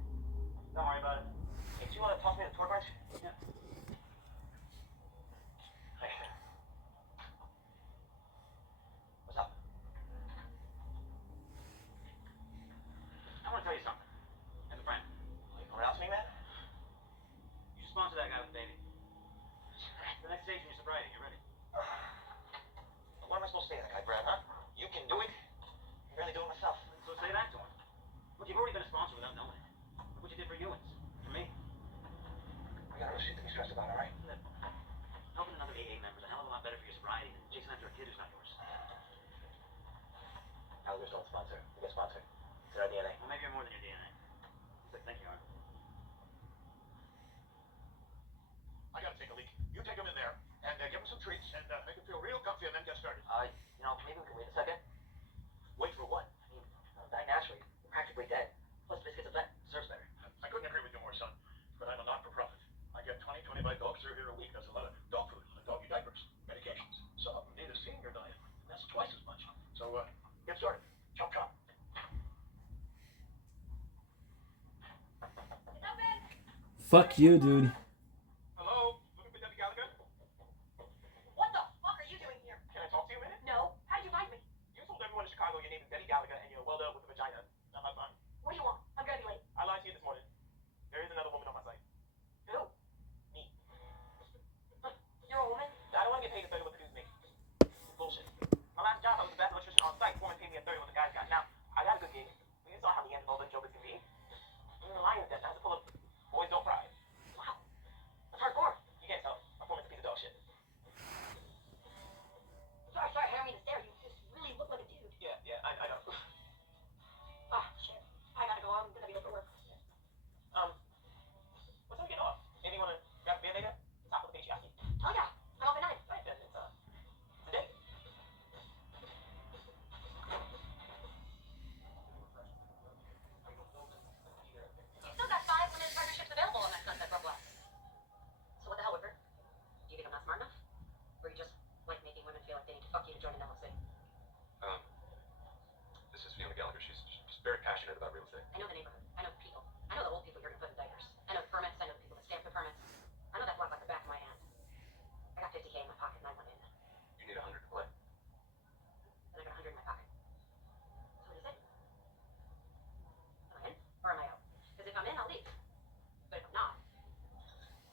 Don't worry about it. Hey, do you want to toss me the tour branch? Yeah. Thanks. What's up? I want to tell you something. As a friend. You coming out to me, man? You should sponsor that guy with the baby. The next stage in your sobriety, get ready. What am I supposed to say to that guy, Brad, huh? You can do it. I barely do it myself. So say that to him. Look, you've already been a sponsor without knowing it. Look what you did for Ewins. For me. I got other shit to be stressed about, all right? Helping another AA member is a hell of a lot better for your sobriety than chasing after a kid who's not yours. Elders don't sponsor. We get sponsored. It's in our DNA. Well, maybe you're more than your DNA. Thank you, Art. I gotta take a leak. You take him in there and give him some treats and make him feel real comfy and then get started. Maybe we can wait a second. Wait for what? I mean, die naturally. You're practically dead. Plus, biscuits of that serves better. I couldn't agree with you more, son. But I'm a not-for-profit. I get 25 dogs through here a week. That's a lot of dog food, doggy diapers, medications. Some of them need a senior diet. That's twice as much. So, get started. Chop, chop. Fuck you, dude. Hello? Looking for Debbie Gallagher? What the fuck are you doing here? Can I talk to you a minute? No. How'd you find me? You told everyone in Chicago your name is Debbie Gallagher and you're well up with a vagina. Not my fun. What do you want? I'm gonna be late. I lied to you this morning. There is another woman on my site. Who? Me. You're a woman? I don't want to get paid to tell you what the dudes make. Bullshit. My last job, I was a bath electrician on site. Woman paid me a 30 what the guys got. Now, I got a good gig. But you saw how the end of all the jokers can be. I'm lying to death. I have to pull up. Boys don't cry. Wow. That's hardcore. You can't tell. My foreman's a piece of dog shit. Sorry, I don't mean to stare. You just really look like a dude. Yeah, I know. Ah, shit. I gotta go. I'm gonna be late for work. What time you getting off? Maybe you want to grab a beer later? Top of the patriarchy. Oh yeah, I'm off at 9. Right then, it's a date. Still got 5 women's partnerships available on that Sunset Brook West. So what the hell, Whipper? Do you think I'm not smart enough? Or you just like making women feel like they need to fuck you to join an LLC? This is Fiona Gallagher. She's very passionate about real estate. I know the neighborhood. I know the people. I know the old people you're gonna put in diapers. I know the permits. I know the people that stamp the permits. I know that block like the back of my hand. I got 50K in my pocket and I went in. You need 100 to play. Then I got 100 in my pocket. So what is it? Am I in or am I out? Because if I'm in, I'll leave. But if I'm not,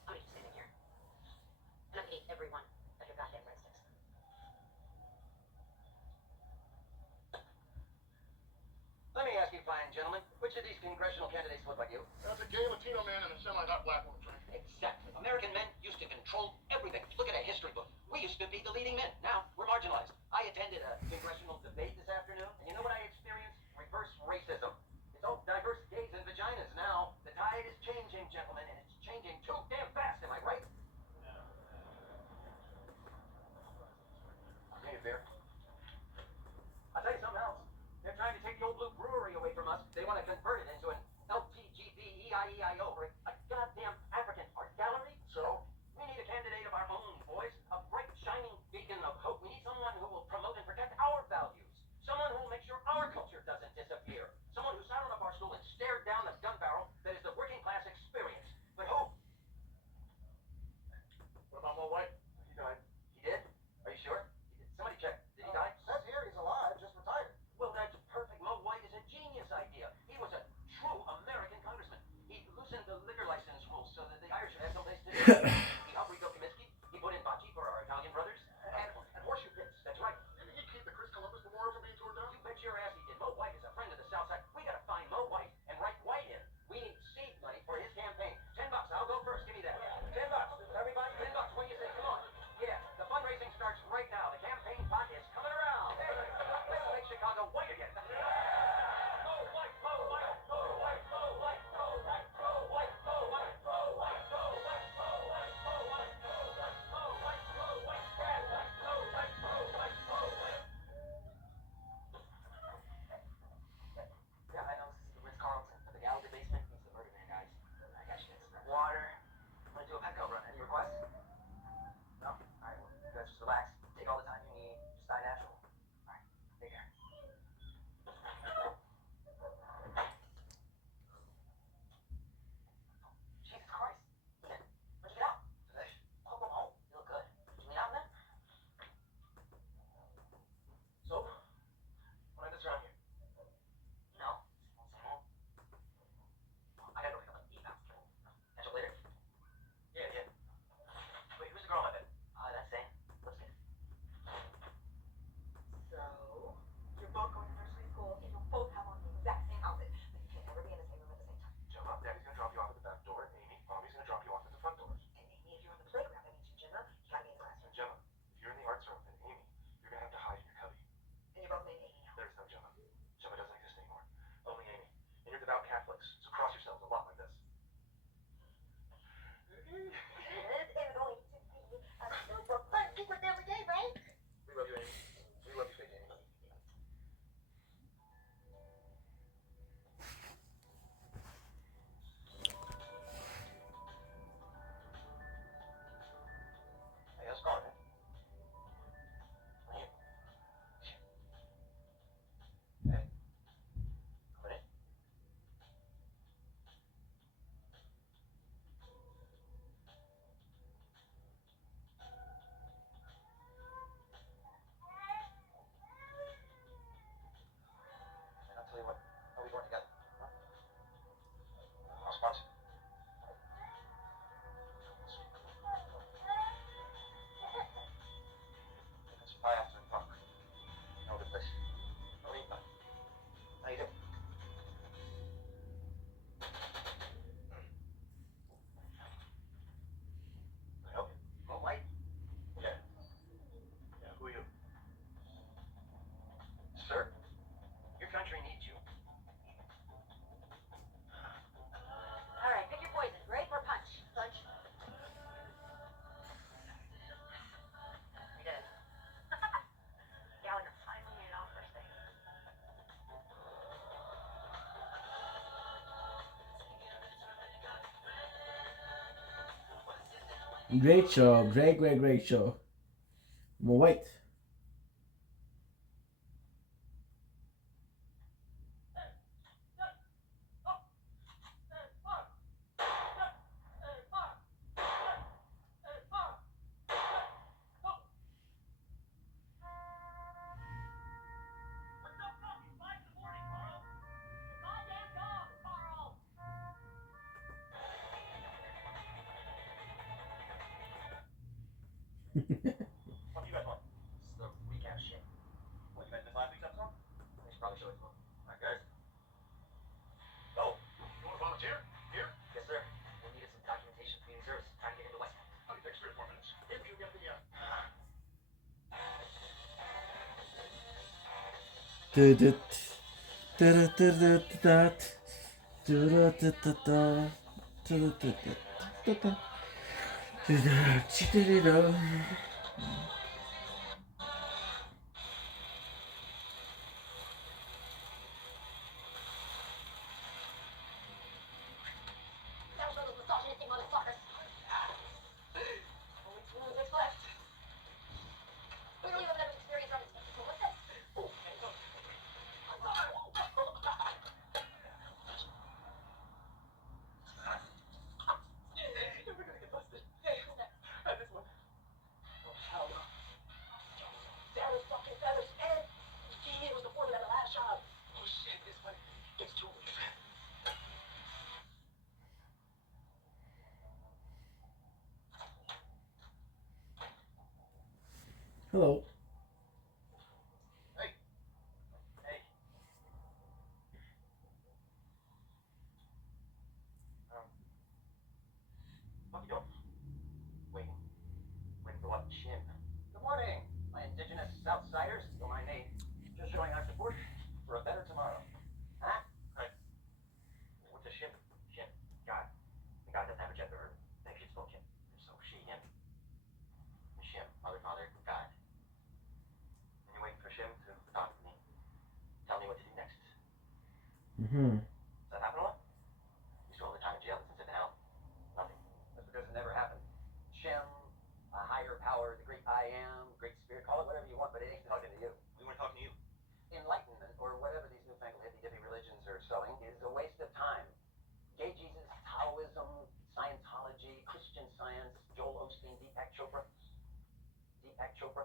I'm gonna keep standing here. And I'm gonna eat every one of your goddamn breadsticks. Let me ask you, fine gentlemen, which of these congressional candidates look like you? That's a gay Latino man and a semi-hot black woman, Frank. Exactly. American men used to control everything. Look at a history book. We used to be the leading men. Now we're marginalized. I attended a congressional debate this afternoon, and you know what I experienced? Reverse racism. It's all diverse gays and vaginas now. The tide is changing, gentlemen, and it's changing too damn fast. Am I right? Hey, beer. I'll tell you something else. They're trying to take the old blue brewery away from us. They want to convert it into an LTGBEIEIO or a goddamn African art gallery. So, we need a candidate of our own, boys. A bright, shining beacon of hope. We need someone who will promote and protect our values. Someone who will make sure our culture doesn't disappear. Someone who sat on a bar stool and stared down the gun barrel that is the working class experience. But who? What about Mo White? He died. He did? Are you sure? He did. Somebody check. Did he die? Says here he's alive, just retired. Well, that's perfect. Mo White is a genius idea. He was a true American congressman. He loosened the liquor license rules so that the Irish would have someplace to live. He helped Rico Comiskey. He put in bocce for our Italian brothers. And horseshoe pits. That's right. Didn't he keep the Chris Columbus Memorial from being torn down? You bet your ass he did. Mo White is a friend of the South Side. We gotta find Mo White and write White Great show. Great show. I'm white. Goddamn dog, Carl! What do you guys want? Just a recap shit. What, you guys missed last week's episode? I should probably show it to them. Alright, guys. Go! You want to volunteer? Here? Yes, sir. We needed some documentation for community service. Trying to get into Westmont. Only takes 3 or 4 minutes. If you get the, Those little misogynistic motherfuckers. Only 2 losers left. We don't even have enough experience on this. So what's this? I'm sorry. We're gonna get busted. This one. Oh, hell no. Sarah's fucking feathers, and she was the foreman at the last job. Oh shit, this one gets 2 weeks. Hello. Hey. Hey. What you doing? Waiting. Waiting for what? Shim. Good morning, my indigenous Southsiders. Don't mind me. Just showing our support for a better tomorrow. Huh? Right. What's a shim? Shim. God. The God doesn't have a gender. Maybe it's both him. So she, him. Shim. Mother, father, God. And you're waiting for Shim to talk to me. Tell me what to do next. Mm-hmm. Does that happen a lot? You spend all the time in jail since it hell. Nothing. That's because it never happened. Shem, a higher power, the great I am, great spirit, call it whatever you want, but it ain't talking to you. We want to talk to you. Enlightenment, or whatever these newfangled hippy-dippy religions are selling, is a waste of time. Gay Jesus, Taoism, Scientology, Christian Science, Joel Osteen, Deepak Chopra. Deepak Chopra.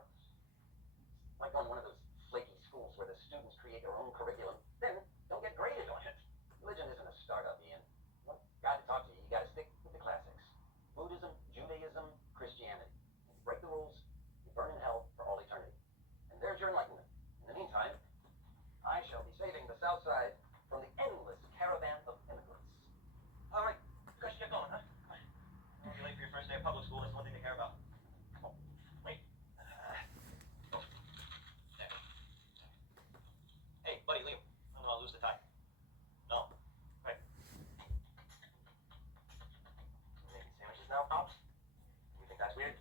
Like going to one of those flaky schools where the students create their own curriculum, then don't get graded on it. Religion isn't a startup, Ian. You want God to talk to you, you gotta stick with the classics. Buddhism, Judaism, Christianity. If you break the rules, you burn in hell for all eternity. And there's your enlightenment. In the meantime, I shall be saving the South Side from the endless caravan of immigrants. All right, guys, get going, huh? You're late for your first day of public school. That's one thing to care about. Oh, wait. Oh. There. Hey, buddy, Liam. I don't want to lose the tie. No. Right. Making sandwiches now, Pops? You think that's weird?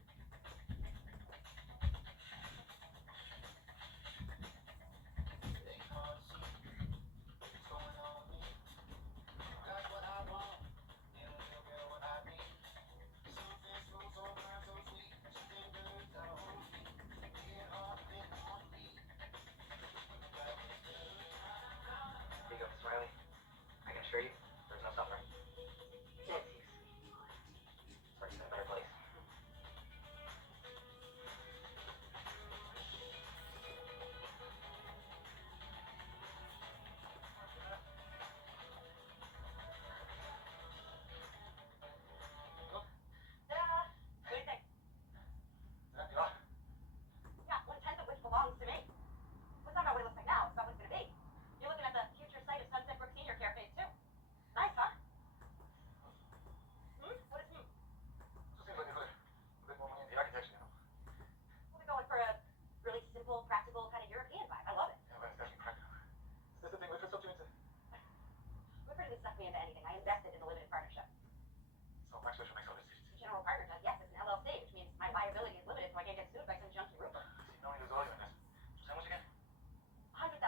Here you go, Miss Riley. I can assure you, there's no suffering. Yes, yes. Starts in a better place. What do you think? You know, Yeah, 1/10 of which belongs to me. It's not about what it looks like now, it's about what it's gonna be. You're looking at the future site of Sunset Brook Senior Care Phase 2. Nice, huh? What is it seems like there's a bit more money in the architecture now. Well, they're going for a really simple, practical, kind of European vibe. I love it. Yeah, but it's actually practical. Is this the thing Whitford sucked you into? Whitford didn't suck me into anything. I invested in the limited partnership. So Max Fisher makes all this decisions. The general partner does, yes, it's an LLC, which means my liability is limited, so I can't get sued by some junkie roofer. See, no one is all you in this. So how much again? 100,000.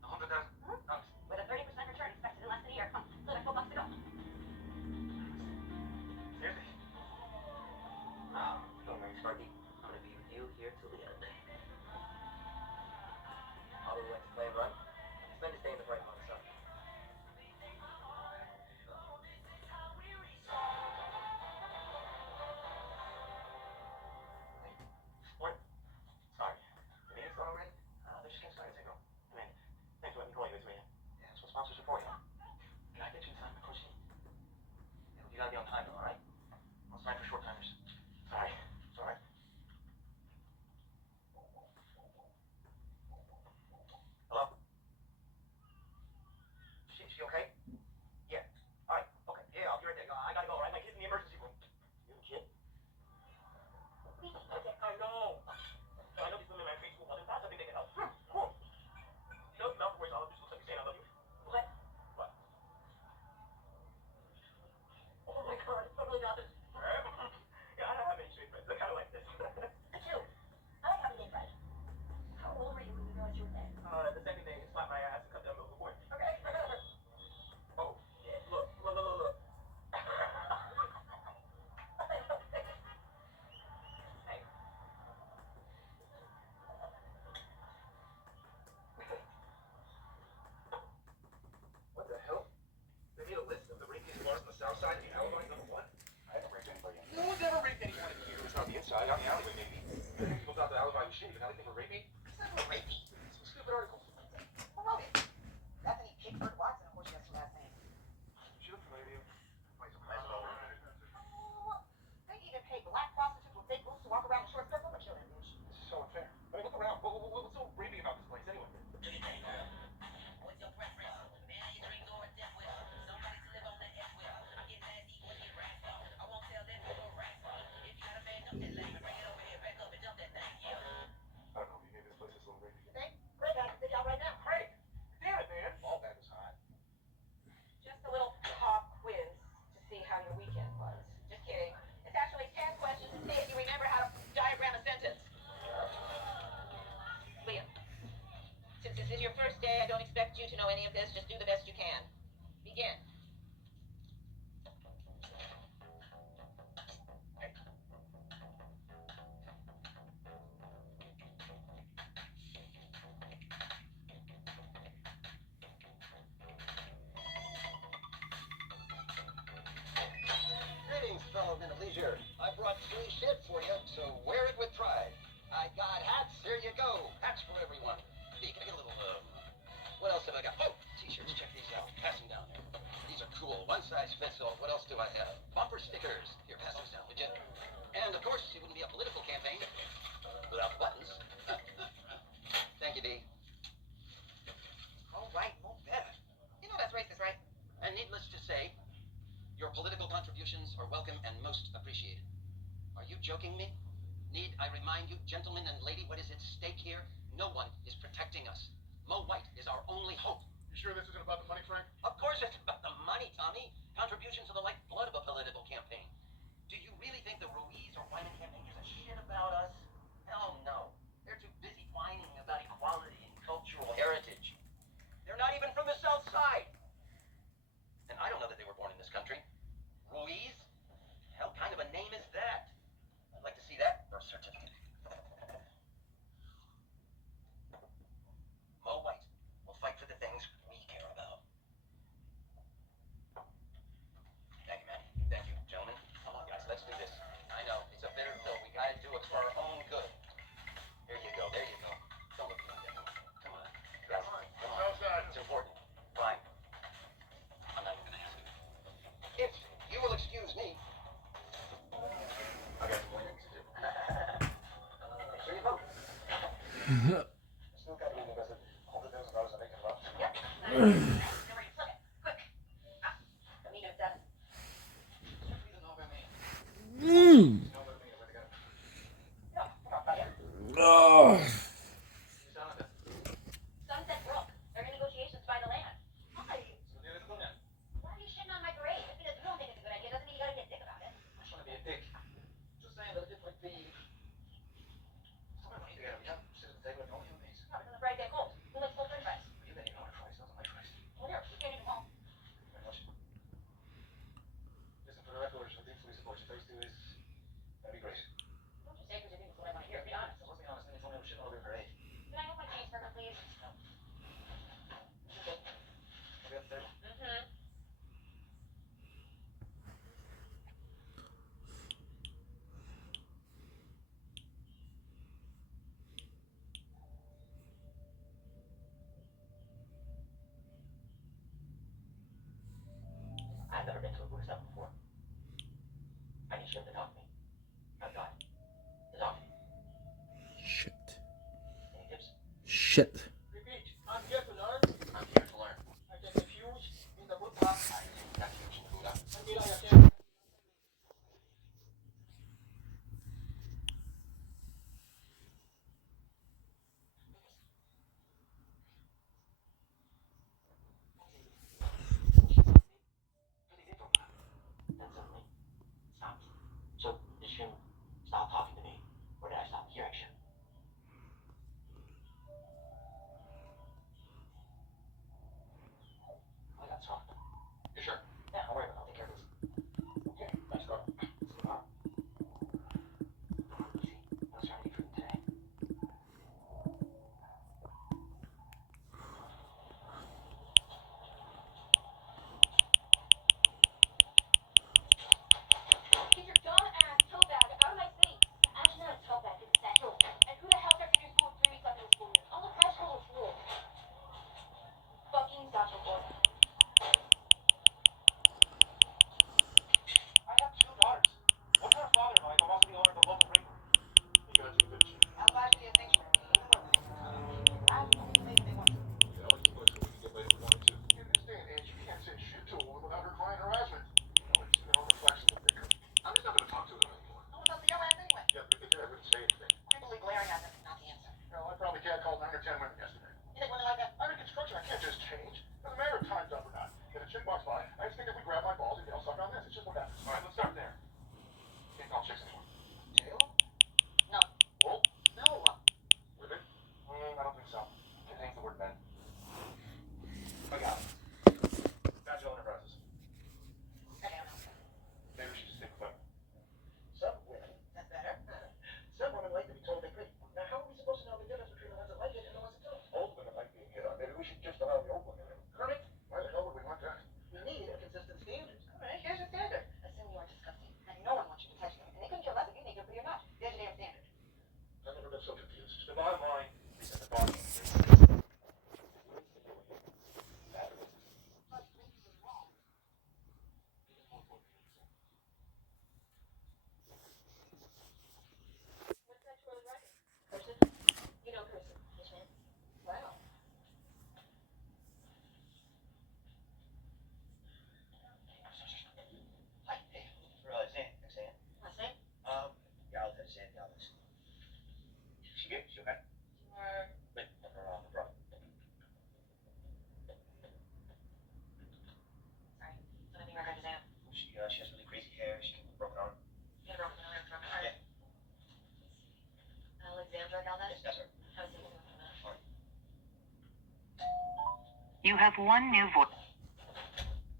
100,000. Nice. With a 30% return expected in less than a year. Come, still got $4 to go. Seriously? sponsorship for you. Can I get you time to push it? You gotta be on time though, alright? I'll sign for short timers. Sorry. It's alright. Hello? She okay? Yeah. Alright, okay. Yeah, I'll be right there. I gotta go, alright? My kid's in the emergency room. You have a kid? I know. I know these women in my Facebook other thoughts. I think they can help. Cool. You know, Malcolm wears all of this looks like he's saying I love you. What? What? Oh my god, it's totally not this. Yeah, I don't have many straight friends. They're kind of like this. I do. I like having gay friends. How old were you when you realized you were gay? The second thing is slap my ass and cut down the board. Okay. Oh, yeah. Look. Hey. What the hell? They made a list of the rapiest bars on the south side of the alleyway. Number one. I haven't raped anybody in No one's ever raped anyone in here. It's not the inside, on the alleyway, maybe. People thought the alibi was shitty, but now they think we're rapey. It's not a rapey. Some stupid article. Who wrote it? Bethany Pickford Watson, of course she has her last name. She looked familiar to you. Wait, some Oh, they even pay black prostitutes with fake boobs to walk around in short skirts. I'm gonna kill that bitch. This is so unfair. I mean, look around. What's so rapey about this place anyway? What's your preference? Man of your dreams or a death wish? Somebody to live on the F with. I'm getting nasty when you rap. I won't tell them to go rap. If you got a man, dump that lame and bring it over here, back up and dump that thing. Yeah. I don't know, maybe this place is a little rapey. You think? Greg, I can figure out right now. Craig! Damn it, man! All that was hot. Just a little pop quiz to see how your weekend was. Just kidding. It's actually 10 questions to see if you remember how to diagram a sentence. Liam, since this is your first day, I don't expect you to know any of this. Just do the best you can. Begin. Greetings, fellow men of leisure. I brought free shit for you, so wear it with pride. I got hats. Here you go. Hats for everyone. Hey, can I get a little, what else have I got? Oh, t-shirts. Check these out. Pass them down there. These are cool. One size fits all. What else do I have? Bumper stickers. Here, pass those down, would you? And, of course, it wouldn't be a political campaign without buttons. Thank you, B. All right, no better. You know that's racist, right? And needless to say, your political contributions are welcome and most appreciated. Are you joking me? Need I remind you, gentlemen and lady, what is at stake here? No one is protecting us. Mo White is our only hope. You sure this isn't about the money, Frank? Of course it's about the money, Tommy. Contributions are the lifeblood of a political campaign. Do you really think the Ruiz or Wyman campaign gives a shit about us? Hell no. They're too busy whining about equality and cultural heritage. They're not even from the South Side. And I don't know that they were born in this country. Ruiz? Hell kind of a name is that? I'd like to see that birth certificate. Mo White will fight for the things we care about. Thank you, man. Thank you, gentlemen. Come on, guys, let's do this. I know, it's a bitter pill. We gotta do it for our own good. Here you go, there you go. Don't look at me, come on. Guys, come on. It's important. Fine. I'm not even gonna ask you. If you will excuse me. I got some more things to do. Sure you vote. Still got to invested all the $1,000 I'm making about. Yep. Quick. The meat is done. Oh. Sunset Brook. They're in negotiations by the land. Why? Why are you shitting on my parade? Just because you don't think it's a good idea doesn't mean you gotta be a dick about it. I'm trying to be a dick. Just saying that it would be. Somebody together, yeah? Sit at the table and all human beings. No, it's on the Friday Colt. Who likes full french fries? You didn't even know my price. That was my price. Well, here, shit. Repeat. I'm here to learn. I'm here to learn. I can refuse in the Buddha. I can refuse in the Buddha. And will I attend? Stop. So, did Shim stop talking to me? Or did I stop hearing Shim? I got talked. You sure? Yeah, don't worry about it. I'll take care of this. Okay, let's go. Tomorrow. Easy. I was trying to get through today. Get your dumb ass tote bag out of my face. Actually, not a tote bag, it's a satchel. And who the hell starts a new school 3 weeks after the school year? All the high school is full. Fucking satchel boy. I have 2 daughters. What kind of father am I if I'm also the owner of a local bakery? You gotta do good shit. I'll buy you a sanctuary. Even more than I have anything they want. Yeah, I like to push so we can get laid if we wanted to. In this day and age, you can't say shit to a woman without her client harassment. It's reflection of the I'm just not gonna talk to them anymore. Who was your ass anyway? Yeah, but if they did, I wouldn't say anything. I believe glaring at them is not the answer. Well, I probably can't call 9 or 10 women yesterday. You think women like that? I'm in construction, I can't just change. Doesn't matter if time's up or not. If a chick walks by, I instinctively grab my balls and yell, suck on this. It's just what happens. Alright, let's start there. Can't call chicks anymore. Taylor? No. Wolf? No. Ribbit? I don't think so. Contains the word men. I got it. Agile Enterprises. I don't know. Maybe we should just stick with them. Some women. That's better. Some women like to be told they're pretty. Now, how are we supposed to know the difference between the ones that like it and the ones that don't? Old women like being hit on. Maybe we should just allow the old women in. Correct. Why the hell would we want that? We need a consistent standard. All right, here's your standard. Assume you are disgusting, and no one wants you to touch them. And they couldn't care less if you naked, but you're not. There's your damn standard. I've never been so confused. The bottom line is that the bottom line. What's that twirling racket? Cursive? You know cursive. Yes, ma'am. Wow. Hi, hey, Sam. Last name? Galvez, Sam Galvez. She good? She okay? Or Wait, no problem. sorry. Something wrong with Sam. She has really crazy hair. She can broken arm. You have a broken arm. Yeah. Alexandra Galvez? Yes, that's her. I was thinking of that. You have one new voice.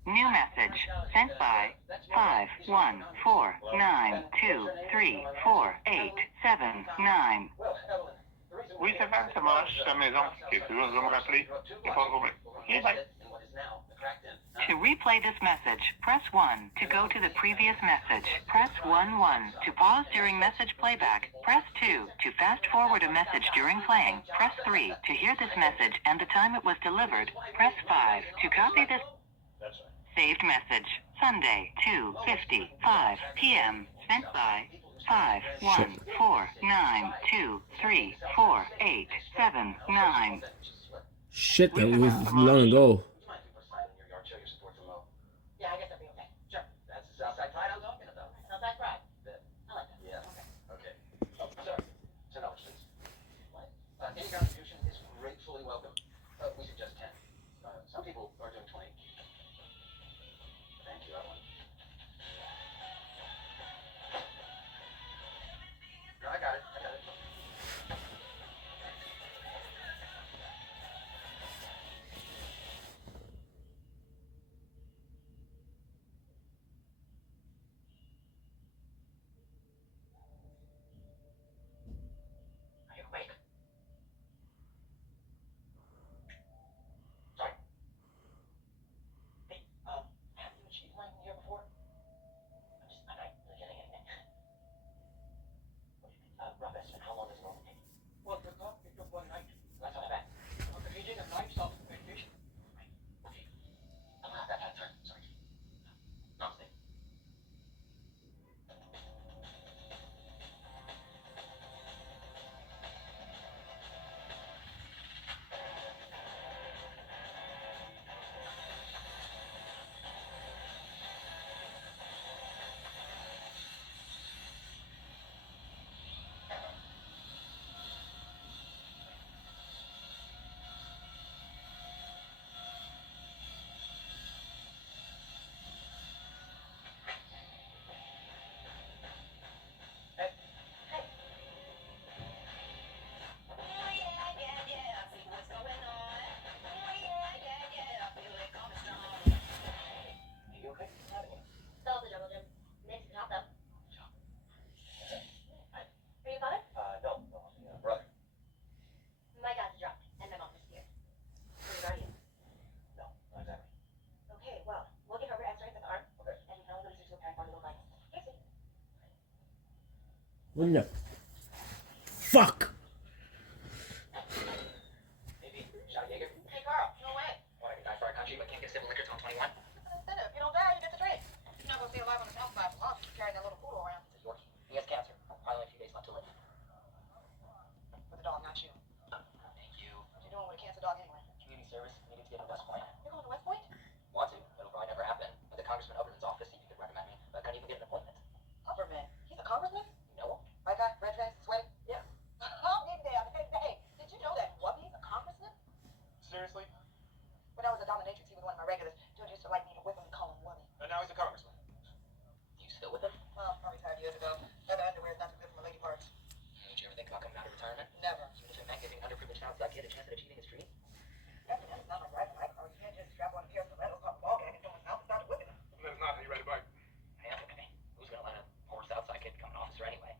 New message sent by 51492348779. Well, Evelyn, the reason Oui, c'est vrai, ça marche, c'est la maison. Ok, tu veux me rappeler? Y'a pas de problème. Ok, bye. and what is now the cracked-in. To replay this message, press 1. To go to the previous message, press 1. To pause during message playback, press 2. To fast forward a message during playing, press 3. To hear this message and the time it was delivered, press 5. To copy this That's right. saved message, Sunday, 2:55 p.m. Sent by 51492348779. Shit, that was long ago. Yeah, I guess that'd be okay. Sure. That's the Southside Pride I'm talking about. Southside Pride. That- I like that. Yeah. Okay. Okay. Oh, sorry. $10, please. What? Any contribution is gratefully welcome. We suggest 10. Some people are doing 20. Thank you, Evelyn. No, I got it. What the fuck? Maybe. Shot Jaeger? Hey, Carl, no way. Want to die for our country, but can't get civil liquor till I'm 21? Incentive. If you don't die, you get the drink. You're not going to stay alive on the south side for long if you carry that little poodle around. It's Yorkie. He has cancer. Probably only a few days left to live. For the dog, not you. Thank you. What you doing with a cancer dog anyway? Community service. Needed to get to West Point. You're going to West Point? Want to. It'll probably never happen. But the Congressman Hubbard's office, he could recommend me. But I couldn't even get an appointment. Upperman. He's a congressman? You know him? White guy, red face, sweaty? Yeah. Oh, hey, did you know that Wubby's a congressman? Seriously? When I was a dominatrix, he was one of my regulars. Dude used to like me to whip him and call him Wubby. And now he's a congressman. Do you still with him? Well, I retired years ago. Leather underwear is not too good for my lady parts. Did you ever think about coming out of retirement? Never. Even if it meant giving underprivileged outside kid a chance at achieving his dream? That's not like riding a bike. You can't just strap on a pair of stilettos, pop a ball gag, and throw his mouth and start whipping him. That's not how you ride a bike. Hey, that's okay. Who's gonna let a poor Southside kid become an officer anyway?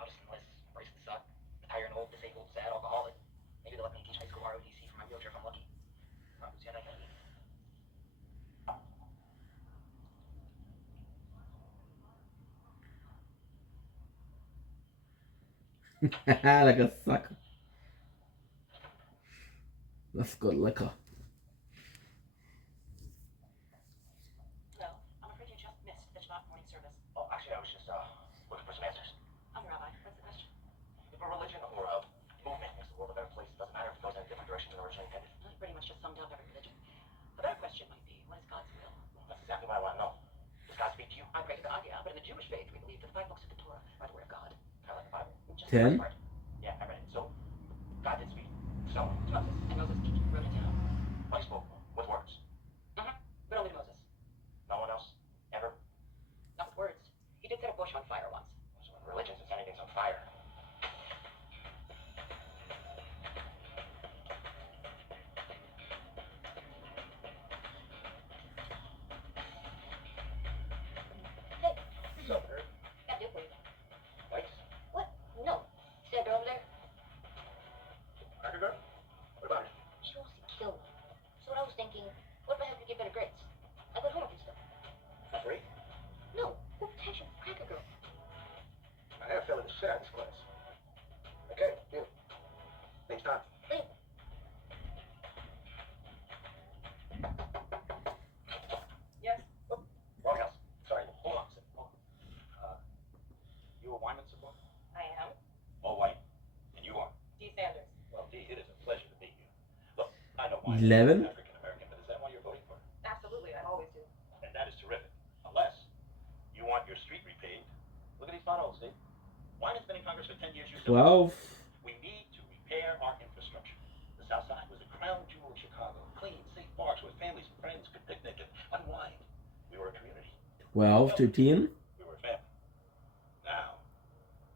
I'll just enlist, embrace the suck, retire an old, disabled, sad alcoholic. Maybe they'll let me teach high school ROTC for my wheelchair if I'm lucky. See how that can be. Like a sucker. That's good liquor. No, I'm afraid you just missed the Shabbat morning service. Oh, actually, I was just looking for some answers. I'm a rabbi. What's the question? If a religion or a movement makes the world a better place, it doesn't matter if it goes in a different direction than originally intended. Well, you pretty much just summed up every religion. A better question might be, what is God's will? That's exactly what I want to know. Does God speak to you? I pray to God, yeah, but in the Jewish faith, we believe that the 5 books of the Torah are the word of God. Kind of like the Bible. Just 10. the first part. Yeah, I read it. So, God did speak. So, To Moses, and Moses wrote it down. what he spoke with words. But only to Moses. No one else ever. Not with words. He did set a bush on fire once. So in religions, it's anything's on fire. Hey, So, nerd. that did wait. Lights. What? No. Stand over there. Cracker girl? What about it? She wants to kill me. So what I was thinking, what if I help you get better grades? I put homework and stuff. For free? No. Who protection? Cracker girl. I have failing the shit out of this class. Okay, you. Name's Tom. Wait. Yes. Oh, wrong house. Sorry. Hold on a second. Hold on. You a Wyman support? I am. All white. And you are? D. Sanders. Well, Dee, it is a pleasure to meet you. Look, I know why 11. you're African American, but is that why you're voting for? Absolutely, I always do. And that is terrific. Unless you want your street repaved. Look at these potholes, Steve. Wyman's been in Congress for 10 years. 12. We need to repair our infrastructure. The South Side was a crown jewel of Chicago. Clean, safe parks where families and friends could picnic and unwind. We were a community. 12, 13. We were a family. Now,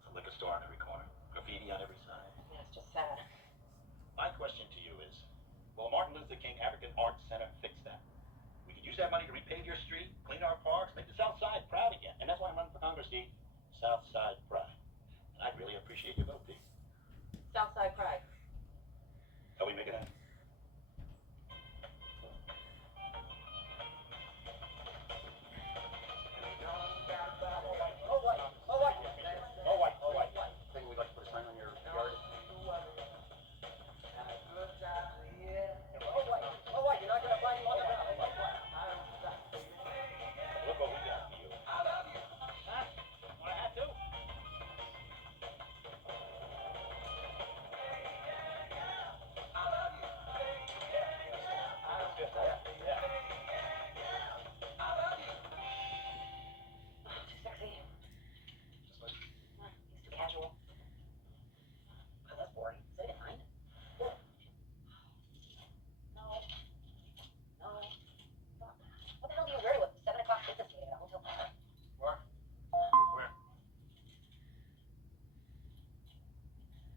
it's a liquor store on every corner. Graffiti on every side. Yeah, it's just sad. My question to you is, will Martin Luther King African Arts Center fix that? We could use that money to repave your street, clean our parks, make the South Side proud again. And that's why I'm running for Congress, Steve. South Side pride. And I'd really appreciate your vote, Steve. Southside Pride. How we make it happen? All right. Think we'd like to put a sign on your yard? You're not gonna find me on the ground. Look what we got for you. Huh? Want a hat too? Too sexy. He's too casual. Oh, that's boring. Is that behind? No. No. Fuck. What the hell do you wear with 7 o'clock business meeting at a hotel bar? Where? Where?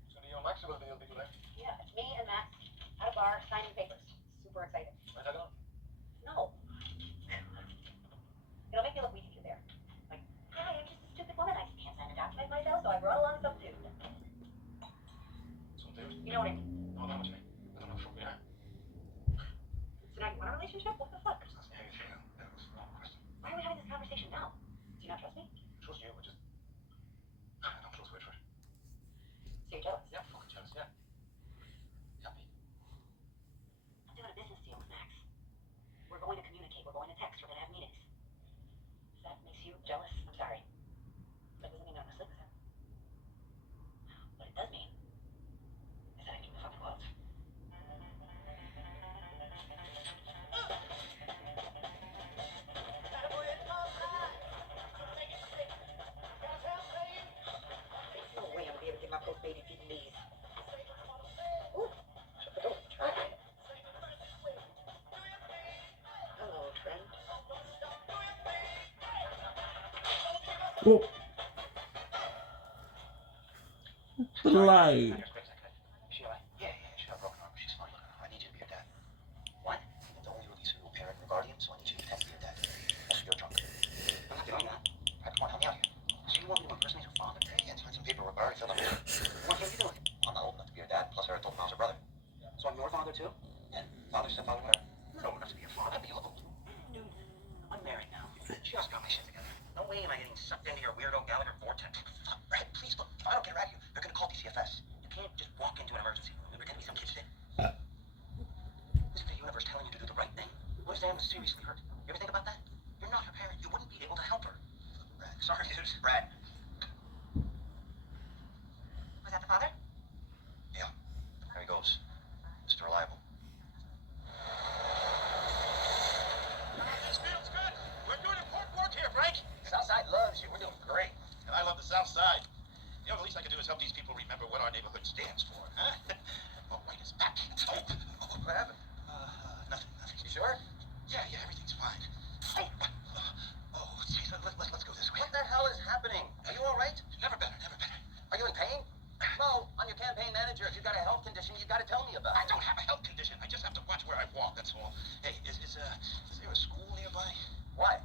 It's gonna be on Maxwell deal, people there. Yeah, it's me and Max at a bar signing papers. Super excited. Where's that going? No. It'll make me look weak if you're there. Like, hi, I'm just a stupid woman. I can't sign a document myself, so I brought along some dude. Some dude. You know what I mean? No, not much, man. I don't know if we are. So now you want a relationship? What the fuck? That was the wrong question. Why are we having this conversation now? Do you not trust me? Trust you, but just... I don't trust which in a text. We're gonna have meetings. If that makes you jealous, I'm sorry. That doesn't mean I'm gonna sleep with him. What it does mean is that I keep the fucking quotes. No way I'm gonna be able to get my post-baby feeding needs. Ooh, don't try it. Hello, friend. Whoa. Lie. She alright? Yeah, she got a broken arm. She's fine. I need you to be her dad. What? The only release of your parent or guardian, so I need you to pretend to be her dad. Also, you're drunk. I'm not doing that. Alright, come on, help me out here. So you want me to impersonate her father? Yeah, sign some paperwork. I already filled out. What can't you do? I'm not old enough to be her dad, plus her adult mom's her brother. So I'm your father too? Yeah, father, stepfather, whatever. I'm not old enough to be a father. Be old. Dude, I'm married now. Just got my shit together. No way am I getting sucked into your weirdo Gallagher vortex. Fuck, Brad, please look. If I don't get her out of here, they're gonna call DCFS. You can't just walk into an emergency room and pretend to be some kid's shit. Is the universe telling you to do the right thing? What if Sam was seriously hurt? You ever think about that? You're not her parent. You wouldn't be able to help her. Brad, sorry, dude. Brad. Was that the father? Yeah. There he goes. Mr. Reliable. This feels good. We're doing important work here, Frank. Southside loves you. We're doing great. And I love the South Side. You know, the least I can do is help these people remember what our neighborhood stands for, huh? Oh, wait, it's back. Oh, what happened? Nothing. You sure? Yeah, everything's fine. Oh, geez, let's go this way. What the hell is happening? Are you all right? Never better. Are you in pain? Mo, I'm your campaign manager. If you've got a health condition, you've got to tell me about it. I don't have a health condition. I just have to watch where I walk, that's all. Hey, is there a school nearby? Why?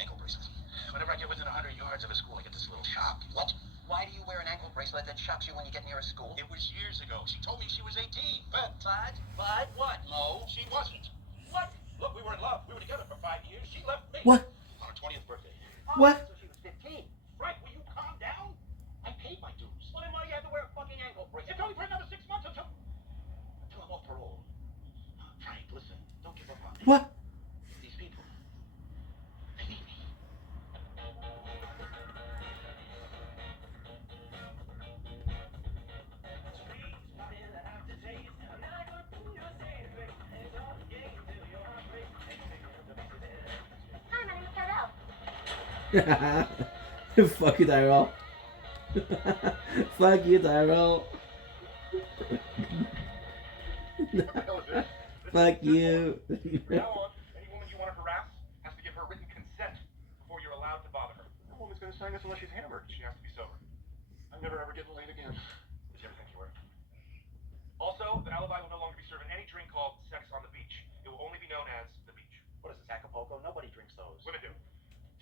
Ankle bracelet. Whenever I get within 100 yards of a school, I get this little shock. What? Why do you wear an ankle bracelet that shocks you when you get near a school? It was years ago. She told me she was 18, but But what, Mo? she wasn't. What? Look, we were in love. We were together for 5 years. She left me. What? On her 20th birthday. What? So she was 15. Frank, will you calm down? I paid my dues. Well, then why do you have to wear a fucking ankle bracelet? It's only for another 6 months until I'm off parole. Frank, listen. Don't give up on me. What? These people, they need me. Hi, my name is Tyrell. Fuck you, Tyrell. Fuck you, Tyrell. Fuck you. From now on, any woman you want to harass has to give her written consent before you're allowed to bother her. No woman's going to sign this unless she's hammered. She has to be sober. I'm never ever getting laid again. Did you ever think you were? Also, the alibi will no longer be serving any drink called Sex on the Beach. It will only be known as the beach. What is this, Acapulco? Nobody drinks those. Women do.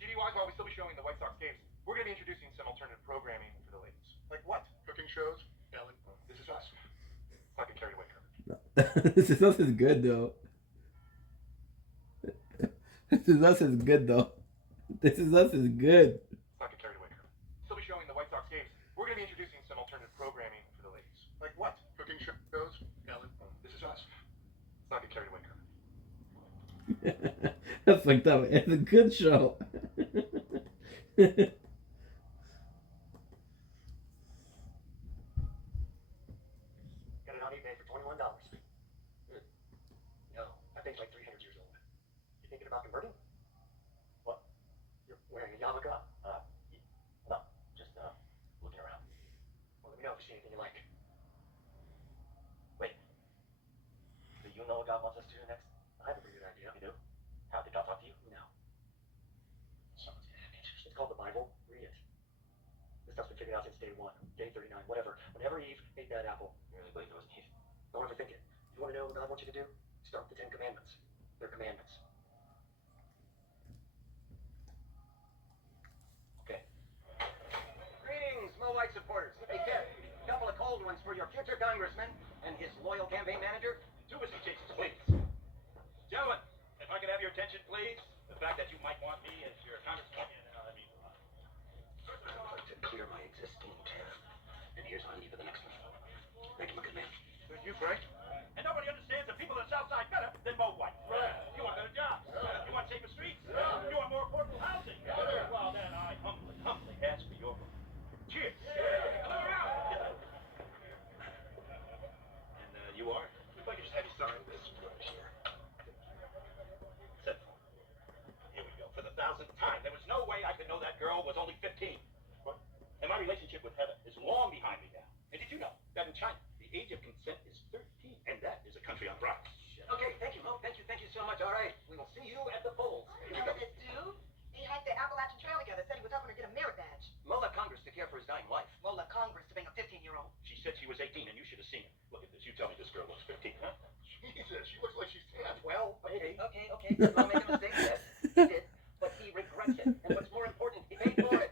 TV-wise, while we still be showing the White Sox games, we're going to be introducing some alternative programming for the ladies. Like what? Cooking shows? Ellen. This is us. Fucking carried away, Kermit. This is us is good though. This is us is good though. This is us is good. Not get carried away, Kermit. Still be showing the White Sox games. We're going to be introducing some alternative programming for the ladies. Like what? Cooking shows? Ellen. This is us. Let's not get carried away, Kermit. That's fucked up. It's a good show. Got it on eBay for $21. No, I think it's like 300 years old. You thinking about converting? What? You're wearing a yarmulke? No, just looking around. Well, let me know if you see anything you like. Wait. Do you know what God wants us to do next? I have a pretty good idea. You do? How did God talk to you? No. Someone's gonna have answers. It's called the Bible. Read it. This stuff's been figured out since day 1, day 39, whatever. Whenever Eve ate that apple, you really believe it wasn't Eve? Don't overthink it. You want to know what God wants you to do? Start with the 10 Commandments. They're commandments. Okay. Greetings, Mo White supporters. Hey, Kev, a couple of cold ones for your future congressman and his loyal campaign manager. Two whiskey chases, please. Gentlemen, if I could have your attention, please. The fact that you might want me as your congressman, that means a lot. To clear my existing tab. And here's what I need for the next one. Make him a good man. Thank you, Frank. And nobody understands the people of the South Side better than Mo White. you so much. All right, we will see you at the polls. Here we go. This dude, he hiked the Appalachian Trail together, said he was hoping to get a merit badge. Mo left Congress to care for his dying wife. Mo left Congress to bang a 15-year-old. She said she was 18, and you should have seen it. Look at this. You tell me this girl looks 15, huh? Jesus, she looks like she's 10. Well, okay. Did Mo make a mistake? Yes, he did. But he regrets it. And what's more important, he paid for it.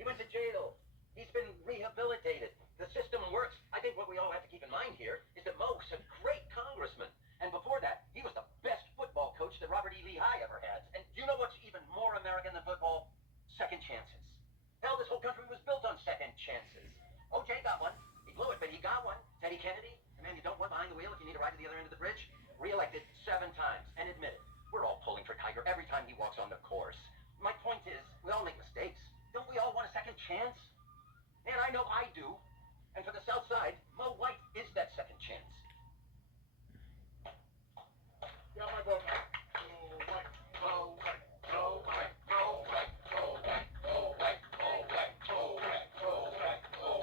He went to jail. He's been rehabilitated. The system works. I think what we all have to keep in mind here is that Mo's a great congressman. And before that, he was the best football coach that Robert E. Lee High ever had. And you know what's even more American than football? Second chances. Hell, this whole country was built on second chances. O.J. got one. He blew it, but he got one. Teddy Kennedy, the man you don't want behind the wheel if you need a ride to the other end of the bridge, reelected 7 times. And admitted, we're all pulling for Tiger every time he walks on the course. My point is, we all make mistakes. Don't we all want a second chance? Man, I know I do. And for the South Side, Mo White is that second chance. Got my vote. Mo White, Mo White, Mo White, Mo White, Mo White, Mo White, Mo White, Mo White, Mo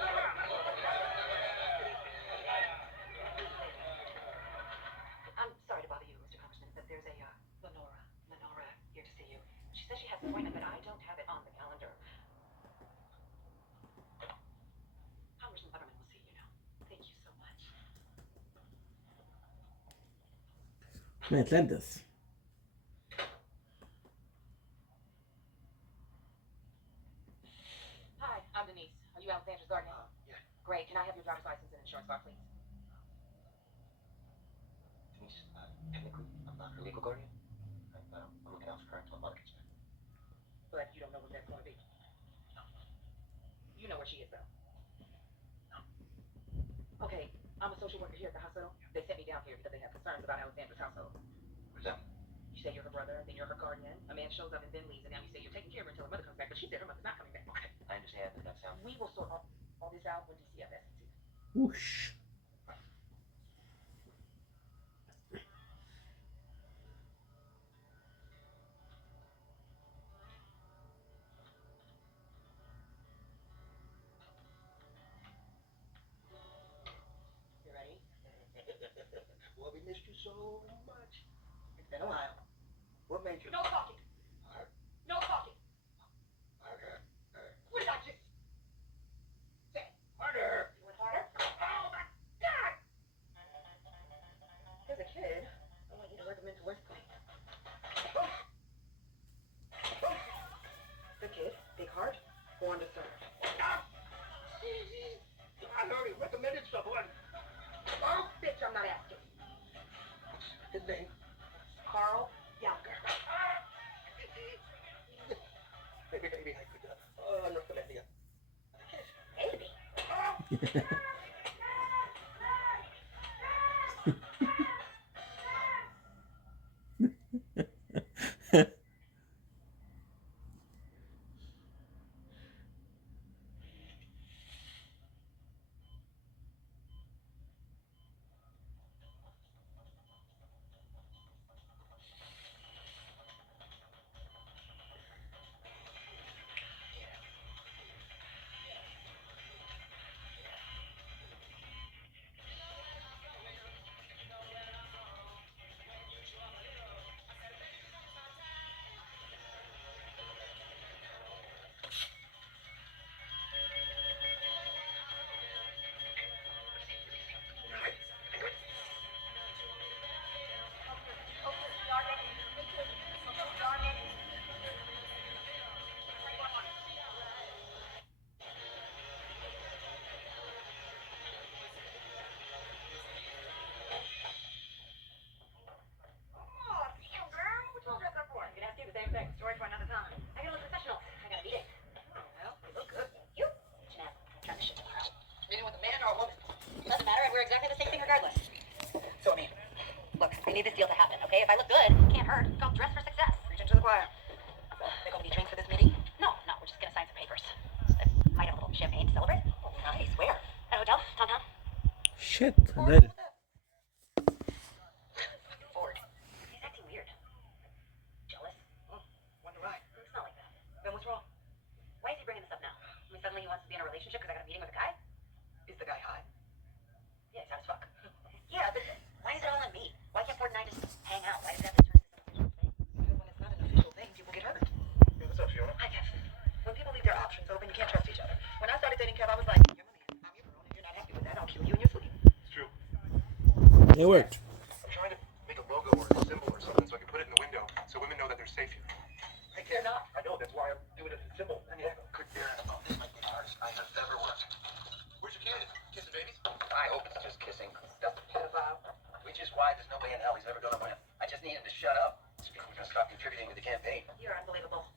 White, Mo I'm sorry to bother you, Mr. Congressman, but there's a, Lenora here to see you. She says she has an appointment, but I don't have it on the calendar. Congressman Butterman will see you now. Thank you so much. Man, Atlantis. Hi, I'm Denise. Are you Alexandra's guardian? Yeah. Great. Can I have your driver's license and insurance card, please? Denise, technically, I'm not her legal guardian. I'm looking out for her until mother gets back. But you don't know when that's going to be. No. You know where she is, though. Okay, I'm a social worker here at the hospital. They sent me down here because they have concerns about Alexandra's household. Where's that? You say you're her brother, then you're her guardian. A man shows up and then leaves, and now you say you're taking care of her until her mother comes back, but she said her mother's not coming back. Okay, I understand that sounds... We will sort all this out when DCFS is here. Whoosh. You ready? Well, we missed you so much. It's been a while. What made you... No talking! No talking! What did I just say? Harder! You went harder? Oh my God! As a kid, I want you to recommend to West Point. Good kid, big heart, born to serve. I already recommended someone. Oh, bitch, I'm not asking. His name? Carl Yonker. Maybe I could recommend you. Baby. Story for another time. I gotta look professional. I got a meeting. Well, you look good. You? Jeanette, I'm trying to shit tomorrow. Meeting with a man or a woman? Doesn't matter. I wear exactly the same thing regardless. So, I mean, look, I need this deal to happen, okay? If I look good, can't hurt. It's called dress for success. Preaching to the choir. So, they're going to be drinks for this meeting? No, we're just gonna sign some papers. I might have a little champagne to celebrate. Oh, nice. Where? At a hotel? Downtown? Shit, I did. Ford. He's acting weird. Jealous? Wonder why. It's not like that. Then what's wrong? Why is he bringing this up now? I mean, suddenly he wants to be in a relationship because I got a meeting with a guy? Is the guy hot? Yeah, he's hot as fuck. Yeah, but why is it all on me? Why can't Ford and I just hang out? Why does it have to turn It worked. I'm trying to make a logo or a symbol or something so I can put it in the window so women know that they're safe here. I can't. I know, that's why I'm doing a symbol and logo. Good Darren, this might be the hardest I have ever worked. Where's your kid? Kissing babies? I hope it's just kissing. Stuff the pedophile. Which is why there's no way in hell he's ever gonna win. I just need him to shut up. We're gonna stop contributing to the campaign. You're unbelievable.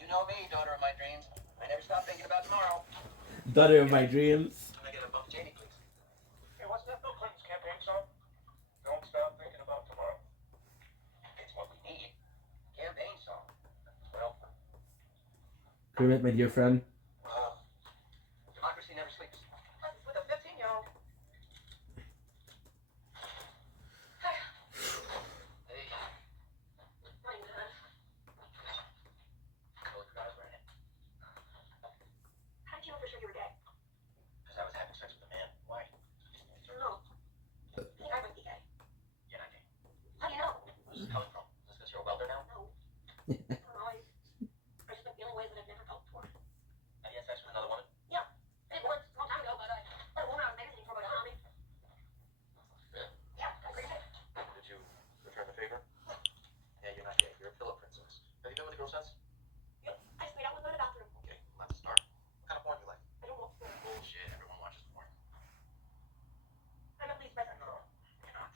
You know me, daughter of my dreams. I never stop thinking about tomorrow. Daughter of my dreams. Can I get a bump, Jamie, please? Hey, wasn't that Bill Clinton's campaign song? Don't stop thinking about tomorrow. It's what we need. Campaign song. Well, Kermit, my dear friend. democracy never sleeps. With a 15-year-old. Hey. What are you doing? Close your eyes, Brandon. How did you know for sure you were gay? Because I was having sex with a man. Why? I don't know. I think I might be gay. You're not gay. How do you know? Where's this coming from? Is this because you're a welder now? No. I don't know. I just been feeling ways that I've never felt before. Have you had sex with another woman? Yeah. I did once, a long time ago, but I let a woman I was magazine for about a homie. Really? Yeah, I agree. Did you return the favor? Yeah, you're not gay. You're a pillow princess. Have you been with a girl since? Yep. I just made out with her in the bathroom. Okay, let's start. What kind of porn do you like? I don't know. Bullshit. Everyone watches porn. I'm at least present. No, you're not.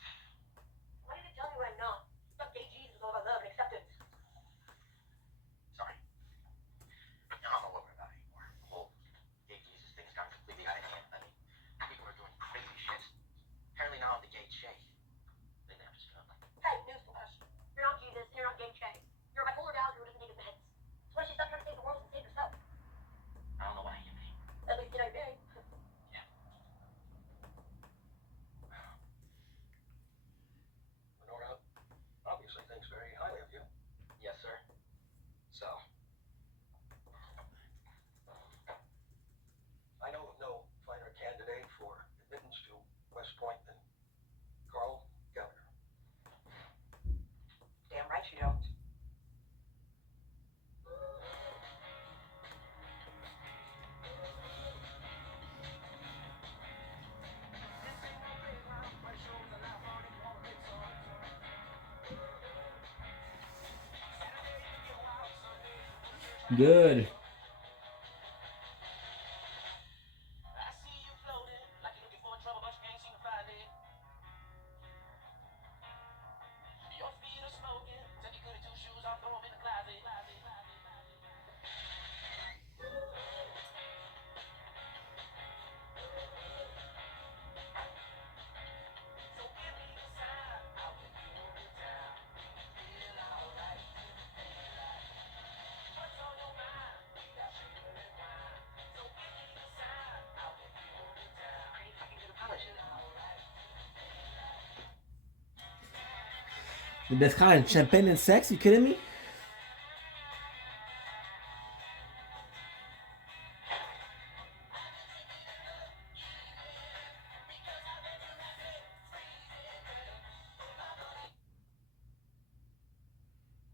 Why did you tell me what I'm not? But gay Jesus is all about love and acceptance. Sorry. I'm not worried about it anymore. The whole gay Jesus thing has gone completely out of hand. I mean, people are doing crazy shit. Apparently now I'm the gay Che. Lately I'm just feeling like... Hey, newsflash. You're not Jesus, and you're not gay Che. You're a bipolar gal who doesn't take his meds. That's why she stopped trying to save the world and save herself. I don't know why you mean. At least you know you're married. Lenora obviously thinks very highly of you. Yes, sir. So? I know of no finer candidate for admittance to West Point than Carl Gallagher. Damn right you don't. Good. I see you floating like you're looking for trouble, but you can't seem to find it. Your feet are smoking. Take your goody two shoes off, throw them in the closet. So give me a sign. I'll give you a good time. Feel alright. What's on your mind? We got sugar and wine. So give me a sign. I'll give you a good time. Are you fucking good apology? The best kind of champagne and sex? You kidding me? The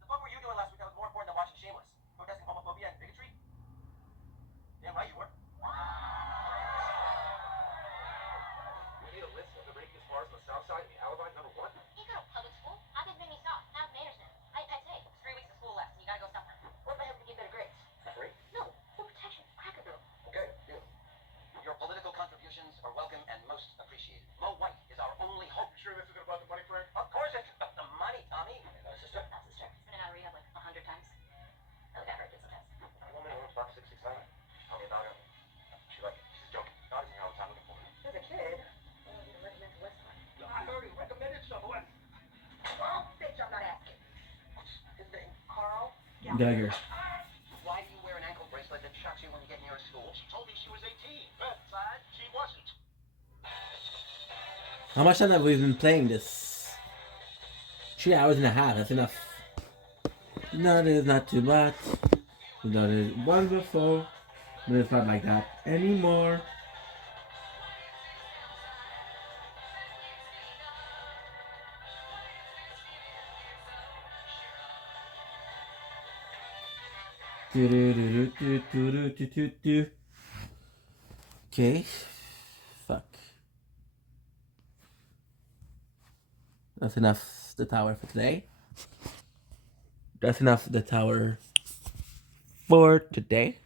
fuck were you doing last week that was more important than watching Shameless? Protesting homophobia and bigotry? Damn right you were. We need a list of the rapiest bars on the South Side and the alibi number one. You go to public school. I've been doing stop. Now it's Anderson. I'd say. 3 weeks of school left, and you gotta go somewhere. What if I happen to get better grades? Free? No, for protection. Cracker Barrel. Okay, deal. Your political contributions are welcome and most appreciated. Mo White is our only hope. You sure this isn't about the money, Frank? Of course it's about the money, Tommy. Sister? Not sister. He's been in and out of rehab like 100 times. I look at her, it sometimes. A woman who owns Box 667. Tell me about her. She's joking. God is here all the time looking for her. As a kid, I wanted to recommend to Westmont. I already recommended someone. Oh, bitch, I'm not asking. What's his name? Carl? Dagger. Why do you wear an ankle bracelet that shocks you when you get near a school? She told me she was 18. But she wasn't. How much time have we been playing this? 3 hours and a half, that's enough. No, it's not too much. No, it's wonderful. But it's not like that anymore. Okay. Fuck. That's enough the tower for today. That's enough the tower for today.